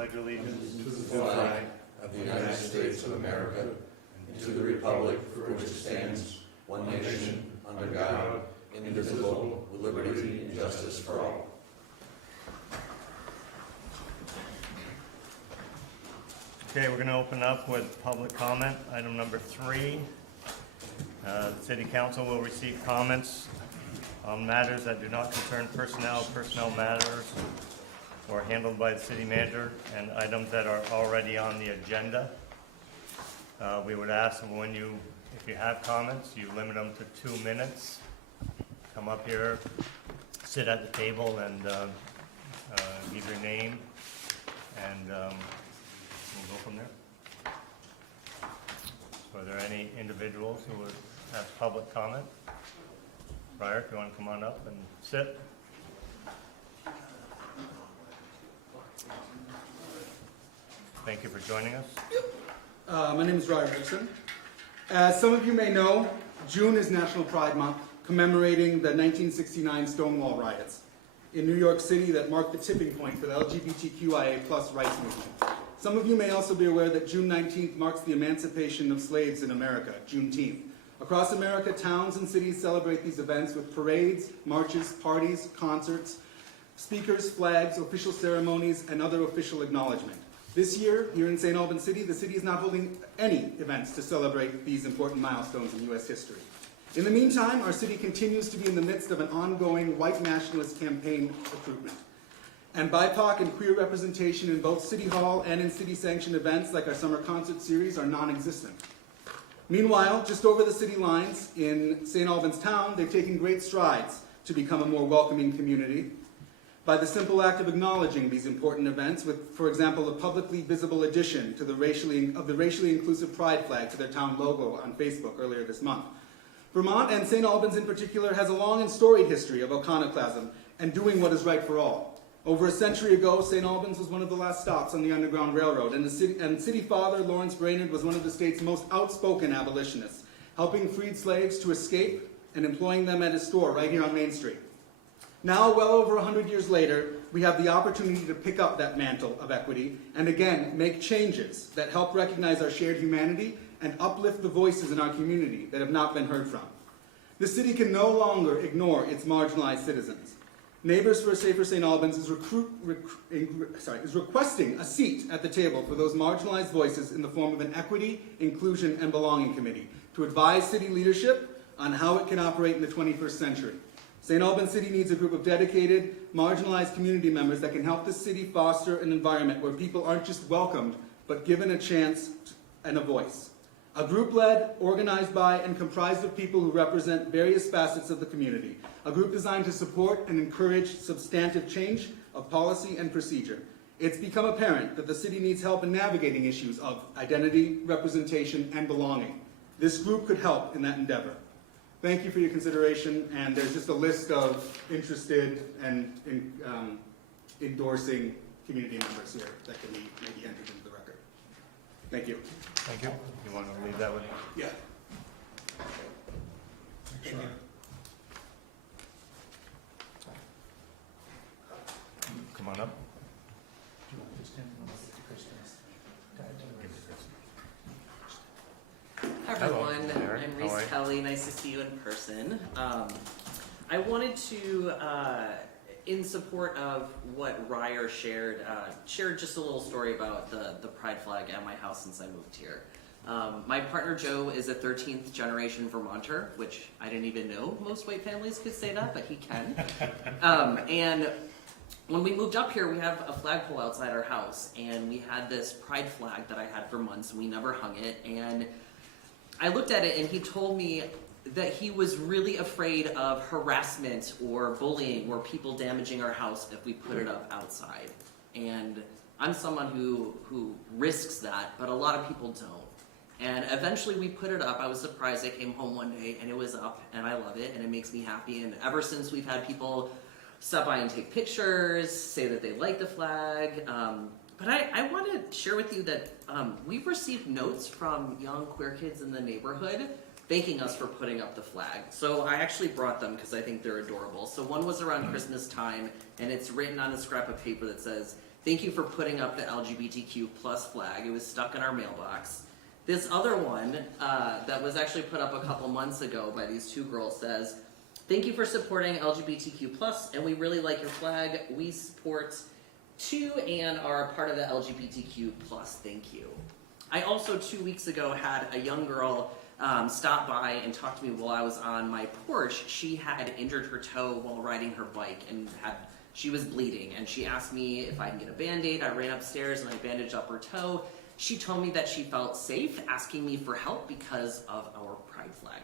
pledge allegiance to the flag of the United States of America and to the republic for which it stands, one nation, under God, indivisible, with liberty and justice for all. Okay, we're going to open up with public comment. Item number 3. The City Council will receive comments on matters that do not concern personnel matters, or handled by the city manager, and items that are already on the agenda. We would ask if you have comments, you limit them to 2 minutes. Come up here, sit at the table, and give your name, and we'll go from there. So are there any individuals who would have public comment? Ryder, if you want to come on up and sit. Thank you for joining us. My name is Ryder Dixon. As some of you may know, June is National Pride Month, commemorating the 1969 Stonewall riots in New York City that marked the tipping point for the LGBTQIA+ rights movement. Some of you may also be aware that June 19th marks the emancipation of slaves in America, Juneteenth. Across America, towns and cities celebrate these events with parades, marches, parties, concerts, speakers, flags, official ceremonies, and other official acknowledgement. This year, here in St. Albans City, the city is not holding any events to celebrate these important milestones in U.S. history. In the meantime, our city continues to be in the midst of an ongoing white nationalist campaign recruitment. And BIPOC and queer representation in both City Hall and in city-sanctioned events like our summer concert series are non-existent. Meanwhile, just over the city lines in St. Albans town, they've taken great strides to become a more welcoming community by the simple act of acknowledging these important events with, for example, a publicly visible addition to the racially inclusive pride flag to their town logo on Facebook earlier this month. Vermont, and St. Albans in particular, has a long and storied history of iconoclasm and doing what is right for all. Over a century ago, St. Albans was one of the last stops on the Underground Railroad, and City Father Lawrence Brainerd was one of the state's most outspoken abolitionists, helping freed slaves to escape and employing them at his store right here on Main Street. Now, well over 100 years later, we have the opportunity to pick up that mantle of equity and again make changes that help recognize our shared humanity and uplift the voices in our community that have not been heard from. The city can no longer ignore its marginalized citizens. Neighbors for a Safer St. Albans is requesting a seat at the table for those marginalized voices in the form of an Equity, Inclusion, and Belonging Committee to advise city leadership on how it can operate in the 21st century. St. Albans City needs a group of dedicated, marginalized community members that can help the city foster an environment where people aren't just welcomed, but given a chance and a voice. A group led, organized by, and comprised of people who represent various facets of the community. A group designed to support and encourage substantive change of policy and procedure. It's become apparent that the city needs help in navigating issues of identity, representation, and belonging. This group could help in that endeavor. Thank you for your consideration, and there's just a list of interested and endorsing community members here that can be maybe entered into the record. Thank you. Thank you. You want to leave that with me? Yeah. Sure. Come on up. Hi everyone, I'm Reese Kelly. Nice to see you in person. I wanted to, in support of what Ryer shared just a little story about the pride flag at my house since I moved here. My partner Joe is a 13th generation Vermonter, which I didn't even know most white families could say that, but he can. And when we moved up here, we have a flagpole outside our house, and we had this pride flag that I had for months, and we never hung it. And I looked at it, and he told me that he was really afraid of harassment or bullying or people damaging our house if we put it up outside. And I'm someone who risks that, but a lot of people don't. And eventually we put it up. I was surprised. I came home one day, and it was up, and I love it, and it makes me happy. And ever since, we've had people stop by and take pictures, say that they like the flag. But I want to share with you that we've received notes from young queer kids in the neighborhood thanking us for putting up the flag. So I actually brought them because I think they're adorable. So one was around Christmas time, and it's written on a scrap of paper that says, Thank you for putting up the LGBTQ plus flag. It was stuck in our mailbox. This other one that was actually put up a couple months ago by these two girls says, thank you for supporting LGBTQ plus, and we really like your flag. We support too and are a part of the LGBTQ plus. Thank you. I also 2 weeks ago had a young girl stop by and talk to me while I was on my porch. She had injured her toe while riding her bike and she was bleeding, and she asked me if I can get a Band-Aid. I ran upstairs and I bandaged up her toe. She told me that she felt safe asking me for help because of our pride flag.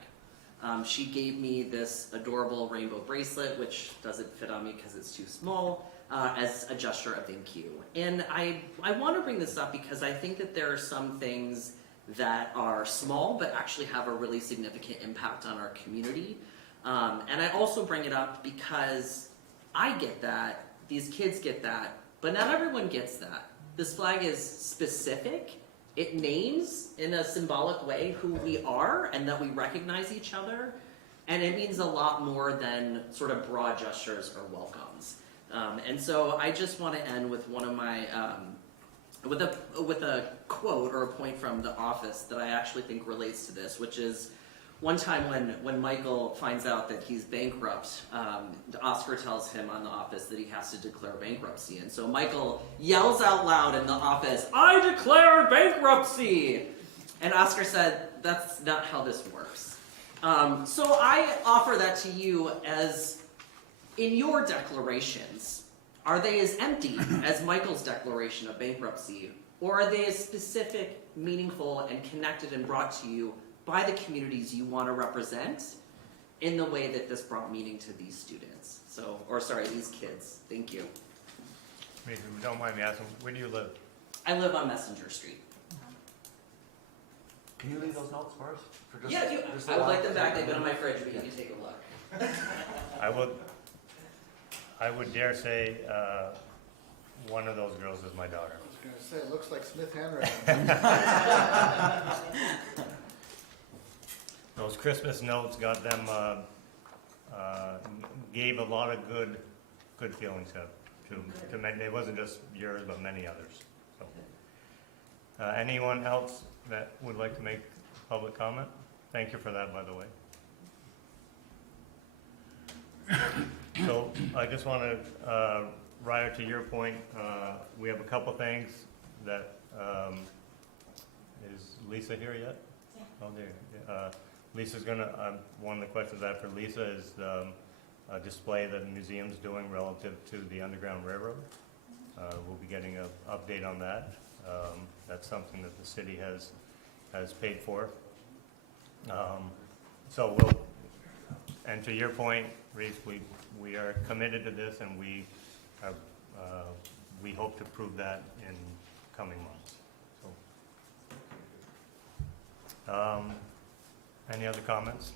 She gave me this adorable rainbow bracelet, which doesn't fit on me because it's too small, as a gesture of thank you. And I want to bring this up because I think that there are some things that are small but actually have a really significant impact on our community. And I also bring it up because I get that, these kids get that, but not everyone gets that. This flag is specific. It names in a symbolic way who we are and that we recognize each other. And it means a lot more than sort of broad gestures or welcomes. And so I just want to end with one of my, with a quote or a point from The Office that I actually think relates to this, which is one time when Michael finds out that he's bankrupt, Oscar tells him on The Office that he has to declare bankruptcy. And so Michael yells out loud in The Office, "I declare bankruptcy!" And Oscar said, that's not how this works. So I offer that to you as, in your declarations, are they as empty as Michael's declaration of bankruptcy? Or are they as specific, meaningful, and connected and brought to you by the communities you want to represent in the way that this brought meaning to these students? These kids. Thank you. If you don't mind me asking, where do you live? I live on Messenger Street. Can you leave those notes for us? For just, Yeah, just I would like them back. They've been on my fridge, but you can take a look. I would dare say one of those girls is my daughter. I was going to say, it looks like Smith handwriting. Those Christmas notes got them, gave a lot of good feelings to many. It wasn't just yours, but many others. So, anyone else that would like to make public comment? Thank you for that, by the way. So I just want to, Ryer, to your point, we have a couple things that, is Lisa here yet? Yeah. Oh, there. Lisa's gonna, one of the questions I have for Lisa is a display that the museum's doing relative to the Underground Railroad. We'll be getting an update on that. That's something that the city has paid for. And to your point, Reese, we are committed to this, and we hope to prove that in coming months. So, any other comments?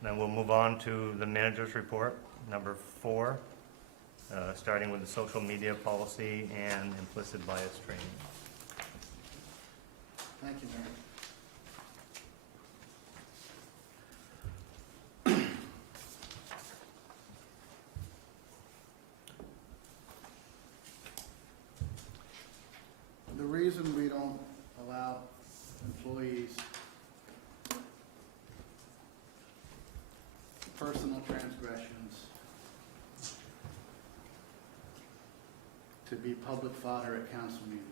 Then we'll move on to the manager's report, number 4, starting with the social media policy and implicit bias training. Thank you, Mayor. The reason we don't allow employees personal transgressions to be public fodder at council meetings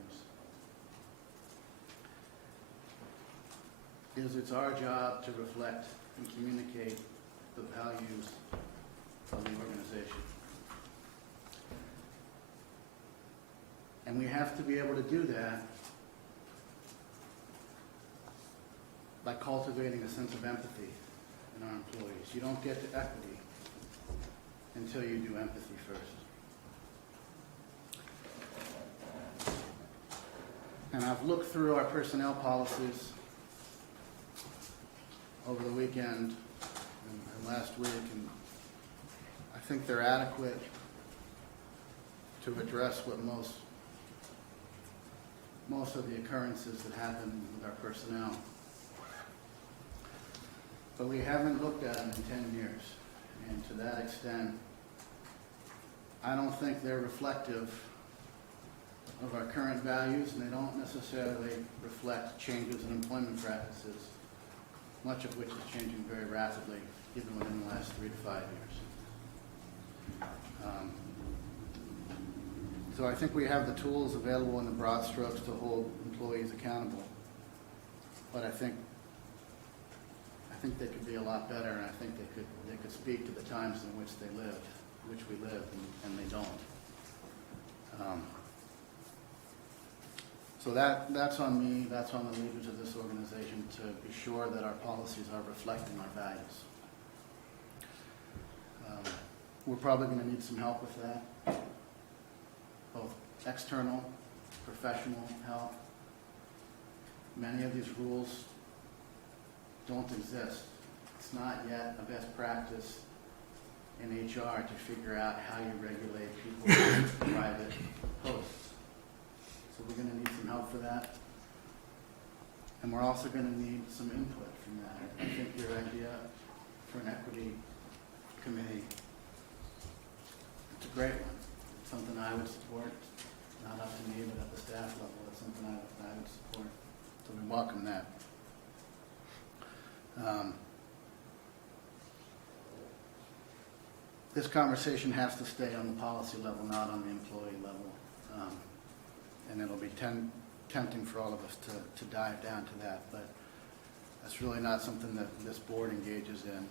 is it's our job to reflect and communicate the values of the organization. And we have to be able to do that by cultivating a sense of empathy in our employees. You don't get to equity until you do empathy first. And I've looked through our personnel policies over the weekend and last week, and I think they're adequate to address what most of the occurrences that happen with our personnel. But we haven't looked at them in 10 years. And to that extent, I don't think they're reflective of our current values, and they don't necessarily reflect changes in employment practices, much of which is changing very rapidly, even within the last 3 to 5 years. So I think we have the tools available in the broad strokes to hold employees accountable. But I think they could be a lot better, and I think they could speak to the times in which we live, and they don't. So that's on me, that's on the leaders of this organization to be sure that our policies are reflecting our values. We're probably going to need some help with that, both external, professional help. Many of these rules don't exist. It's not yet a best practice in HR to figure out how you regulate people's private posts. So we're going to need some help for that. And we're also going to need some input from that. I think your idea for an equity committee, it's a great one. It's something I would support, not up to me, but at the staff level. It's something I would support. So we welcome that. This conversation has to stay on the policy level, not on the employee level. And it'll be tempting for all of us to dive down to that, but that's really not something that this board engages in.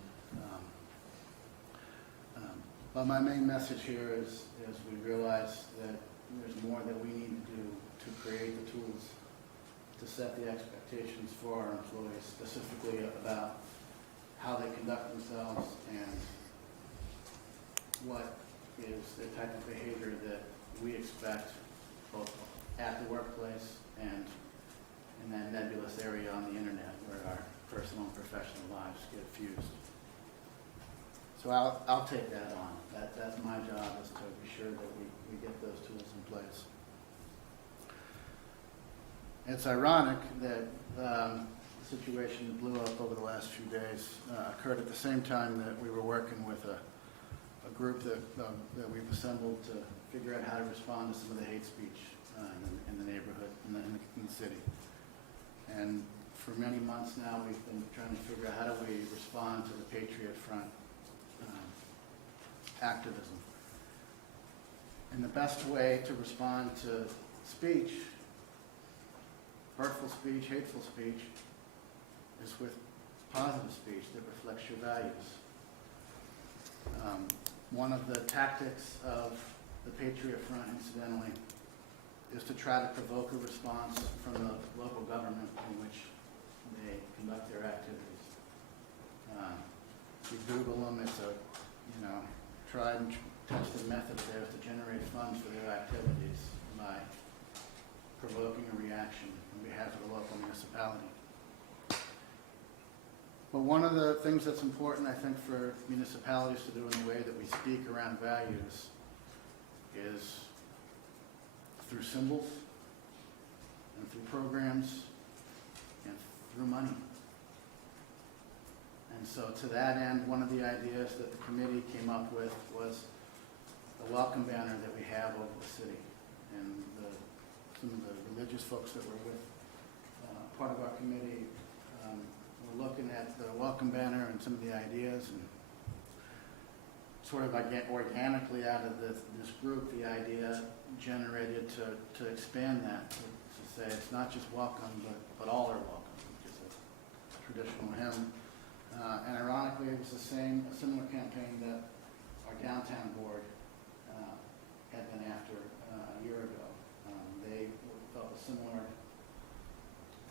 But my main message here is we realize that there's more that we need to do to create the tools to set the expectations for our employees, specifically about how they conduct themselves and what is the type of behavior that we expect both at the workplace and in that nebulous area on the internet where our personal and professional lives get fused. So I'll take that on. That's my job, is to be sure that we get those tools in place. It's ironic that the situation that blew up over the last few days occurred at the same time that we were working with a group that we've assembled to figure out how to respond to some of the hate speech in the neighborhood, in the city. And for many months now, we've been trying to figure out how do we respond to the Patriot Front activism. And the best way to respond to speech, hurtful speech, hateful speech, is with positive speech that reflects your values. One of the tactics of the Patriot Front, incidentally, is to try to provoke a response from the local government in which they conduct their activities. If you Google them, it's a tried and tested method of theirs to generate funds for their activities by provoking a reaction on behalf of the local municipality. But one of the things that's important, I think, for municipalities to do in the way that we speak around values is through symbols and through programs and through money. And so to that end, one of the ideas that the committee came up with was the welcome banner that we have over the city. And some of the religious folks that were with part of our committee were looking at the welcome banner and some of the ideas, and sort of organically out of this group, the idea generated to expand that, to say it's not just welcome, but all are welcome, which is a traditional hymn. And ironically, it was a similar campaign that our downtown board had been after a year ago. They felt a similar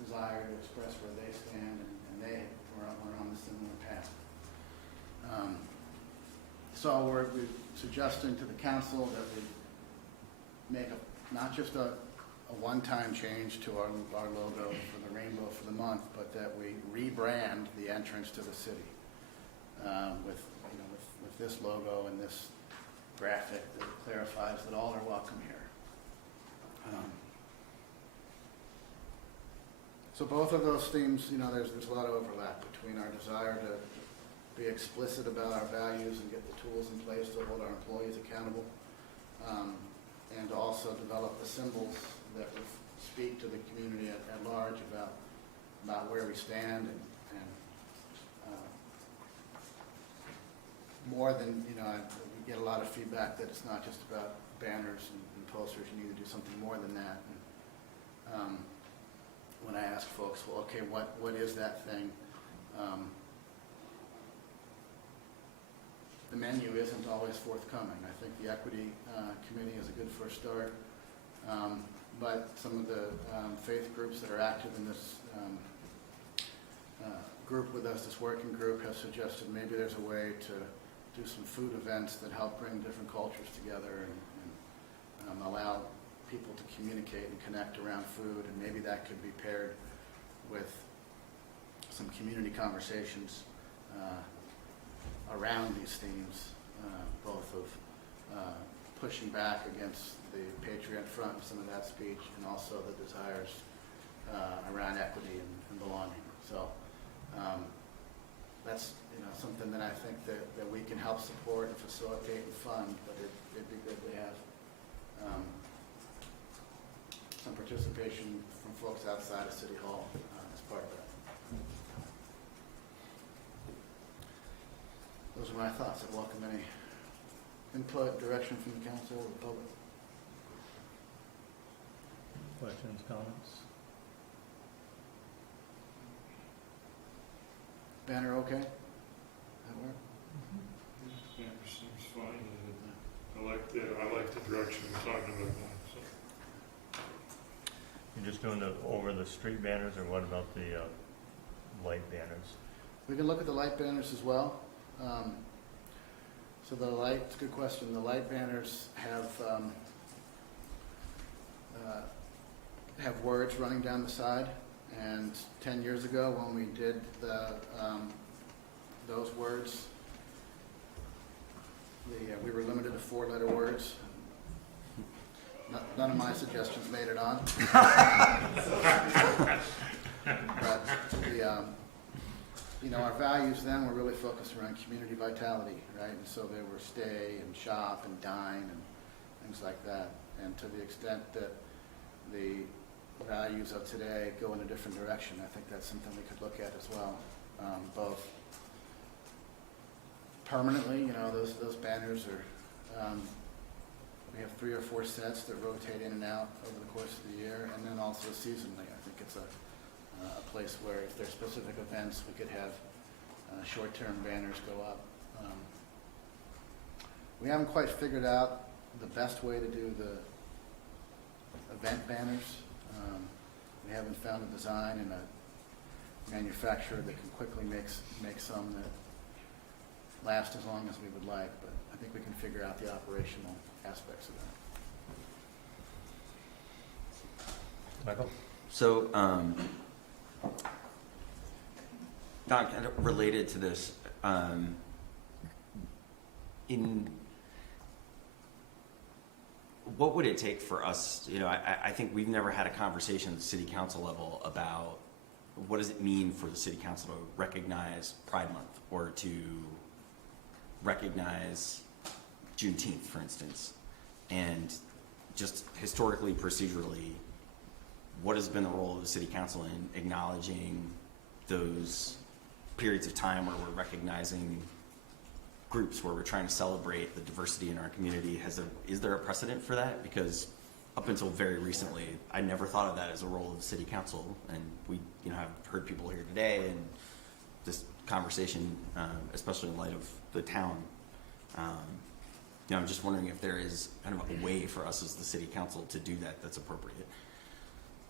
desire to express where they stand, and they were on a similar path. So we're suggesting to the council that we make not just a one-time change to our logo for the rainbow for the month, but that we rebrand the entrance to the city with this logo and this graphic that clarifies that all are welcome here. So both of those themes, there's a lot of overlap between our desire to be explicit about our values and get the tools in place to hold our employees accountable, and to also develop the symbols that would speak to the community at large about where we stand and more than, we get a lot of feedback that it's not just about banners and posters, you need to do something more than that. And, when I ask folks, well, okay, what is that thing? The menu isn't always forthcoming. I think the equity committee is a good first start, but some of the faith groups that are active in this group with us, this working group, have suggested maybe there's a way to do some food events that help bring different cultures together and allow people to communicate and connect around food, and maybe that could be paired with some community conversations around these themes, both of pushing back against the Patriot Front and some of that speech, and also the desires around equity and belonging. So that's something that I think that we can help support and facilitate and fund, but it'd be good to have some participation from folks outside of City Hall as part of that. Those are my thoughts. I welcome any input, direction from the council or the public. Questions, comments? Banner okay? That work? Yeah, seems fine. I like the direction we're talking about now, so. You're just doing over the street banners, or what about the light banners? We can look at the light banners as well. So the light, it's a good question. The light banners have words running down the side. And 10 years ago, when we did those words, we were limited to 4-letter words. None of my suggestions made it on. But our values then were really focused around community vitality, right? And so they were stay and shop and dine and things like that. And to the extent that the values of today go in a different direction, I think that's something we could look at as well. Both permanently, those banners are, we have 3 or 4 sets that rotate in and out over the course of the year, and then also seasonally. I think it's a place where if there's specific events, we could have short-term banners go up. We haven't quite figured out the best way to do the event banners. We haven't found a design and a manufacturer that can quickly make some that last as long as we would like, but I think we can figure out the operational aspects of that. Michael? So, Don, kind of related to this, what would it take for us, I think we've never had a conversation at the city council level about what does it mean for the city council to recognize Pride Month or to recognize Juneteenth, for instance, and just historically, procedurally, what has been the role of the city council in acknowledging those periods of time where we're recognizing groups, where we're trying to celebrate the diversity in our community? Is there a precedent for that? Because up until very recently, I never thought of that as a role of the city council, and we have heard people here today and this conversation, especially in light of the town. I'm just wondering if there is kind of a way for us as the city council to do that that's appropriate.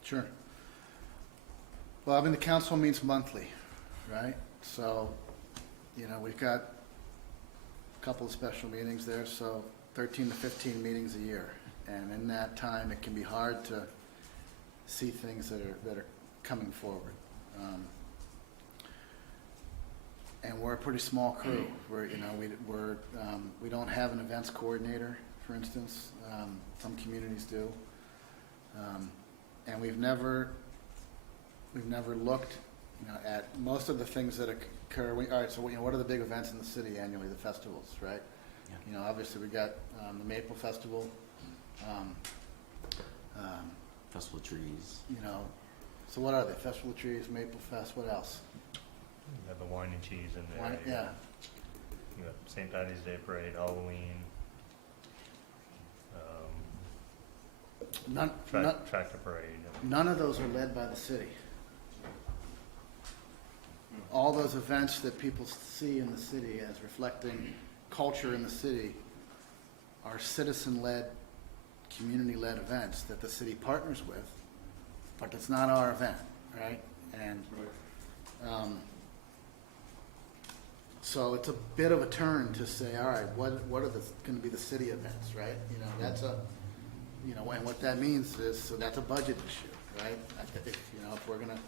Sure. Well, the council meets monthly, right? So, we've got a couple of special meetings there, so 13 to 15 meetings a year. And in that time, it can be hard to see things that are coming forward. And we're a pretty small crew. We don't have an events coordinator, for instance. Some communities do. And we've never looked you know, at most of the things that occur, all right, so, you know, what are the big events in the city annually? The festivals, right? Yeah. You know, obviously we got the Maple Festival, Festival of Trees. you know, so what are they? Festival of Trees, Maple Fest, what else? You have the wine and cheese in there. Wine- Yeah, You got St. Patty's Day Parade, Halloween, tractor parade. none of those are led by the city. All those events that people see in the city as reflecting culture in the city are citizen-led, community-led events that the city partners with, but it's not our event, right? And so it's a bit of a turn to say, all right, what are going to be the city events, right? You know, that's a, you know, and what that means is, so that's a budget issue, right? If, you know, if we're gonna,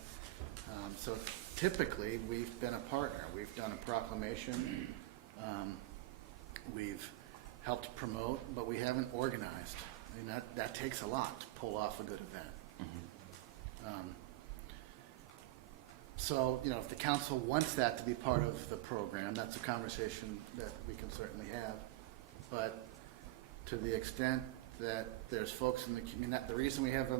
so typically, we've been a partner. We've done a proclamation, we've helped promote, but we haven't organized. I mean, that takes a lot to pull off a good event. So, you know, if the council wants that to be part of the program, that's a conversation that we can certainly have. But to the extent that there's folks in the community, the reason we have a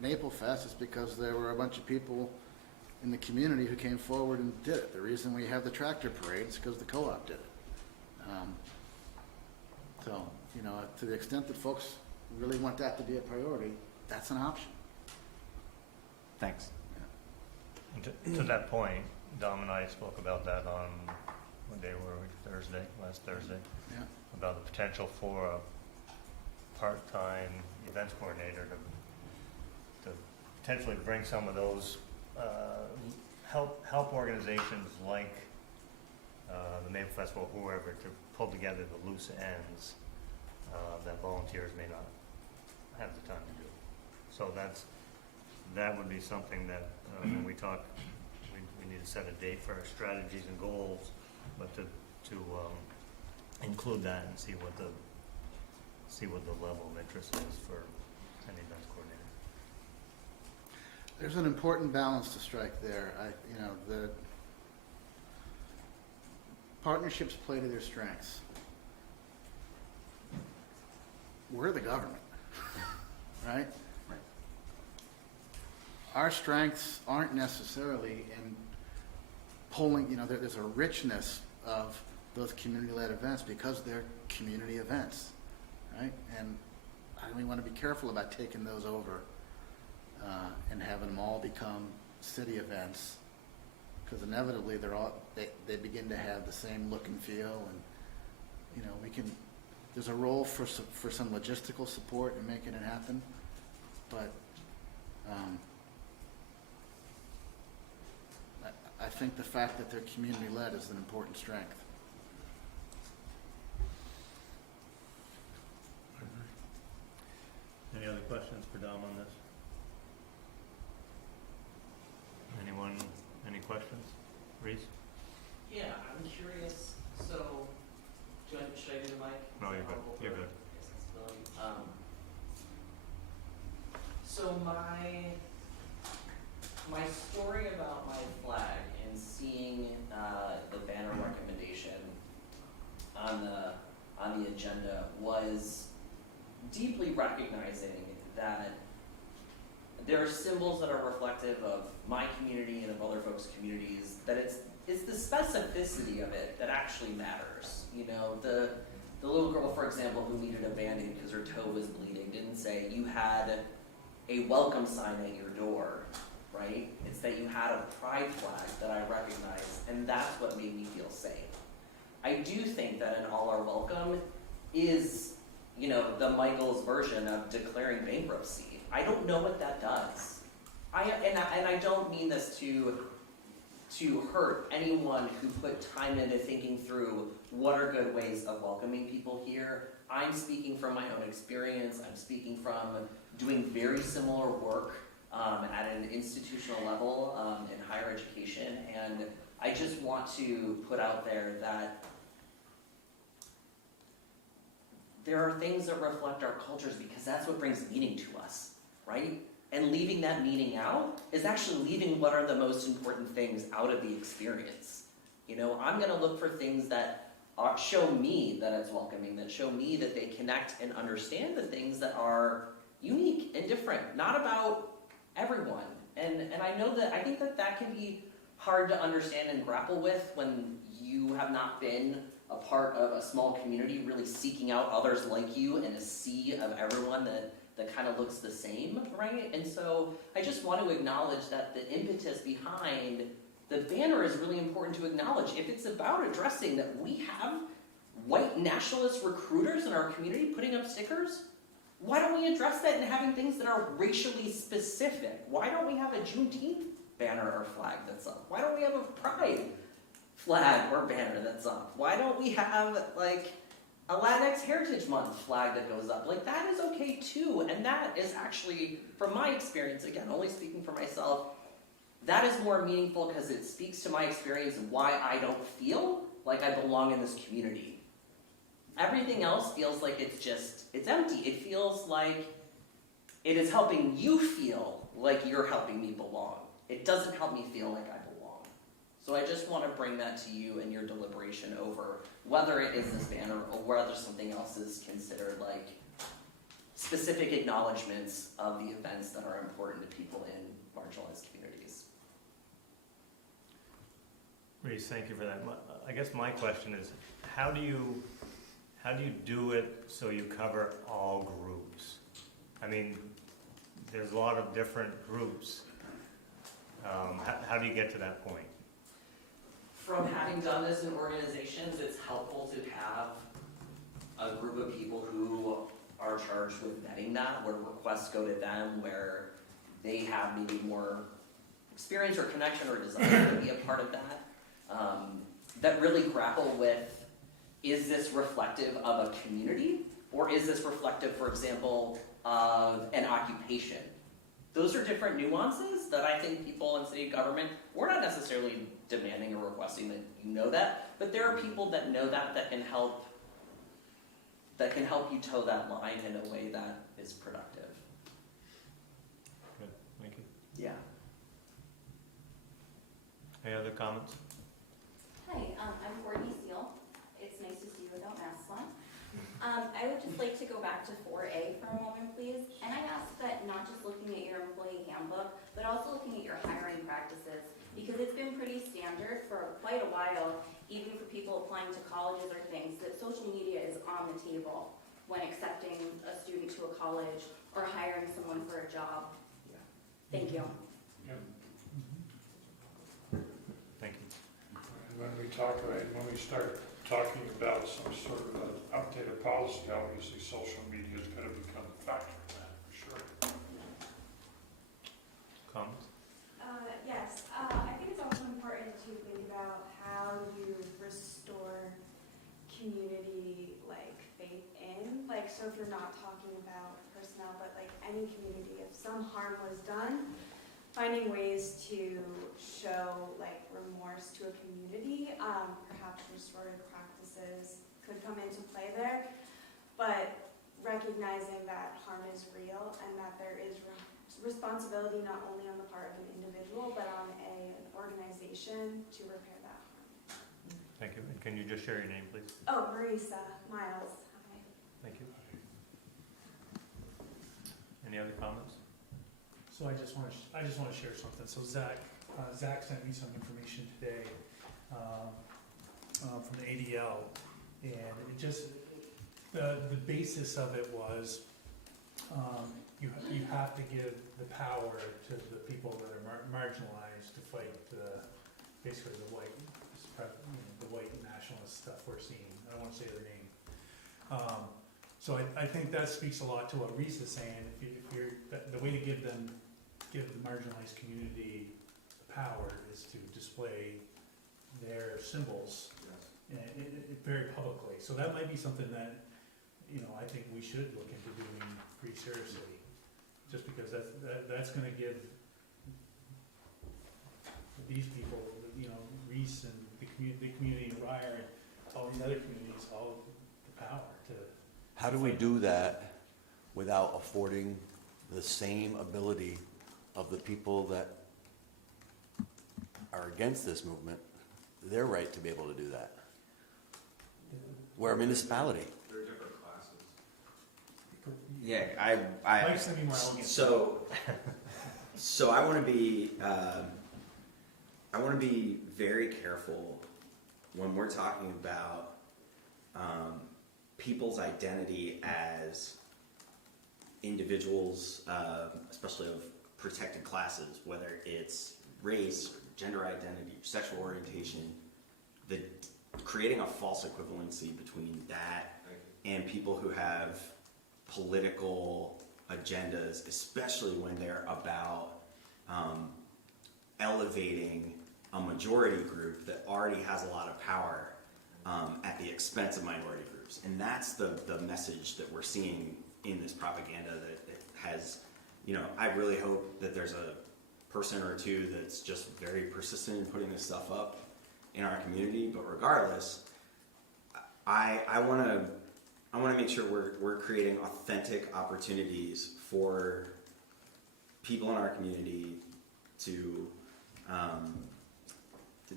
Maple Fest is because there were a bunch of people in the community who came forward and did it. The reason we have the tractor parade is because the co-op did it. So, you know, to the extent that folks really want that to be a priority, that's an option. Thanks. And to that point, Dom and I spoke about that on, what day were we, last Thursday, Yeah. about the potential for a part-time events coordinator to potentially bring some of those, help organizations like the Maple Festival, whoever, to pull together the loose ends that volunteers may not have the time to do. So that would be something that when we talk, we need to set a date for our strategies and goals, but to include that and see what the level of interest is for an events coordinator. There's an important balance to strike there. You know, the partnerships play to their strengths. We're the government, right? Our strengths aren't necessarily in pulling, you know, there's a richness of those community-led events because they're community events, right? And we want to be careful about taking those over and having them all become city events, because inevitably they begin to have the same look and feel, and you know, there's a role for some logistical support in making it happen, but I think the fact that they're community-led is an important strength. Any other questions for Dom on this? Anyone, any questions? Reese? Yeah, I'm curious, so, should I do the mic? No, you're good, you're good. So my story about my flag and seeing the banner recommendation on the agenda was deeply recognizing that there are symbols that are reflective of my community and of other folks' communities, that it's the specificity of it that actually matters. You know, the little girl, for example, who needed a Band-Aid because her toe was bleeding didn't say you had a welcome sign at your door, right? It's that you had a pride flag that I recognized, and that's what made me feel safe. I do think that an all are welcome is, you know, the Michael's version of declaring bankruptcy. I don't know what that does. And I don't mean this to hurt anyone who put time into thinking through what are good ways of welcoming people here. I'm speaking from my own experience. I'm speaking from doing very similar work at an institutional level in higher education, and I just want to put out there that there are things that reflect our cultures because that's what brings meaning to us, right? And leaving that meaning out is actually leaving what are the most important things out of the experience. You know, I'm gonna look for things that show me that it's welcoming, that show me that they connect and understand the things that are unique and different, not about everyone. And I know that, I think that that can be hard to understand and grapple with when you have not been a part of a small community, really seeking out others like you in a sea of everyone that kind of looks the same, right? And so I just want to acknowledge that the impetus behind the banner is really important to acknowledge. If it's about addressing that we have white nationalist recruiters in our community putting up stickers, why don't we address that and having things that are racially specific? Why don't we have a Juneteenth banner or flag that's up? Why don't we have a Pride flag or banner that's up? Why don't we have like a Latinx Heritage Month flag that goes up? Like, that is okay too, and that is actually, from my experience, again, only speaking for myself, that is more meaningful because it speaks to my experience and why I don't feel like I belong in this community. Everything else feels like it's empty. It feels like it is helping you feel like you're helping me belong. It doesn't help me feel like I belong. So I just want to bring that to you in your deliberation over whether it is this banner or whether something else is considered like specific acknowledgments of the events that are important to people in marginalized communities. Reese, thank you for that. I guess my question is, how do you do it so you cover all groups? I mean, there's a lot of different groups. How do you get to that point? From having done this in organizations, it's helpful to have a group of people who are charged with vetting that, where requests go to them, where they have maybe more experience or connection or desire to be a part of that, that really grapple with, is this reflective of a community, or is this reflective, for example, of an occupation? Those are different nuances that I think people in city government, we're not necessarily demanding or requesting that you know that, but there are people that know that can help you toe that line in a way that is productive. Good, thank you. Yeah. Any other comments? Hi, I'm Courtney Steele. It's nice to see you without masks on. I would just like to go back to 4A for a moment, please. And I ask that not just looking at your employee handbook, but also looking at your hiring practices, because it's been pretty standard for quite a while, even for people applying to colleges or things, that social media is on the table when accepting a student to a college or hiring someone for a job. Yeah. Thank you. Thank you. And when we start talking about some sort of an updated policy, obviously social media is going to become a factor in that, for sure. Comments? Yes, I think it's also important to think about how you restore community faith in, so if you're not talking about personnel, but any community, if some harm was done, finding ways to show remorse to a community, perhaps restorative practices could come into play there, but recognizing that harm is real and that there is responsibility not only on the part of an individual, but on an organization to repair that harm. Thank you. And can you just share your name, please? Oh, Marisa Miles. Hi. Thank you. Any other comments? So I just want to share something. So Zach sent me some information today from the ADL, and it just the basis of it was you have to give the power to the people that are marginalized to fight basically the white nationalist stuff we're seeing. I don't want to say their name. So I think that speaks a lot to what Reese is saying. If you're the way to give the marginalized community the power is to display their symbols very publicly. So that might be something that I think we should look into doing pretty seriously, just because that's going to give these people, Reese and the community in Ryer and all these other communities, all the power to. How do we do that without affording the same ability of the people that are against this movement, their right to be able to do that. We're a municipality. Yeah, Mike's gonna be more elegant. So I want to be very careful when we're talking about people's identity as individuals, especially of protected classes, whether it's race, gender identity, sexual orientation, creating a false equivalency between that and people who have political agendas, especially when they're about elevating a majority group that already has a lot of power at the expense of minority groups. And that's the message that we're seeing in this propaganda that has, I really hope that there's a person or two that's just very persistent in putting this stuff up in our community. But regardless, I want to make sure we're creating authentic opportunities for people in our community to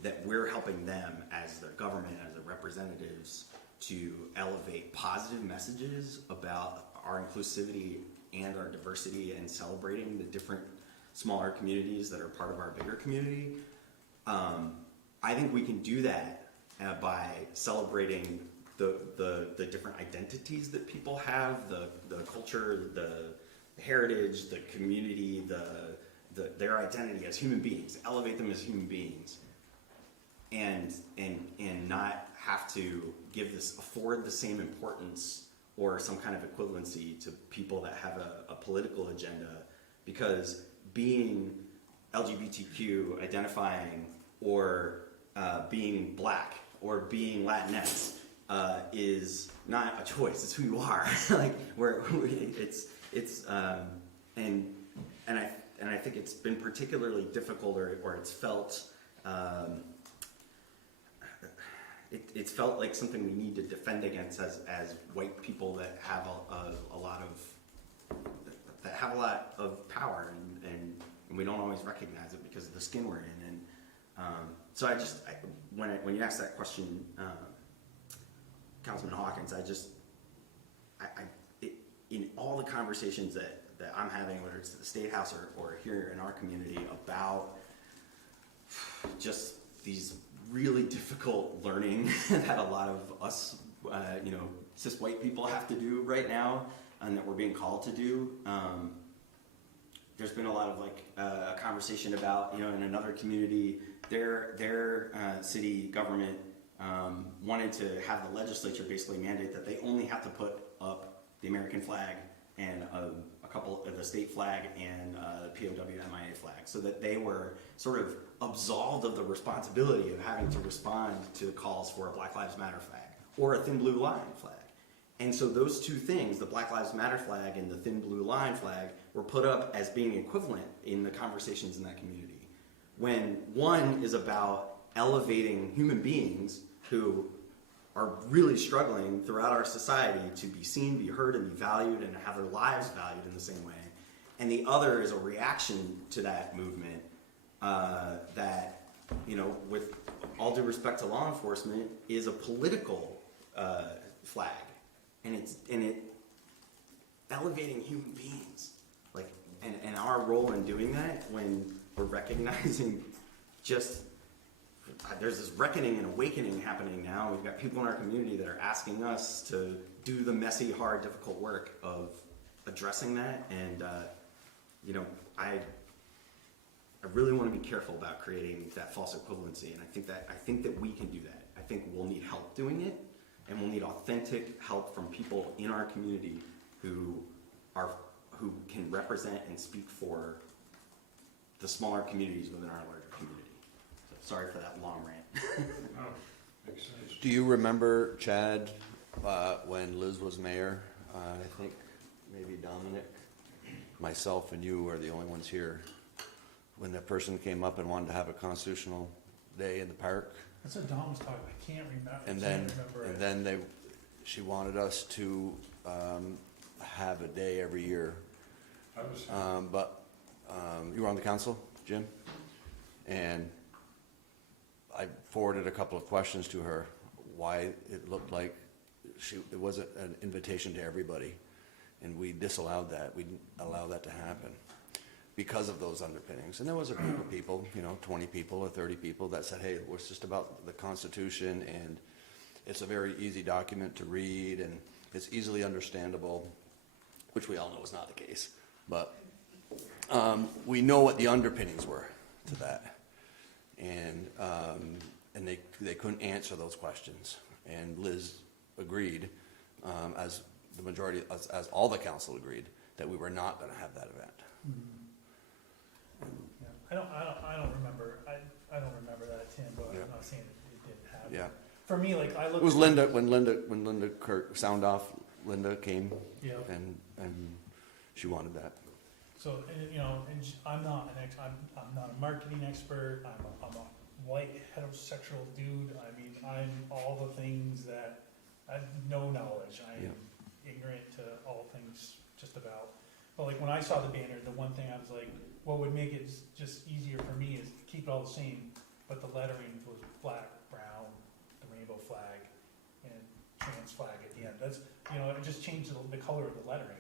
that we're helping them as their government, as their representatives, to elevate positive messages about our inclusivity and our diversity and celebrating the different smaller communities that are part of our bigger community. I think we can do that by celebrating the different identities that people have, the culture, the heritage, the community, their identity as human beings, elevate them as human beings, and not have to afford the same importance or some kind of equivalency to people that have a political agenda, because being LGBTQ, identifying, or being black, or being Latinx is not a choice. It's who you are. And I think it's been particularly difficult, or it's felt. It's felt like something we need to defend against as white people that have a lot of power, and we don't always recognize it because of the skin we're in. And so when you ask that question, Councilman Hawkins, in all the conversations that I'm having, whether it's at the State House or here in our community, about just these really difficult learning that a lot of us, cis white people have to do right now, and that we're being called to do. There's been a lot of conversation about, in another community, their city government wanted to have the legislature basically mandate that they only have to put up the American flag and a couple of the state flag and the POW MIA flag, so that they were sort of absolved of the responsibility of having to respond to calls for a Black Lives Matter flag or a thin blue line flag. And so those two things, the Black Lives Matter flag and the thin blue line flag, were put up as being equivalent in the conversations in that community, when one is about elevating human beings who are really struggling throughout our society to be seen, be heard, and be valued, and have their lives valued in the same way. And the other is a reaction to that movement that, with all due respect to law enforcement, is a political flag. And it's elevating human beings. And our role in doing that, when we're recognizing there's this reckoning and awakening happening now. We've got people in our community that are asking us to do the messy, hard, difficult work of addressing that. And, I really want to be careful about creating that false equivalency. And I think that we can do that. I think we'll need help doing it, and we'll need authentic help from people in our community who can represent and speak for the smaller communities within our larger community. So sorry for that long rant. No, makes sense. Do you remember, Chad, when Liz was mayor? I think maybe Dominic, myself, and you are the only ones here. When that person came up and wanted to have a constitutional day in the park, That's what Dom was talking about. I can't remember. and then she wanted us to have a day every year I was, But you were on the council, Jim? And I forwarded a couple of questions to her, why it looked like it wasn't an invitation to everybody. And we disallowed that. We didn't allow that to happen because of those underpinnings. And there was a group of people, 20 people or 30 people that said, hey, it's just about the Constitution, and it's a very easy document to read, and it's easily understandable, which we all know is not the case. But we know what the underpinnings were to that. And they couldn't answer those questions. And Liz agreed, as the majority, as all the council agreed, that we were not going to have that event. Yeah. I don't remember, I don't remember that, Tim, but Yeah. I'm not saying it didn't happen. Yeah. For me, like, I look. It was Linda, when Linda sound off, Linda came Yeah. and she wanted that. So, I'm not I'm not a marketing expert, I'm a white heterosexual dude, I mean, I'm all the things that, I have no knowledge, I am ignorant to all things just about. But like, when I saw the banner, the one thing I was like, what would make it just easier for me is to keep it all the same, but the lettering was black, brown, the rainbow flag, and trans flag at the end. That's, it just changed the color of the lettering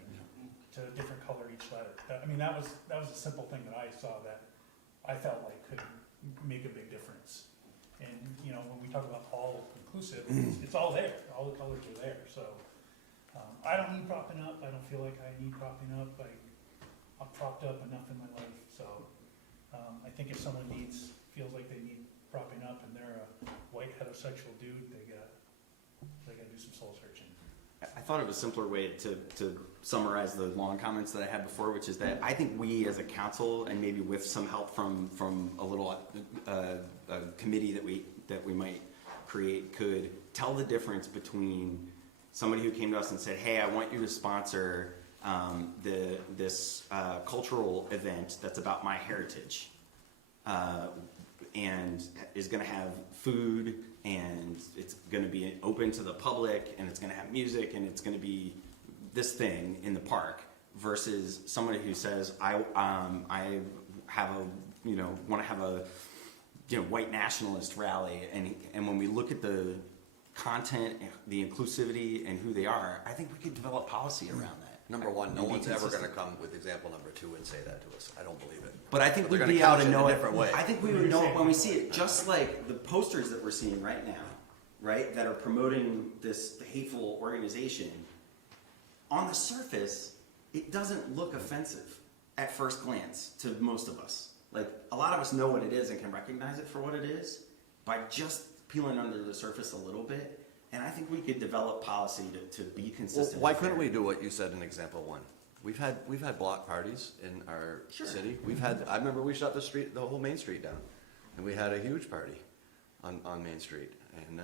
to a different color each letter. I mean, that was a simple thing that I saw that I felt like could make a big difference. And, when we talk about all inclusive, it's all there, all the colors are there, so. I don't need propping up, I don't feel like I need propping up, I'm propped up enough in my life, so. I think if someone feels like they need propping up and they're a white heterosexual dude, they gotta do some soul searching. I thought of a simpler way to summarize the long comments that I had before, which is that I think we as a council, and maybe with some help from a little a committee that we might create, could tell the difference between somebody who came to us and said, hey, I want you to sponsor this cultural event that's about my heritage, and is going to have food, and it's going to be open to the public, and it's going to have music, and it's going to be this thing in the park, versus somebody who says, I have a, want to have a, white nationalist rally, and when we look at the content, the inclusivity, and who they are, I think we could develop policy around that. Number one, no And be one's ever going to consistent. come with example number two and say that to us. I don't believe it. But I think But they're we'd be gonna able couch to it in know a it. different way. I think we would know it when we see it, just like the posters that we're seeing right now, right, that are promoting this hateful organization. On the surface, it doesn't look offensive at first glance to most of us. Like, a lot of us know what it is and can recognize it for what it is by just peeling under the surface a little bit. And I think we could develop policy to be Well, consistent. why and couldn't fair. we do what you said in example one? We've had block parties in our Sure. city. I remember we shut the whole Main Street down, and we had a huge party on Main Street. And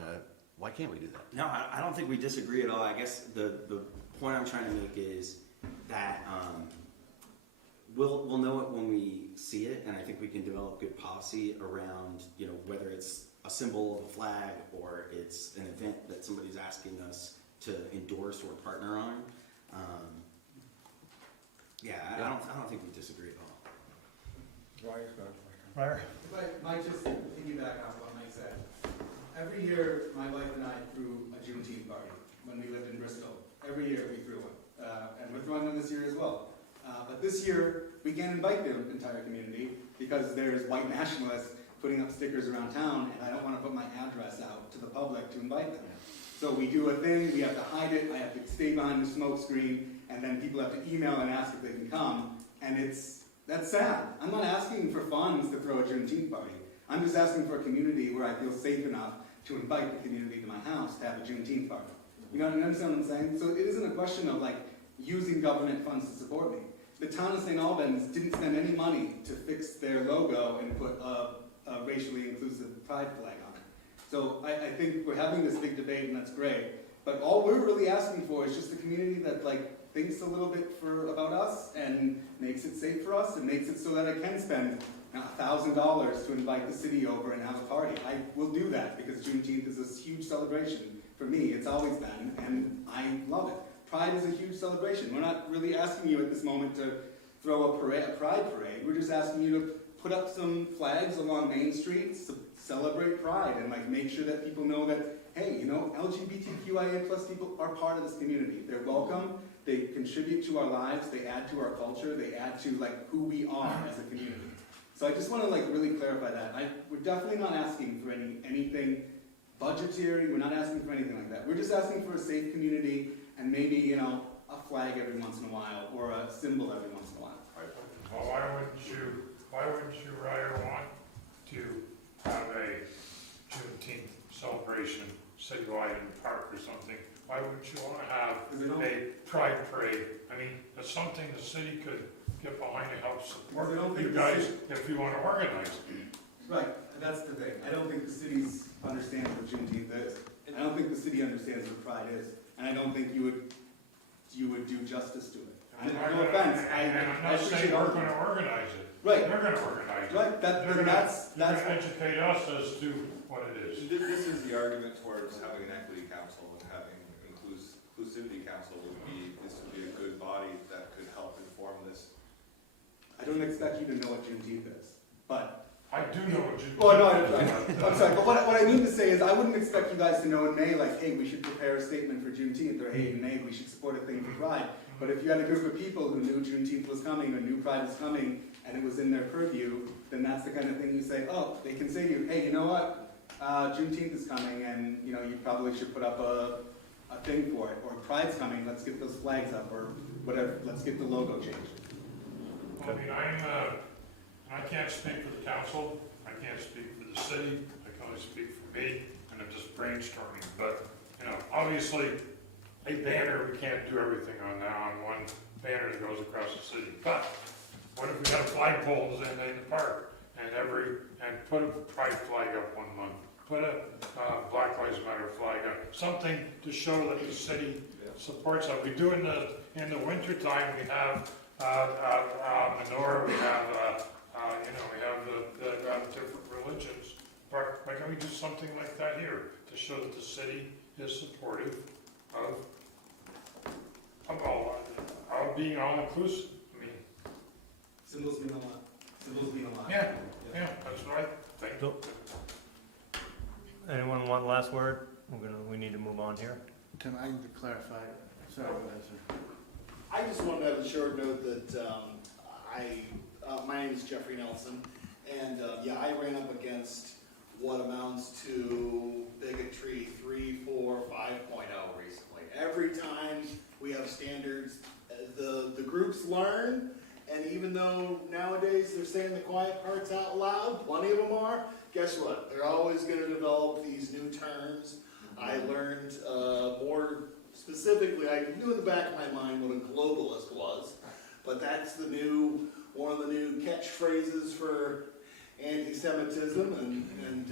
why can't we do that? No, I don't think we disagree at all. I guess the point I'm trying to make is that we'll know it when we see it, and I think we can develop good policy around, whether it's a symbol of a flag or it's an event that somebody's asking us to endorse or partner on. I don't think we disagree at all. Ryder? If I might just piggyback on what Mike said. Every year, my wife and I threw a Juneteenth party when we lived in Bristol. Every year we threw one. And we're throwing one this year as well. But this year, we can't invite the entire community because there's white nationalists putting up stickers around town, and I don't want to put my address out to the public to invite them. So we do a thing, we have to hide it, I have to stay behind the smoke screen, and then people have to email and ask if they can come, and that's sad. I'm not asking for funds to throw a Juneteenth party. I'm just asking for a community where I feel safe enough to invite the community to my house to have a Juneteenth party. You understand what I'm saying? So it isn't a question of using government funds to support me. The town of St. Albans didn't spend any money to fix their logo and put a racially inclusive pride flag on it. So I think we're having this big debate, and that's great. But all we're really asking for is just a community that thinks a little bit about us and makes it safe for us and makes it so that I can spend $1,000 to invite the city over and have a party. I will do that because Juneteenth is a huge celebration for me. It's always been, and I love it. Pride is a huge celebration. We're not really asking you at this moment to throw throw a pride parade. We're just asking you to put up some flags along Main Street, celebrate Pride, and like make sure that people know that, hey, you know, LGBTQIA plus people are part of this community. They're welcome. They contribute to our lives. They add to our culture. They add to like who we are as a community. So I just want to like really clarify that. We're definitely not asking for anything budgetary. We're not asking for anything like that. We're just asking for a safe community and maybe, you know, a flag every once in a while or a symbol every once in a while. Well, why wouldn't you rather want to have a Juneteenth celebration citywide in the park or something? Why wouldn't you want to have a pride parade? I mean, it's something the city could get behind to help support you guys if you want to organize it. Right, that's the thing. I don't think the city understands what Juneteenth is. I don't think the city understands what Pride is. And I don't think you would do justice to it. No offense. I'm not saying we're going to organize it. Right. They're going to organize it. Right, They're going that's to educate us as to what it is. This is the argument towards having an equity council and having inclusivity council would be, this would be a good body that could help inform this. I don't expect you to know what Juneteenth is, but. I do know what you. Well, no, I'm sorry, but what I mean to say is I wouldn't expect you guys to know in May, like, hey, we should prepare a statement for Juneteenth, or hey, in May, we should support a thing for Pride. But if you had a group of people who knew Juneteenth was coming, or knew Pride was coming, and it was in their purview, then that's the kind of thing you say, oh, they can say to you, hey, you know what, Juneteenth is coming, and, you know, you probably should put up a thing for it, or Pride's coming, let's get those flags up, or whatever, let's get the logo changed. I mean, I can't speak for the council, I can't speak for the city, I can only speak for me, and I'm just brainstorming, but, you know, obviously, a banner, we can't do everything on now on one banner that goes across the city, but what if we had flagpoles in the park, and put a pride flag up one month, put a Black Lives Matter flag up, something to show that the city supports us. We do in the winter time, we have menorah, we have we have different religions. But why can't we do something like that here to show that the city is supportive of being all inclusive? I mean, Symbols mean a lot. Symbols mean a lot. yeah, that's what I think. So- Anyone want the last word? We need to move on here. Tim, I need to clarify, sorry, go ahead, sir. I just wanted to have a short note that my name is Jeffrey Nelson, and I ran up against what amounts to bigotry 3, 4, 5.0 recently. Every time we have standards, the groups learn, and even though nowadays they're saying the quiet parts out loud, plenty of them are, guess what? They're always going to develop these new terms. I learned more specifically, I knew in the back of my mind what a globalist was, but that's one of the new catchphrases for anti-Semitism and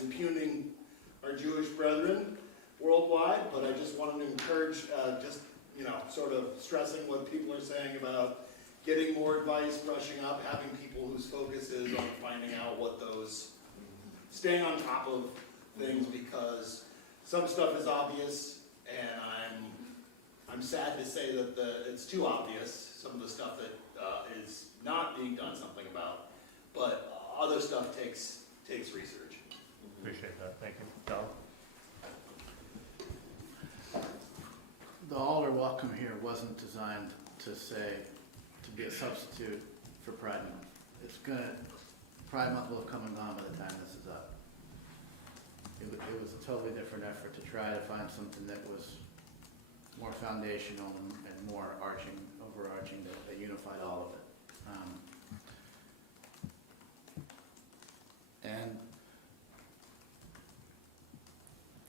impugning our Jewish brethren worldwide. But I just wanted to encourage, sort of stressing what people are saying about getting more advice, brushing up, having people whose focus is on finding out what those, staying on top of things, because some stuff is obvious, and I'm sad to say that it's too obvious, some of the stuff that is not being done something about, but other stuff takes research. Appreciate that, thank you. Don? The all or welcome here wasn't designed to be a substitute for Pride Month. Pride Month will have come and gone by the time this is up. It was a totally different effort to try to find something that was more foundational and more overarching, that unified all of it. And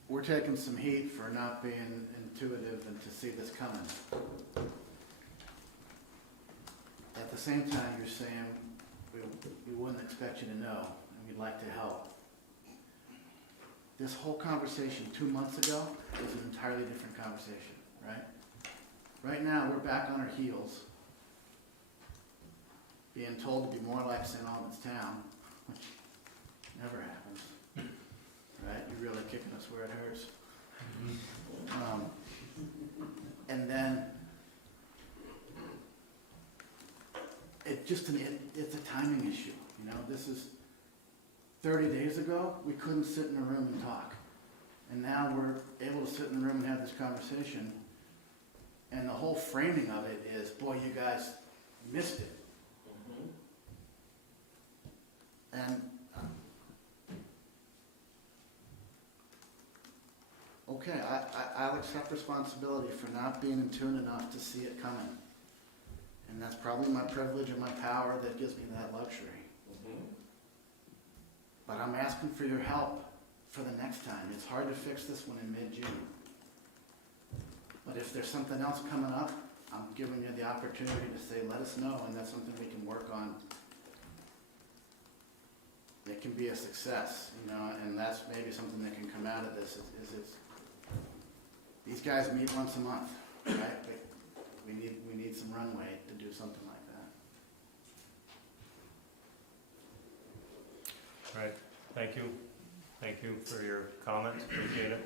we're taking some heat for not being intuitive and to see this coming. At the same time, you're saying we wouldn't expect you to know, and we'd like to help. This whole conversation 2 months ago was an entirely different conversation, right? Right now, we're back on our heels, being told to be more like St. Albans town, which never happens, right? You're really kicking us where it hurts. And then it's a timing issue, you know, this is, 30 days ago, we couldn't sit in a room and talk. And now we're able to sit in the room and have this conversation. And the whole framing of it is, boy, you guys missed it. And, okay, I'll accept responsibility for not being in tune enough to see it coming. And that's probably my privilege and my power that gives me that luxury. But I'm asking for your help for the next time. It's hard to fix this one in mid-June. But if there's something else coming up, I'm giving you the opportunity to say, let us know, and that's something we can work on. It can be a success, you know, and that's maybe something that can come out of this, is it's, these guys meet once a month, right? We need some runway to do something like that. Right, thank you. Thank you for your comments, appreciate it.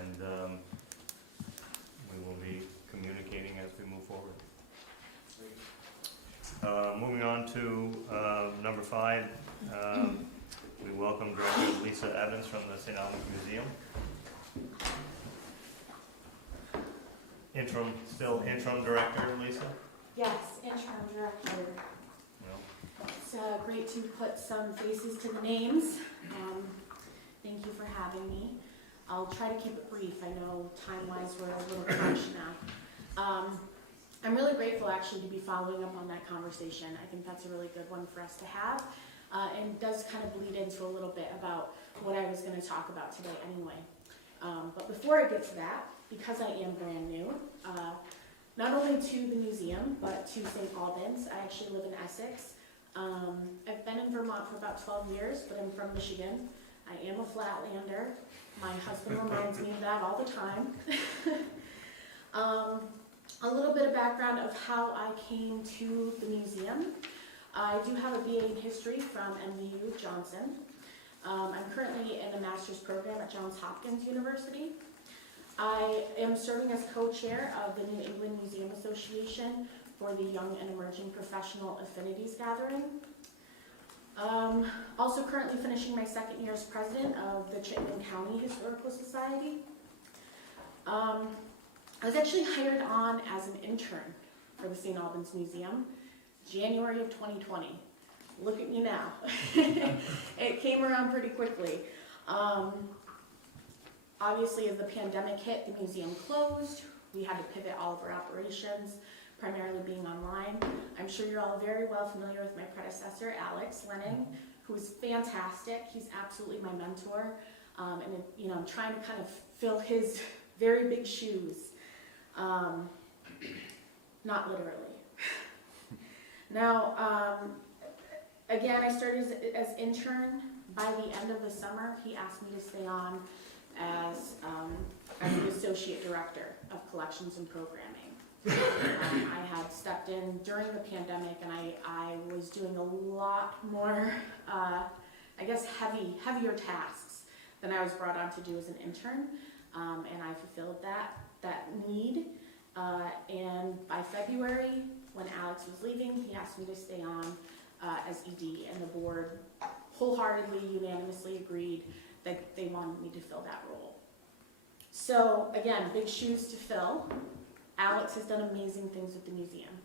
And we will be communicating as we move forward. Moving on to number 5, we welcome Director Lisa Evans from the St. Albans Museum. Still interim director, Lisa? Yes, interim director. No. It's great to put some faces to the names. Thank you for having me. I'll try to keep it brief. I know time-wise we're a little crunched now. I'm really grateful actually to be following up on that conversation. I think that's a really good one for us to have. And does kind of bleed into a little bit about what I was going to talk about today anyway. But before I get to that, because I am brand new, not only to the museum, but to St. Albans. I actually live in Essex. I've been in Vermont for about 12 years, but I'm from Michigan. I am a Flatlander. My husband reminds me of that all the time. A little bit of background of how I came to the museum. I do have a BA in history from MU Johnson. I'm currently in a master's program at Johns Hopkins University. I am serving as co-chair of the New England Museum Association for the Young and Emerging Professional Affinities Gathering. Also currently finishing my 2nd year as president of the Chittenden County Historical Society. I was actually hired on as an intern for the St. Albans Museum, January of 2020. Look at me now. It came around pretty quickly. Obviously, as the pandemic hit, the museum closed. We had to pivot all of our operations, primarily being online. I'm sure you're all very well familiar with my predecessor, Alex Lenning, who's fantastic. He's absolutely my mentor. And you know, I'm trying to kind of fill his very big shoes. Not literally. Now, again, I started as intern. By the end of the summer, he asked me to stay on as the associate director of collections and programming. I had stepped in during the pandemic, and I was doing a lot more, I guess, heavier tasks than I was brought on to do as an intern, and I fulfilled that need. And by February, when Alex was leaving, he asked me to stay on as ED, and the board wholeheartedly, unanimously agreed that they wanted me to fill that role. So again, big shoes to fill. Alex has done amazing things with the museum.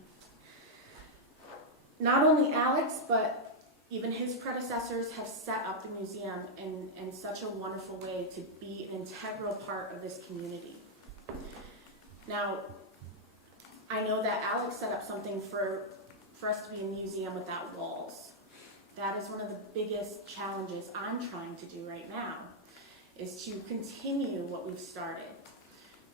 Not only Alex, but even his predecessors have set up the museum in such a wonderful way to be an integral part of this community. Now, I know that Alex set up something for us to be a museum without walls. That is one of the biggest challenges I'm trying to do right now, is to continue what we've started.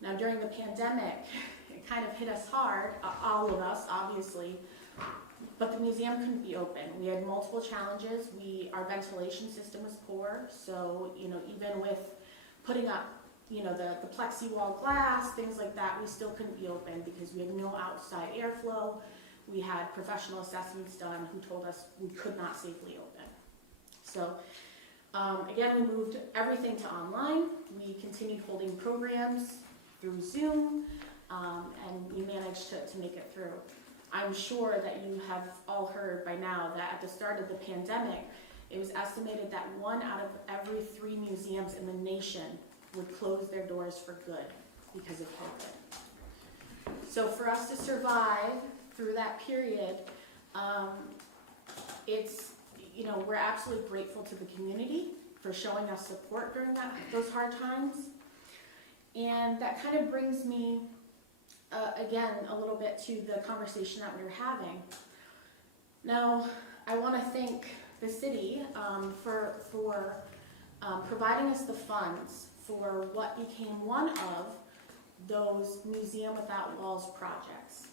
Now, during the pandemic, it kind of hit us hard, all of us, obviously, but the museum couldn't be open. We had multiple challenges. Our ventilation system was poor, so, you know, even with putting up, you know, the plexi wall glass, things like that, we still couldn't be open because we had no outside airflow. We had professional assessments done who told us we could not safely open. So again, we moved everything to online. We continued holding programs through Zoom, and we managed to make it through. I'm sure that you have all heard by now that at the start of the pandemic, it was estimated that 1 out of every 3 museums in the nation would close their doors for good because of COVID. So for us to survive through that period, it's, you know, we're absolutely grateful to the community for showing us support during those hard times. And that kind of brings me, again, a little bit to the conversation that we were having. Now, I want to thank the city for providing us the funds for what became one of those Museum Without Walls projects.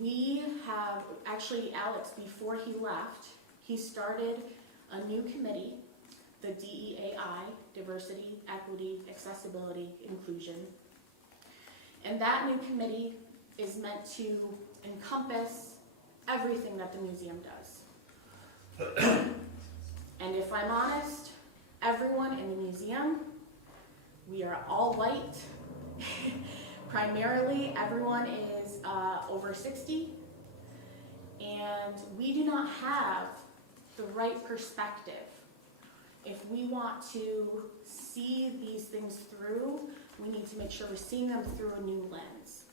We have, actually Alex, before he left, he started a new committee, the DEAI, Diversity, Equity, Accessibility, Inclusion. And that new committee is meant to encompass everything that the museum does. And if I'm honest, everyone in the museum, we are all white. Primarily, everyone is over 60. And we do not have the right perspective. If we want to see these things through, we need to make sure we're seeing them through a new lens.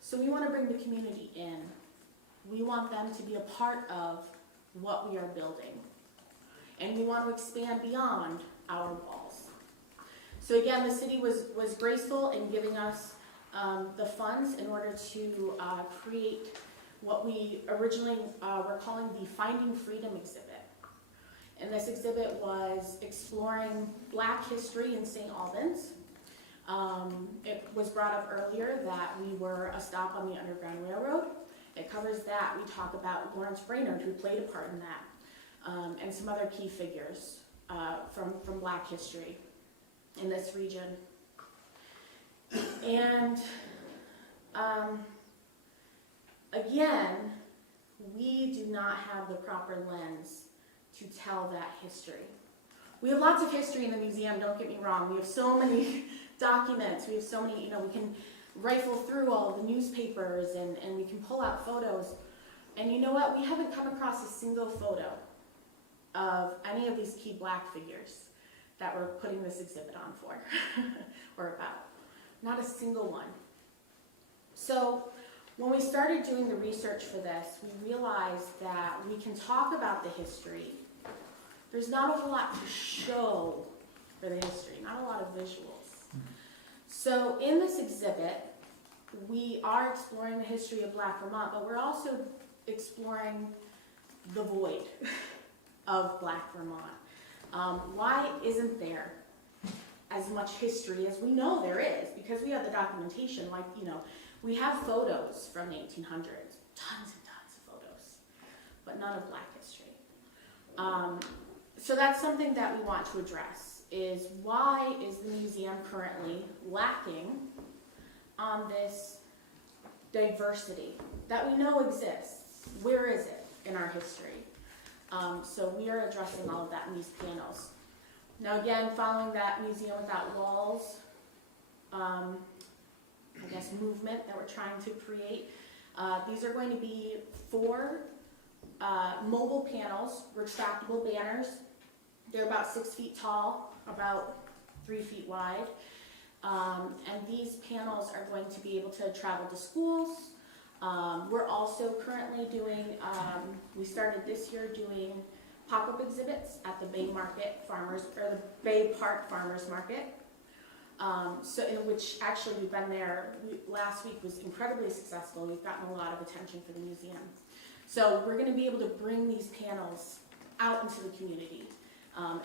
So we want to bring the community in. We want them to be a part of what we are building. And we want to expand beyond our walls. So again, the city was graceful in giving us the funds in order to create what we originally were calling the Finding Freedom exhibit. And this exhibit was exploring Black history in St. Albans. It was brought up earlier that we were a stop on the Underground Railroad. It covers that. We talk about Lawrence Brainerd, who played a part in that, and some other key figures from Black history in this region. And again, we do not have the proper lens to tell that history. We have lots of history in the museum, don't get me wrong. We have so many documents, we have so many, you know, we can rifle through all the newspapers and we can pull out photos. And you know what? We haven't come across a single photo of any of these key Black figures that we're putting this exhibit on for or about. Not a single one. So when we started doing the research for this, we realized that we can talk about the history. There's not a whole lot to show for the history, not a lot of visuals. So in this exhibit, we are exploring the history of Black Vermont, but we're also exploring the void of Black Vermont. Why isn't there as much history as we know there is? Because we have the documentation, like, you know, we have photos from the 1800s, tons and tons of photos, but none of Black history. So that's something that we want to address, is why is the museum currently lacking on this diversity that we know exists? Where is it in our history? So we are addressing all of that in these panels. Now again, following that Museum Without Walls, I guess, movement that we're trying to create, these are going to be 4 mobile panels, retractable banners. They're about 6 feet tall, about 3 feet wide. And these panels are going to be able to travel to schools. We're also currently doing, we started this year doing pop-up exhibits at the Bay Market Farmers, or the Bay Park Farmers Market. So in which actually we've been there, last week was incredibly successful. We've gotten a lot of attention for the museum. So we're going to be able to bring these panels out into the community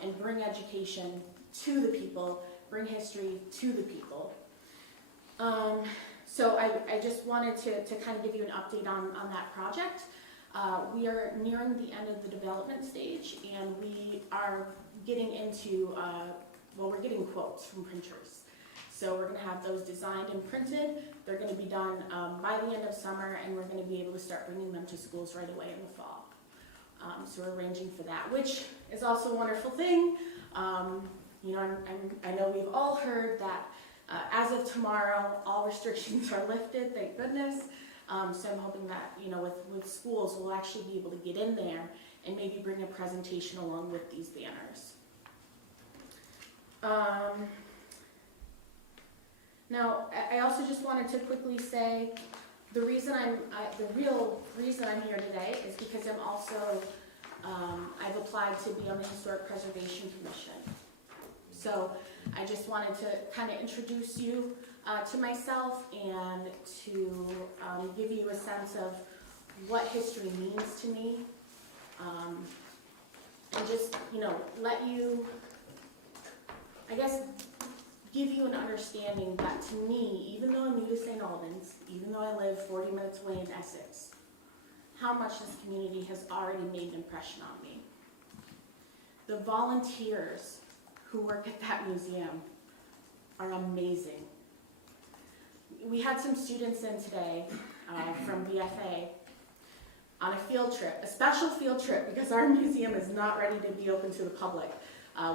and bring education to the people, bring history to the people. So I just wanted to kind of give you an update on that project. We are nearing the end of the development stage, and we are getting into, well, we're getting quotes from printers. So we're going to have those designed and printed. They're going to be done by the end of summer, and we're going to be able to start bringing them to schools right away in the fall. So we're arranging for that, which is also a wonderful thing. You know, I know we've all heard that as of tomorrow, all restrictions are lifted, thank goodness. So I'm hoping that, with schools, we'll actually be able to get in there and maybe bring a presentation along with these banners. Now, I also just wanted to quickly say, the real reason I'm here today is because I'm also, I've applied to be on the Historic Preservation Commission. So I just wanted to kind of introduce you to myself and to give you a sense of what history means to me. And just, let you, I guess, give you an understanding that to me, even though I'm new to St. Albans, even though I live 40 minutes away in Essex, how much this community has already made an impression on me. The volunteers who work at that museum are amazing. We had some students in today from BFA on a field trip, a special field trip, because our museum is not ready to be open to the public.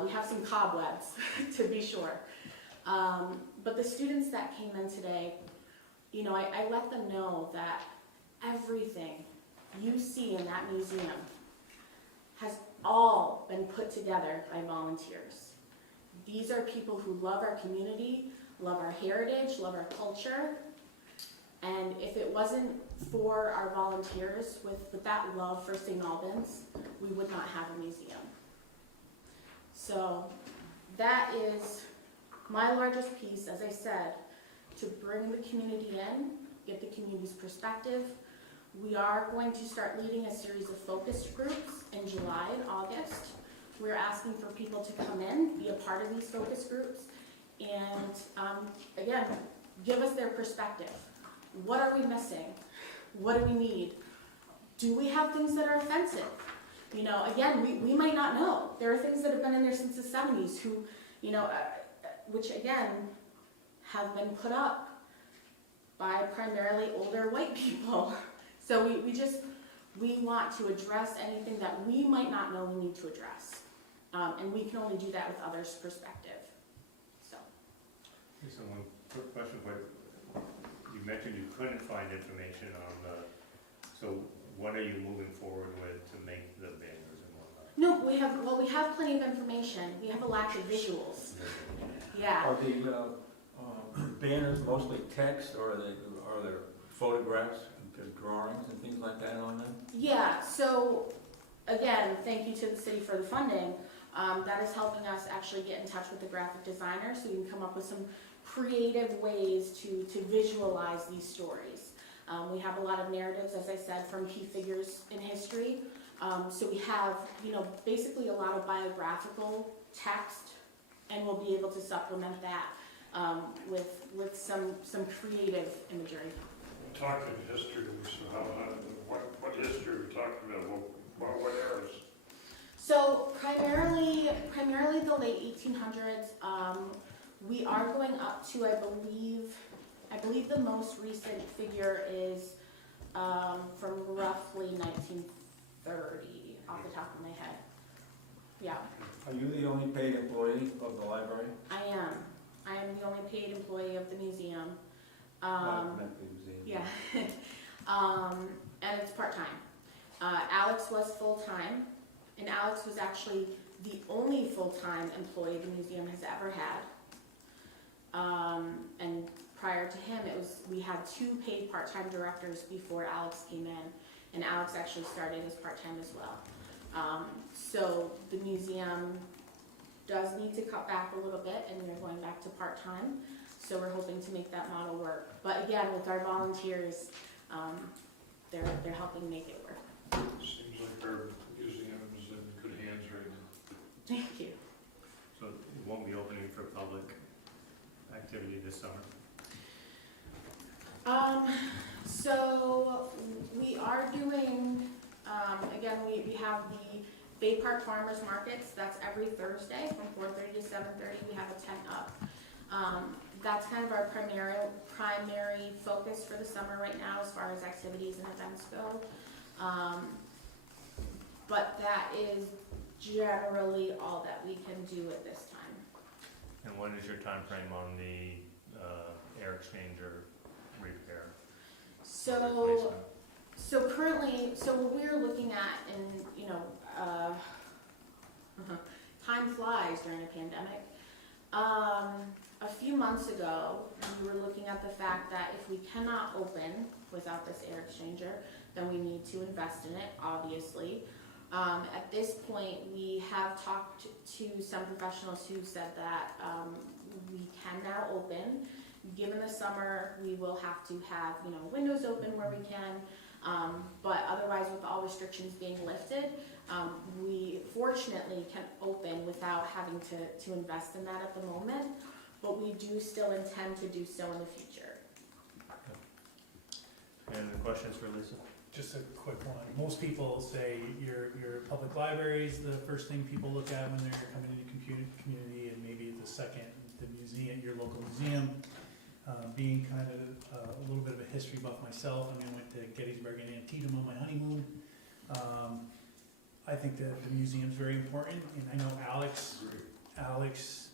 We have some cobwebs, to be sure. But the students that came in today, I let them know that everything you see in that museum has all been put together by volunteers. These are people who love our community, love our heritage, love our culture. And if it wasn't for our volunteers with that love for St. Albans, we would not have a museum. So that is my largest piece, as I said, to bring the community in, get the community's perspective. We are going to start leading a series of focus groups in July and August. We're asking for people to come in, be a part of these focus groups, and again, give us their perspective. What are we missing? What do we need? Do we have things that are offensive? Again, we might not know. There are things that have been in there since the 70s who, which again, have been put up by primarily older white people. So we want to address anything that we might not know we need to address. And we can only do that with others' perspective. So. So one quick question for you. You mentioned you couldn't find information on so what are you moving forward with to make the banners and whatnot? No, we have plenty of information. We have a lack of visuals. Yeah. Are the banners mostly text, or are there photographs, drawings, and things like that on them? Yeah. So again, thank you to the city for the funding. That is helping us actually get in touch with the graphic designer, so we can come up with some creative ways to visualize these stories. We have a lot of narratives, as I said, from key figures in history. So we have, basically a lot of biographical text, and we'll be able to supplement that with some creative imagery. Talking history, so what history are we talking about? What eras? So primarily the late 1800s. We are going up to, I believe the most recent figure is from roughly 1930, off the top of my head. Yeah. Are you the only paid employee of the library? I am the only paid employee of the museum. Not the museum. Yeah. And it's part-time. Alex was full-time, and Alex was actually the only full-time employee the museum has ever had. And prior to him, we had 2 paid part-time directors before Alex came in, and Alex actually started as part-time as well. So the museum does need to cut back a little bit, and we're going back to part-time. So we're hoping to make that model work. But again, with our volunteers, they're helping make it work. Seems like our museum is in good hands right now. Thank you. So it won't be opening for public activity this summer? So we are doing, again, we have the Bay Park Farmers Markets. That's every Thursday from 4:30 to 7:30. We have a tent up. That's kind of our primary focus for the summer right now as far as activities and events go. But that is generally all that we can do at this time. And what is your time frame on the air exchange or repair? So currently, so what we're looking at, and you know, time flies during a pandemic. A few months ago, we were looking at the fact that if we cannot open without this air exchanger, then we need to invest in it, obviously. At this point, we have talked to some professionals who said that we can now open. Given the summer, we will have to have, you know, windows open where we can, but otherwise with all restrictions being lifted, we fortunately can open without having to invest in that at the moment, but we do still intend to do so in the future. Any other questions for Lisa? Just a quick one. Most people say your public library is the first thing people look at when they're coming into community, and maybe the second, the museum, your local museum. Being kind of a little bit of a history buff myself, I mean, I went to Gettysburg and Antietam on my honeymoon. I think that the museum's very important, and I know Alex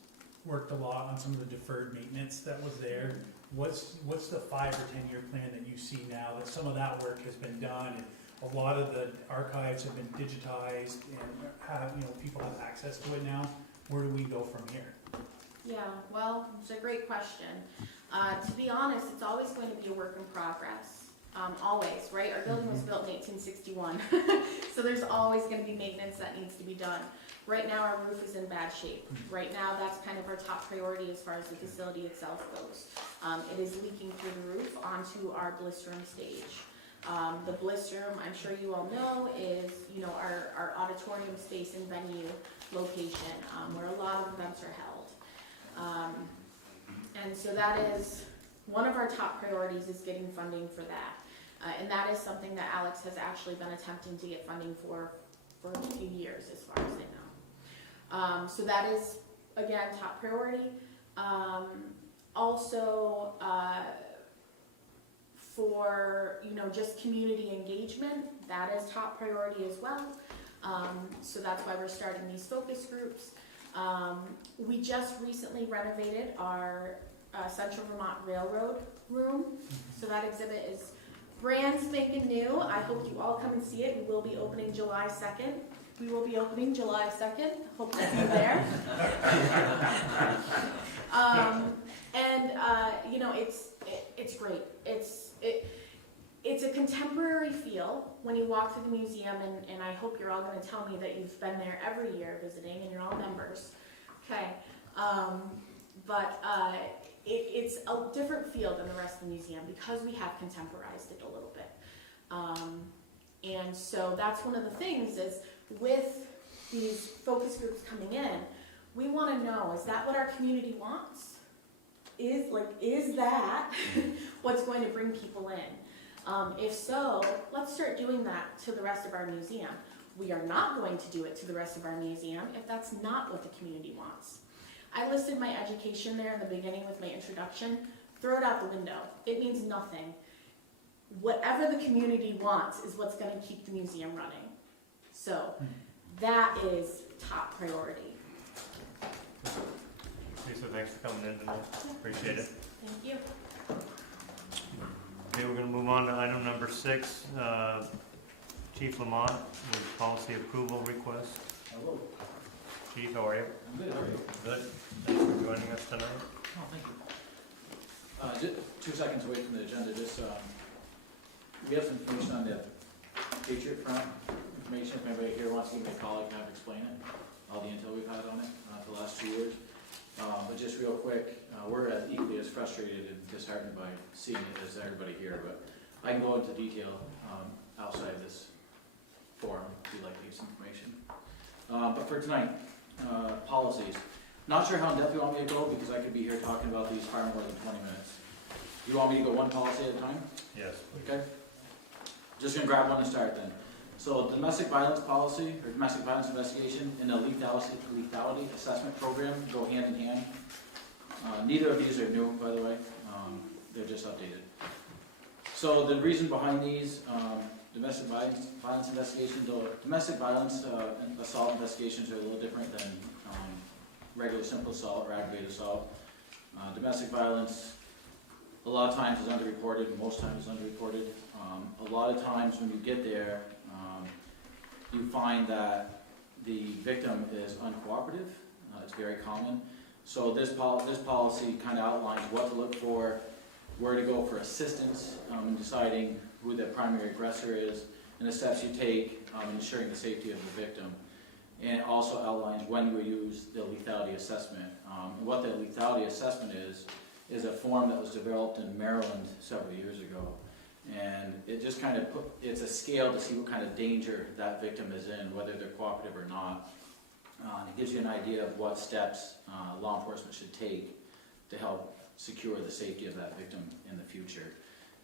worked a lot on some of the deferred maintenance that was there. What's the 5 or 10 year plan that you see now that some of that work has been done and a lot of the archives have been digitized and have, you know, people have access to it now? Where do we go from here? Yeah, well, it's a great question. To be honest, it's always going to be a work in progress. Always, right? Our building was built in 1861, so there's always going to be maintenance that needs to be done. Right now, our roof is in bad shape. Right now, that's kind of our top priority as far as the facility itself goes. It is leaking through the roof onto our bliss room stage. The bliss room, I'm sure you all know, is, you know, our auditorium space and venue location where a lot of events are held. And so that is one of our top priorities, is getting funding for that. And that is something that Alex has actually been attempting to get funding for a few years, as far as I know. So that is, again, top priority. Also, for, you know, just community engagement, that is top priority as well. So that's why we're starting these focus groups. We just recently renovated our Central Vermont Railroad room. So that exhibit is brand spanking new. I hope you all come and see it. We will be opening July 2nd. We will be opening July 2nd. Hope to see you there. You know, it's great. It's a contemporary feel when you walk through the museum, and I hope you're all going to tell me that you've been there every year visiting and you're all members. Okay. It's a different feel than the rest of the museum because we have contemporized it a little bit. And so that's one of the things is with these focus groups coming in, we want to know, is that what our community wants? Is that what's going to bring people in? If so, let's start doing that to the rest of our museum. We are not going to do it to the rest of our museum if that's not what the community wants. I listed my education there in the beginning with my introduction. Throw it out the window. It means nothing. Whatever the community wants is what's going to keep the museum running. So that is top priority. Lisa, thanks for coming in tonight. Appreciate it. Thank you. Okay, we're going to move on to item number 6. Chief Lamont with policy approval request. Hello. Chief, how are you? I'm good, how are you? Good. Thanks for joining us tonight. Oh, thank you. Just 2 seconds away from the agenda, we have some information on the Patriot Front information. If anybody here wants to give me a call, I can have explain it, all the intel we've had on it for the last 2 years. But just real quick, we're equally as frustrated and disheartened by seeing it as everybody here, but I can go into detail outside of this forum if you'd like to get some information. But for tonight, policies. Not sure how in-depth you want me to go because I could be here talking about these far more than 20 minutes. You want me to go one policy at a time? Yes, please. Okay. Just gonna grab one to start then. So domestic violence policy, or domestic violence investigation, and the lethality assessment program go hand in hand. Neither of these are new, by the way. They're just updated. So the reason behind these, domestic violence investigations, domestic violence assault investigations are a little different than regular simple assault or aggravated assault. Domestic violence a lot of times it's underreported, most times it's underreported. A lot of times when you get there, you find that the victim is uncooperative. It's very common. So this policy kind of outlines what to look for, where to go for assistance in deciding who the primary aggressor is, and the steps you take in ensuring the safety of the victim. And it also outlines when you would use the lethality assessment. And what the lethality assessment is a form that was developed in Maryland several years ago. And it just kind of it's a scale to see what kind of danger that victim is in, whether they're cooperative or not. And it gives you an idea of what steps law enforcement should take to help secure the safety of that victim in the future.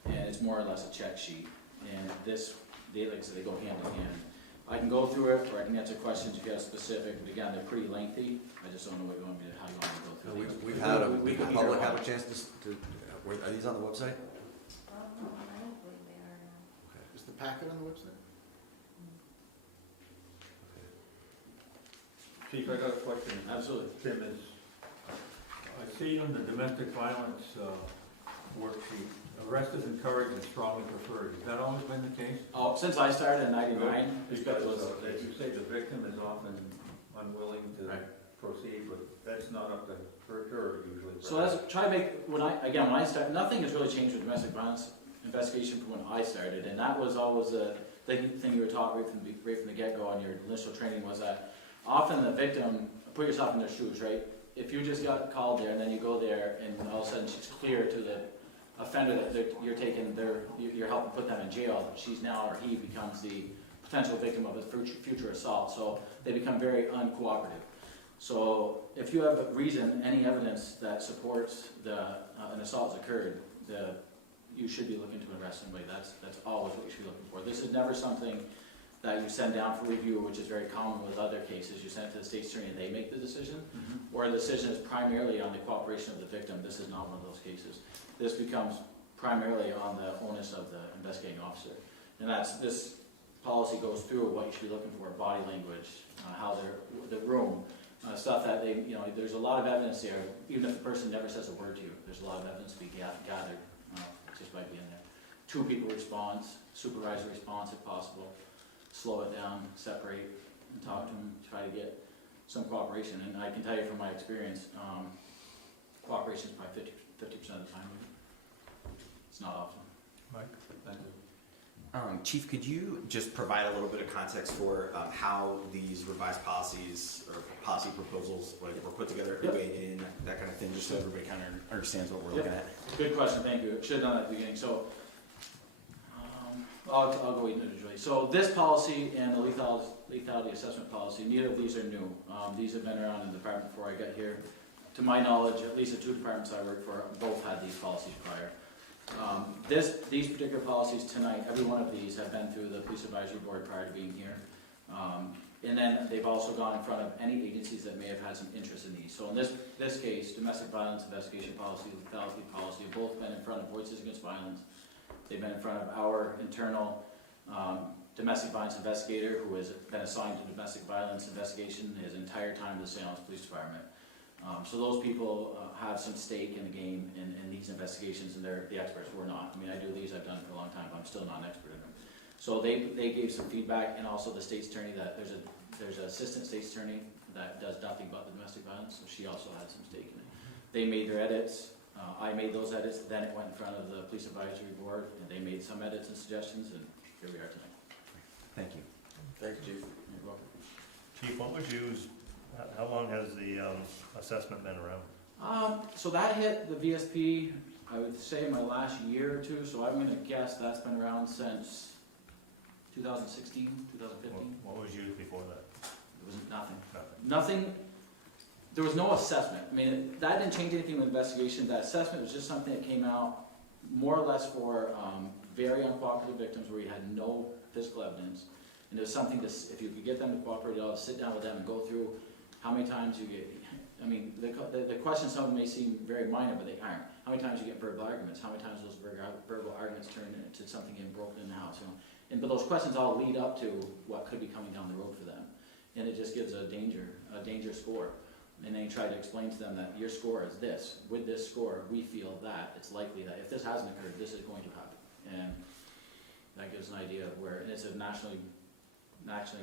And it's more or less a check sheet. And like I said, they go hand in hand. I can go through it, or I can answer questions if you have specific, but again, they're pretty lengthy. I just don't know what you want me to, how you want me to go through these. We've had, the public have a chance are these on the website? I don't believe they are now. Is the packet on the website? Chief, I got a question. Absolutely. Tim, I see on the domestic violence worksheet, arrest is encouraged and strongly preferred. Has that always been the case? Oh, since I started in '99, it's got Because those. as you say, the victim is often unwilling to Right. proceed, but that's not up to her usually. So that's, try to make, when I started, nothing has really changed with domestic violence investigation from when I started, and that was always the thing you were taught right from the get-go on your initial training was that often the victim, put yourself in their shoes, right? If you just got called there and then you go there and all of a sudden she's clear to the offender that you're helping put them in jail, she's now or he becomes the potential victim of a future assault, so they become very uncooperative. So if you have a reason, any evidence that supports an assault has occurred, you should be looking to arrest somebody. That's always what you should be looking for. This is never something that you send down for review, which is very common with other cases. You send it to the state's attorney and they make the decision, or the decision is primarily on the cooperation of the victim. This is not one of those cases. This becomes primarily on the onus of the investigating officer. And this policy goes through what you should be looking for, body language, how the room, stuff that there's a lot of evidence there, even if the person never says a word to you, there's a lot of evidence to be gathered just by being there. 2 people response, supervisor response if possible, slow it down, separate, and talk to them, try to get some cooperation. And I can tell you from my experience, cooperation is probably 50% of the time. It's not often. Mike? Thank you. Chief, could you just provide a little bit of context for how these revised policies or policy proposals were put together, Yep. weighed in, that kind of thing, just so everybody kind of understands what we're Yep. looking at? Good question, thank you. Should have done that at the beginning. So, I'll go individually. So this policy and the lethality assessment policy, neither of these are new. These have been around in the department before I got here. To my knowledge, at least the 2 departments I work for both had these policies prior. These particular policies tonight, every one of these have been through the police advisory board prior to being here. And then they've also gone in front of any agencies that may have had some interest in these. So in this case, domestic violence investigation policy, lethality policy, have both been in front of Voices Against Violence. They've been in front of our internal domestic violence investigator who has been assigned to domestic violence investigation his entire time with the St. Albans Police Department. So those people have some stake in the game in these investigations, and they're the experts. We're not. I mean, I do these, I've done it for a long time, but I'm still not an expert in them. So they gave some feedback, and also the state's attorney, that there's an assistant state's attorney that does nothing but the domestic violence, so she also had some stake in it. They made their edits. I made those edits, then it went in front of the police advisory board, and they made some edits and suggestions, and here we are tonight. Thank you. Thank you, Chief. You're welcome. Chief, what would you, how long has the assessment been around? So that hit the VSP, I would say in my last year or 2, so I'm gonna guess that's been around since 2016, 2015. What was used before that? There was nothing. There was no assessment. I mean, that didn't change anything with investigation. That assessment was just something that came out more or less for very uncooperative victims where you had no physical evidence. And it was something to, if you could get them to cooperate, I'll sit down with them and go through how many times you get, I mean, the questions, some of them may seem very minor, but they aren't. How many times you get verbal arguments? How many times those verbal arguments turn into something getting broken in the house? But those questions all lead up to what could be coming down the road for them. And it just gives a danger score. And then you try to explain to them that your score is this. With this score, we feel that it's likely that if this hasn't occurred, this is going to happen. And that gives an idea of where, and it's a nationally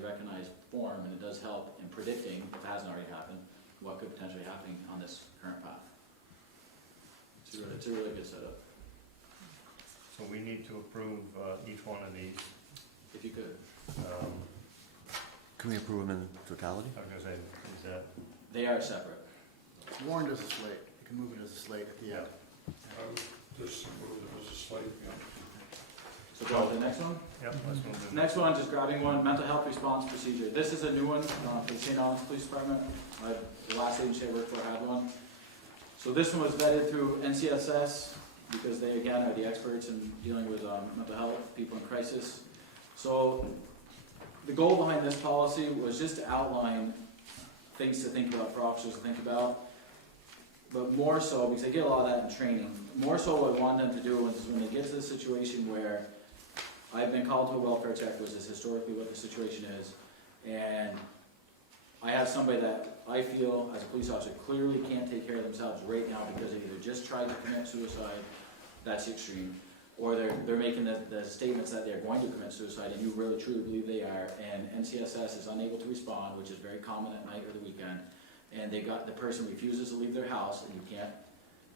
recognized form, and it does help in predicting, if it hasn't already happened, what could potentially happen on this current path. It's a really good setup, So we need to approve each one of these. if you could. Can we approve them in totality? I was gonna say, is that, They are separate. Warned as a slate, you can move it as a slate at the end. I would just move it as a slate, So go to the next one. yep, let's move it. Next one, just grabbing one, mental health response procedure. This is a new one for the St. Albans Police Department. The last agency I worked for had one. So this one was vetted through NCSS because they, again, are the experts in dealing with mental health, people in crisis. So the goal behind this policy was just to outline things to think about for officers to think about. But more so, because they get a lot of that in training, more so what I want them to do is when they get to the situation where I've been called to a welfare check, which is historically what the situation is, and I have somebody that I feel, as a police officer, clearly can't take care of themselves right now because they either just tried to commit suicide, that's extreme, or they're making the statements that they're going to commit suicide, and you really truly believe they are, and NCSS is unable to respond, which is very common at night or the weekend, and the person refuses to leave their house, and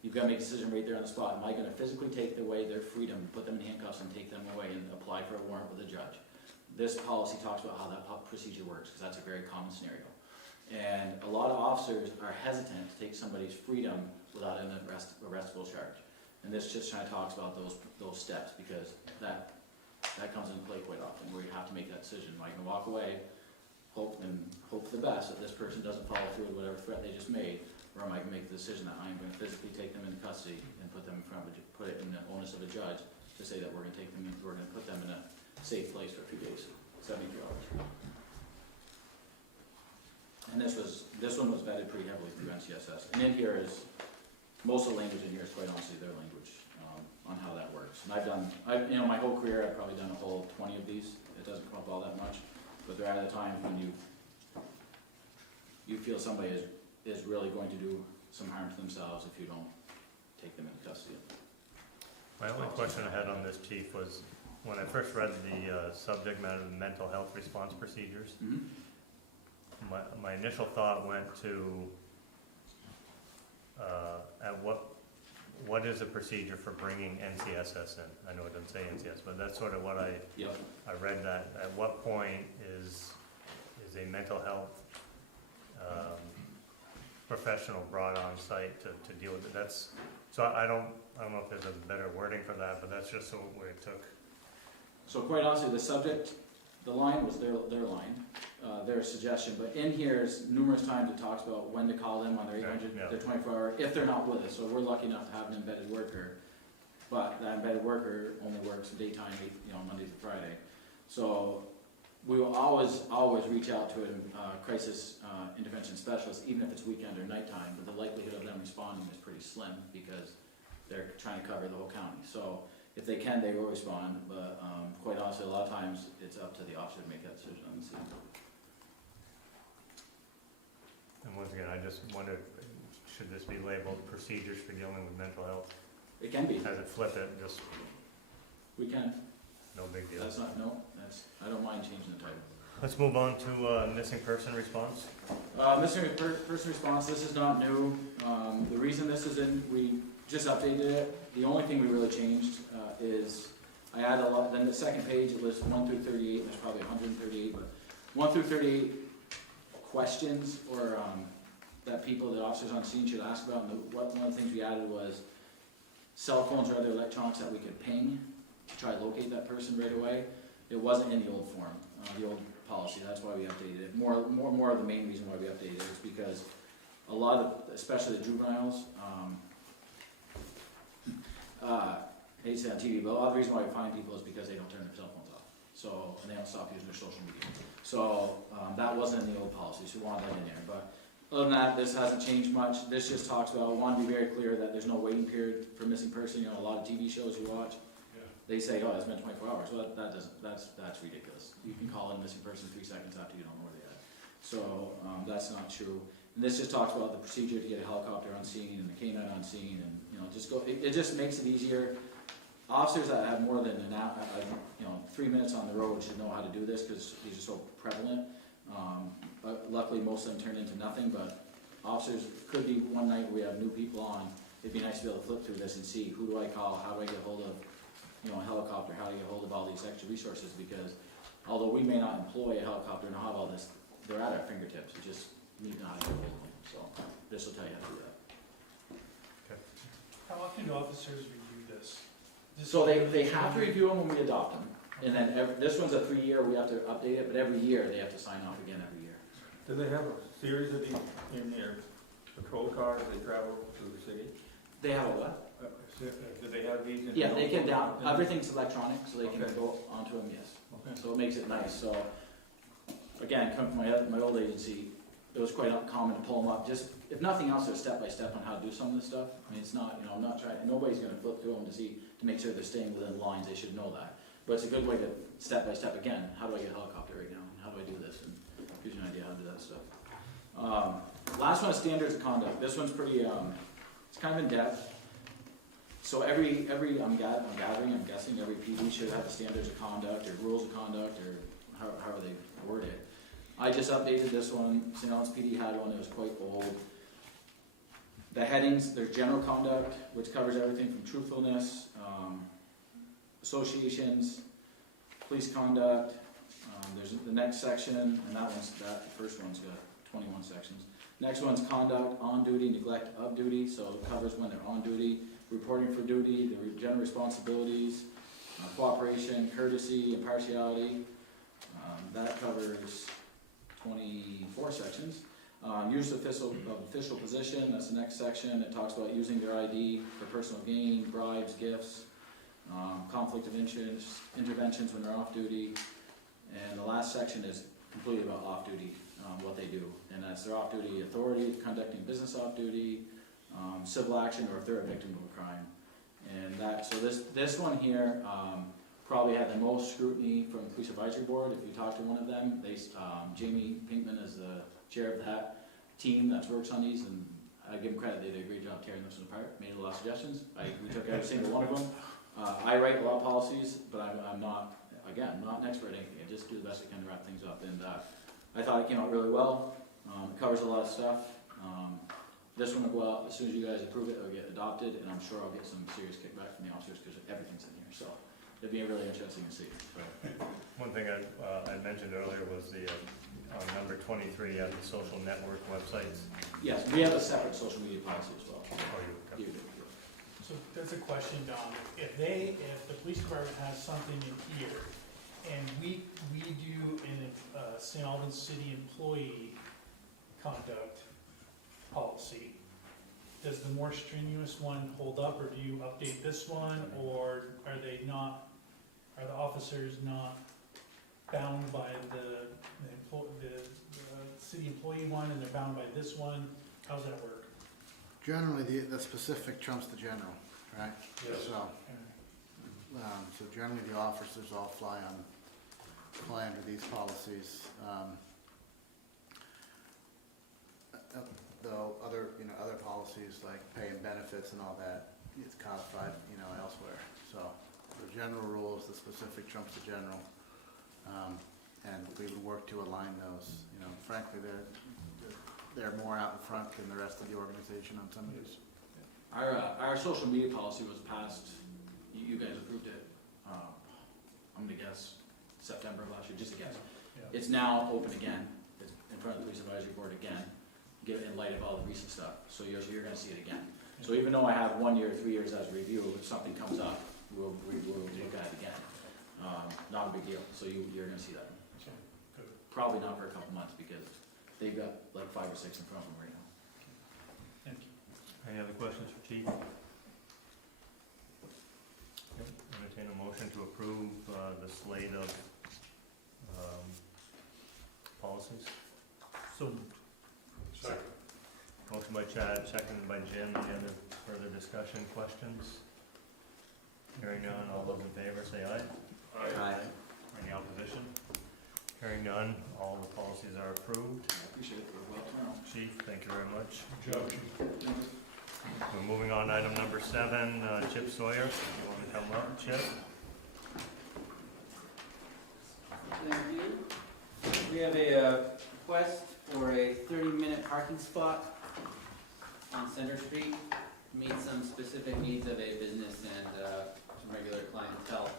you've got to make a decision right there on the spot. Am I going to physically take away their freedom, put them in handcuffs, and take them away and apply for a warrant with a judge? This policy talks about how that procedure works, because that's a very common scenario. And a lot of officers are hesitant to take somebody's freedom without an arrestable charge. And this just kind of talks about those steps, because that comes into play quite often, where you have to make that decision. Am I going to walk away, hope for the best that this person doesn't follow through with whatever threat they just made, or am I going to make the decision that I'm going to physically take them into custody and put it in the onus of a judge to say that we're going to put them in a safe place for a few days, 72 hours. And this one was vetted pretty heavily through NCSS. And in here is, most of the language in here is quite honestly their language on how that works. And my whole career, I've probably done a whole 20 of these. It doesn't come up all that much, but there are the times when you feel somebody is really going to do some harm to themselves if you don't take them into custody. My only question I had on this, Chief, was when I first read the subject matter of mental health response procedures, my initial thought went to at what is a procedure for bringing NCSS in? I know it doesn't say NCS, but that's sort of what I read that. At what point is a mental health professional brought on site to deal with it? So I don't know if there's a better wording for that, but that's just where it took. So quite honestly, the line was their line, their suggestion, but in here is numerous times it talks about when to call them on their 800, their 24-hour, if they're not with us. So we're lucky enough to have an embedded worker, but that embedded worker only works daytime, Monday through Friday. So we will always reach out to a crisis intervention specialist, even if it's weekend or nighttime, but the likelihood of them responding is pretty slim because they're trying to cover the whole county. So if they can, they will respond, but quite honestly, a lot of times it's up to the officer to make that decision on the scene. And once again, I just wondered, should this be labeled procedures for dealing with mental health? It can be. As it flip it, just We can. no big deal. I don't mind changing the title. Let's move on to missing person response. Missing person response, this is not new. The reason this is in, we just updated it. The only thing we really changed is I added a lot, then the second page it lists 1 through 38, there's probably 138, but 1 through 38 questions or that officers on scene should ask about. And one of the things we added was cell phones or other electronics that we could ping to try to locate that person right away. It wasn't in the old form, the old policy. That's why we updated it. More of the main reason why we updated it is because a lot of, especially the juveniles, I hate to say on TV, but a lot of the reason why we find people is because they don't turn their cell phones off. So, and they don't stop using their social media. So that wasn't in the old policy, so we wanted that in there. But other than that, this hasn't changed much. This just talks about, I want to be very clear that there's no waiting period for missing person. A lot of TV shows you watch, they say, oh, it's been 24 hours. Well, that's ridiculous. You can call in a missing person 3 seconds after you don't know where they are. So that's not true. And this just talks about the procedure to get a helicopter on scene and a canine on scene, and, you know, it just makes it easier. Officers that have more than an hour, 3 minutes on the road should know how to do this, because these are so prevalent. But luckily, most of them turn into nothing, but officers, could be one night we have new people on, it'd be nice to be able to flip through this and see, who do I call, how do I get hold of, a helicopter, how do I get hold of all these extra resources, because although we may not employ a helicopter and have all this, they're at our fingertips, we just need to know how to get hold of them, so this will tell you how to do that. How often do officers review this? So they have to review them when we adopt them, and then this one's a 3-year, we have to update it, but every year they have to sign off again every year. Do they have a series of these in their patrol cars they travel through the city? They have a what? Do they have these in? Yeah, they can everything's electronic, so they can go onto them, yes. Okay. So it makes it nice, so, again, coming from my old agency, it was quite common to pull them up, just, if nothing else, there's step by step on how to do some of this stuff. I mean, it's not, I'm not trying, nobody's gonna flip through them to make sure they're staying within the lines, they should know that. But it's a good way to, step by step, again, how do I get a helicopter right now, and how do I do this, and gives you an idea how to do that stuff. Last one is standards of conduct. This one's pretty, it's kind of in depth. So I'm guessing every PD should have the standards of conduct, or rules of conduct, or however they word it. I just updated this one. St. Albans PD had one that was quite old. The headings, there's general conduct, which covers everything from truthfulness, associations, police conduct. There's the next section, and the first one's got 21 sections. Next one's conduct, on duty, neglect of duty, so it covers when they're on duty, reporting for duty, the general responsibilities, cooperation, courtesy, impartiality. That covers 24 sections. Use of official position, that's the next section. It talks about using their ID for personal gain, bribes, gifts, conflict of interest, interventions when they're off duty. And the last section is completely about off duty, what they do. And that's their off duty authority, conducting business off duty, civil action, or if they're a victim of a crime. And so this one here probably had the most scrutiny from the Police Advisory Board. If you talk to one of them, Jamie Pinkman is the chair of that team that works on these, and I give them credit, they did a great job tearing this one apart, made a lot of suggestions. We took every single one of them. I write a lot of policies, but I'm not an expert at anything. I just do the best I can to wrap things up, and I thought it came out really well. It covers a lot of stuff. This one will go out, as soon as you guys approve it, it'll get adopted, and I'm sure I'll get some serious kickback from the officers, because everything's in here, so it'll be really interesting to see. One thing I mentioned earlier was the, on number 23, the social network websites. Yes, we have a separate social media policy as well. Oh, you You do. So that's a question, Don. If the police department has something in here, and we do in St. Albans City employee conduct policy, does the more strenuous one hold up, or do you update this one, or are the officers not bound by the city employee one, and they're bound by this one? How's that work? Generally, the specific trumps the general, right? Yes. So generally, the officers all fly under these policies. Though other policies like pay and benefits and all that, it's codified, elsewhere. So the general rules, the specific trumps the general, and we would work to align those. Frankly, they're more out in front than the rest of the organization on some of these. Our social media policy was passed, you guys approved it, I'm gonna guess September of last year, just a guess. Yeah. It's now open again, it's in front of the Police Advisory Board again, in light of all the recent stuff, so you're gonna see it again. So even though I have 1 year, 3 years as a review, if something comes up, we'll look at it again. Not a big deal, so you're gonna see that. Okay, good. Probably not for a couple months, because they've got like 5 or 6 in front of them right now. Thank you. Any other questions for Chief? Okay, entertain a motion to approve the slate of policies. So, Second. Motion by Chad, seconded by Jim. Any other further discussion, questions? Hearing none, all those in favor say aye. Aye. Any opposition? Hearing none, all the policies are approved. I appreciate it, well, tomorrow. Chief, thank you very much. Good job, Chief. We're moving on to item number 7, Chip Sawyer. If you want to come up, Chip? Thank you. We have a request for a 30-minute parking spot on Center Street to meet some specific needs of a business and some regular clientele.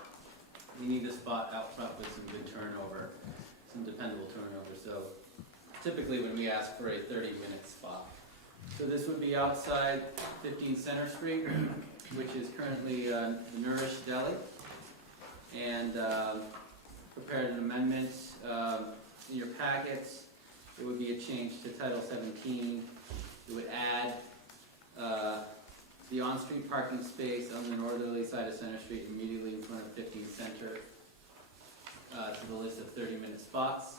We need a spot out front with some good turnover, some dependable turnover. So typically when we ask for a 30-minute spot. So this would be outside 15 Center Street, which is currently the Nourish Deli. And prepared an amendment in your packets. It would be a change to Title 17. It would add the on-street parking space on the northerly side of Center Street immediately in front of 15 Center to the list of 30-minute spots.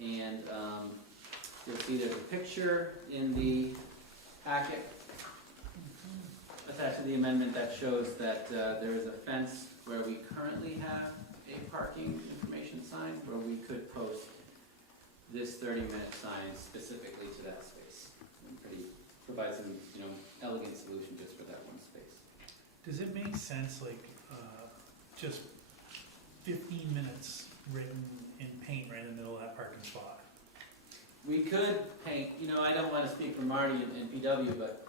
And you'll see there's a picture in the packet attached to the amendment that shows that there is a fence where we currently have a parking information sign where we could post this 30-minute sign specifically to that space. And provide some, elegant solution just for that one space. Does it make sense, like, just 15 minutes written in paint right in the middle of that parking spot? We could paint, I don't want to speak for Marty and PW, but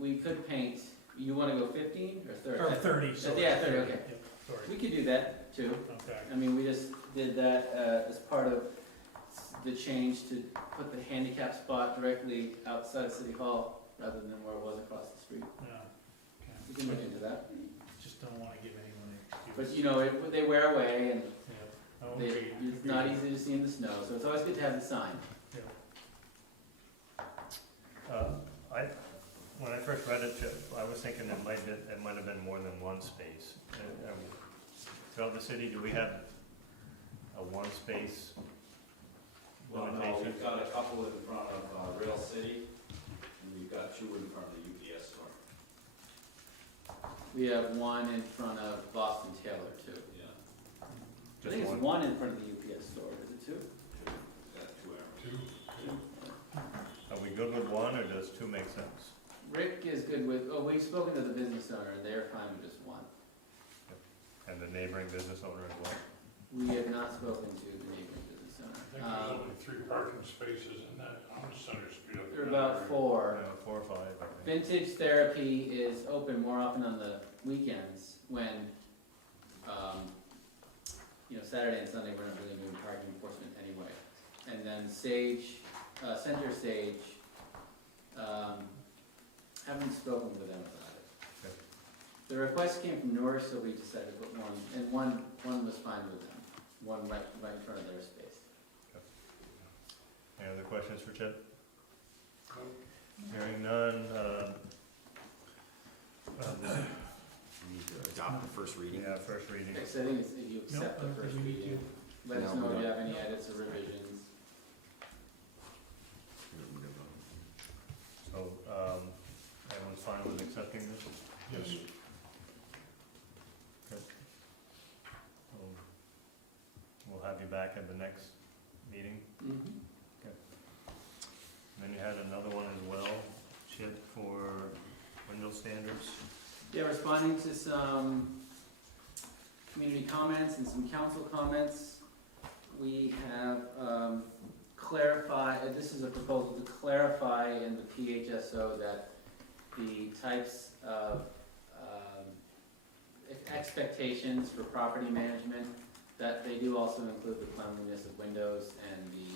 we could paint, you want to go 15 or 30? Or 30, sorry. Yeah, 30, okay. Yep, sorry. We could do that too. Okay. I mean, we just did that as part of the change to put the handicap spot directly outside City Hall rather than where it was across the street. Yeah. Okay. We can look into that. Just don't want to give anyone an But excuse. they wear away and Yeah. Oh, they, agreed. it's not easy to see in the snow, so it's always good to have the sign. Yeah. When I first read it, Chip, I was thinking it might have been more than one space. Throughout the city, do we have a one space Well, no, limitation? we've got a couple in front of Rail City, and we've got 2 in front of the UPS store. We have one in front of Boston Taylor too. Yeah, I think it's one in front of the UPS store, is it two? we've got 2 hours. Are we good with one, or does 2 make sense? Rick is good with, we've spoken to the business owner, and they're fine with just one. And the neighboring business owner as well? We have not spoken to the neighboring business I owner. think there's only 3 parking spaces in that, on Center Street. up There are in that about area. 4. 4 or 5, I think. Vintage Therapy is open more often on the weekends when, Saturday and Sunday we're not really doing parking enforcement anyway. And then Sage, Center Sage, haven't spoken with them about it. Okay. The request came from Norris, so we decided to put one, and one was fine with them. One right in front of their space. Any other questions for Chip? Nope. Hearing none, We need to adopt the first reading. yeah, first reading. Okay, so I think it's, if you accept the Nope, I don't first think we need reading, to. let us No, know we if you don't. have any edits or revisions. So, everyone's fine with accepting this? Yes. Okay. We'll have you back at the next meeting. Mm-hmm. Then you had another one as well, Chip, for window standards. Yeah, responding to some community comments and some council comments, we have clarified, this is a proposal to clarify in the PHSO that the types of expectations for property management, that they do also include the cleanliness of windows and the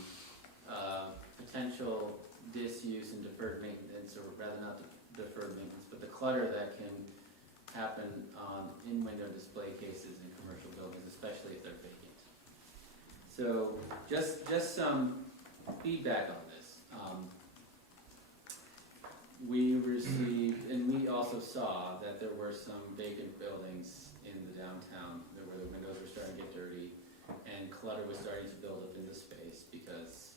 potential disuse and deferred maintenance, or rather not deferred maintenance, but the clutter that can happen in window display cases in commercial buildings, especially if they're vacant. So just some feedback on this. We received, and we also saw that there were some vacant buildings in the downtown, where the windows were starting to get dirty, and clutter was starting to build up in the space because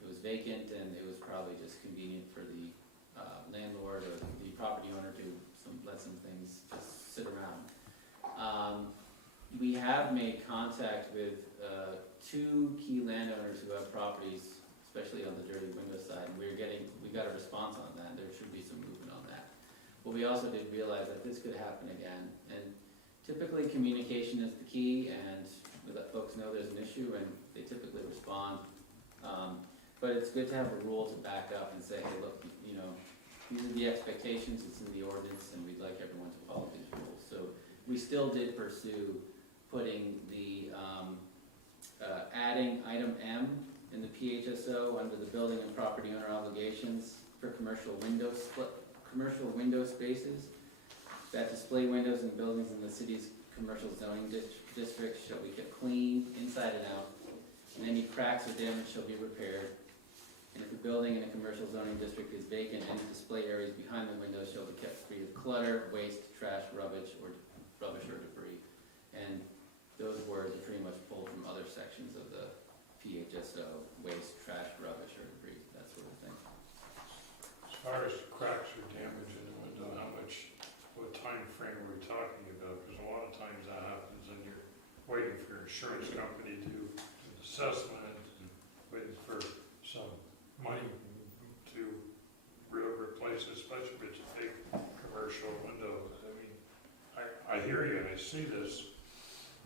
it was vacant, and it was probably just convenient for the landlord or the property owner to let some things just sit around. We have made contact with two key landowners who have properties, especially on the dirty window side, and we got a response on that. There should be some movement on that. But we also did realize that this could happen again, and typically communication is the key, and we let folks know there's an issue, and they typically respond. But it's good to have a rule to back up and say, hey, look, you know, these are the expectations, it's in the ordinance, and we'd like everyone to follow these rules. So we still did pursue putting the, adding item M in the PHSO under the building and property owner obligations for commercial window spaces that display windows in buildings in the city's commercial zoning districts shall be kept clean inside and out, and any cracks or damage shall be repaired. And if a building in a commercial zoning district is vacant, any display areas behind the windows shall be kept free of clutter, waste, trash, rubbish, or debris. And those words are pretty much pulled from other sections of the PHSO: waste, trash, rubbish, or debris, that sort of thing. As far as cracks or damage in the window, what time frame are we talking about? Because a lot of times that happens and you're waiting for your insurance company to do an assessment and waiting for some money to replace, especially if it's a big commercial window. I mean, I hear you and I see this,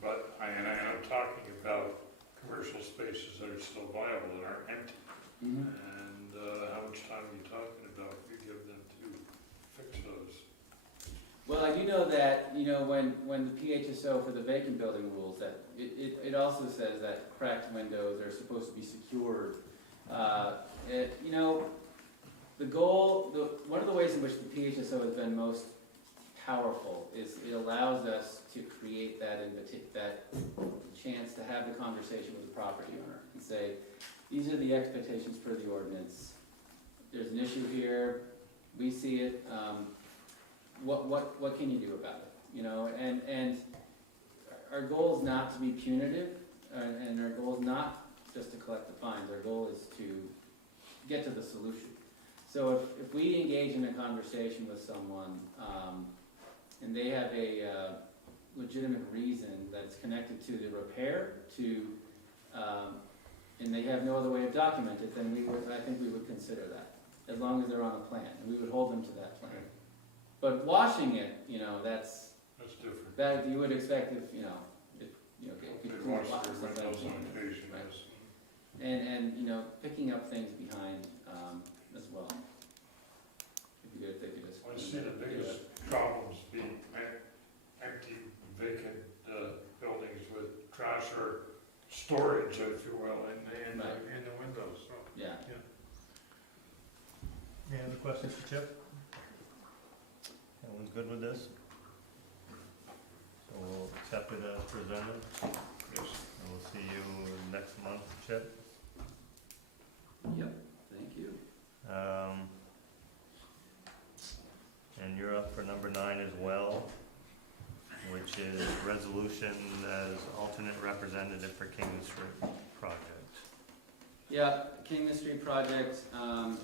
but I'm talking about commercial spaces that are still viable, that aren't empty. Mm-hmm. And how much time are you talking about you give them to fix those? Well, I do know that, you know, when the PHSO for the vacant building rules, that it also says that cracked windows are supposed to be secured. You know, one of the ways in which the PHSO has been most powerful is it allows us to create that chance to have the conversation with the property owner and say, these are the expectations per the ordinance. There's an issue here. We see it. What can you do about it? You know, and our goal is not to be punitive, and our goal is not just to collect the fines. Our goal is to get to the solution. So if we engage in a conversation with someone, and they have a legitimate reason that's connected to the repair, and they have no other way of documenting it, then I think we would consider that, as long as they're on a plan, and we would hold them to that plan. But washing it, you know, that's different. That you would expect if, you know, They wash their windows on occasion, right? yes. And, you know, picking up things behind, as well. It'd be good if they could just. I see the biggest problems being empty, vacant buildings with trash or storage, if you will, in the windows. So, Yeah. Any other questions for Chip? Everyone's good with this? So we'll accept it as presented. yes. And we'll see you next month, Chip. Yep, thank you. And you're up for number 9 as well, which is resolution as alternate representative for Kingman Street project. Yeah, Kingman Street project, I'm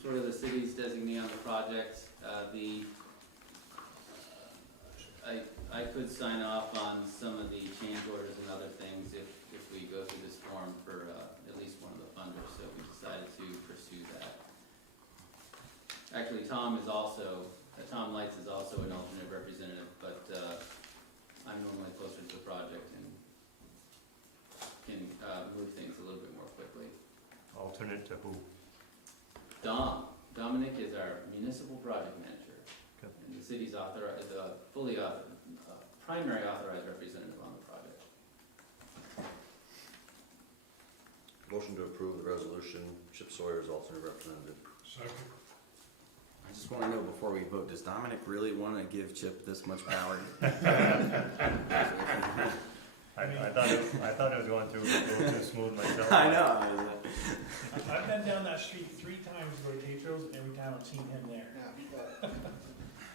sort of the city's designee on the project. I could sign off on some of the change orders and other things if we go through this form for at least one of the funders, so we decided to pursue that. Actually, Tom Lights is also an alternate representative, but I'm normally closer to the project and can move things a little bit more quickly. Alternate to who? Dominic is our municipal project manager. Okay. And the city's primary authorized representative on the project. Motion to approve the resolution, Chip Sawyer as alternate representative. Second. I just want to know before we vote, does Dominic really want to give Chip this much power? I thought it was going through a little too smooth myself. I know. I've been down that street 3 times to go to Tetros, and every time I've seen him there.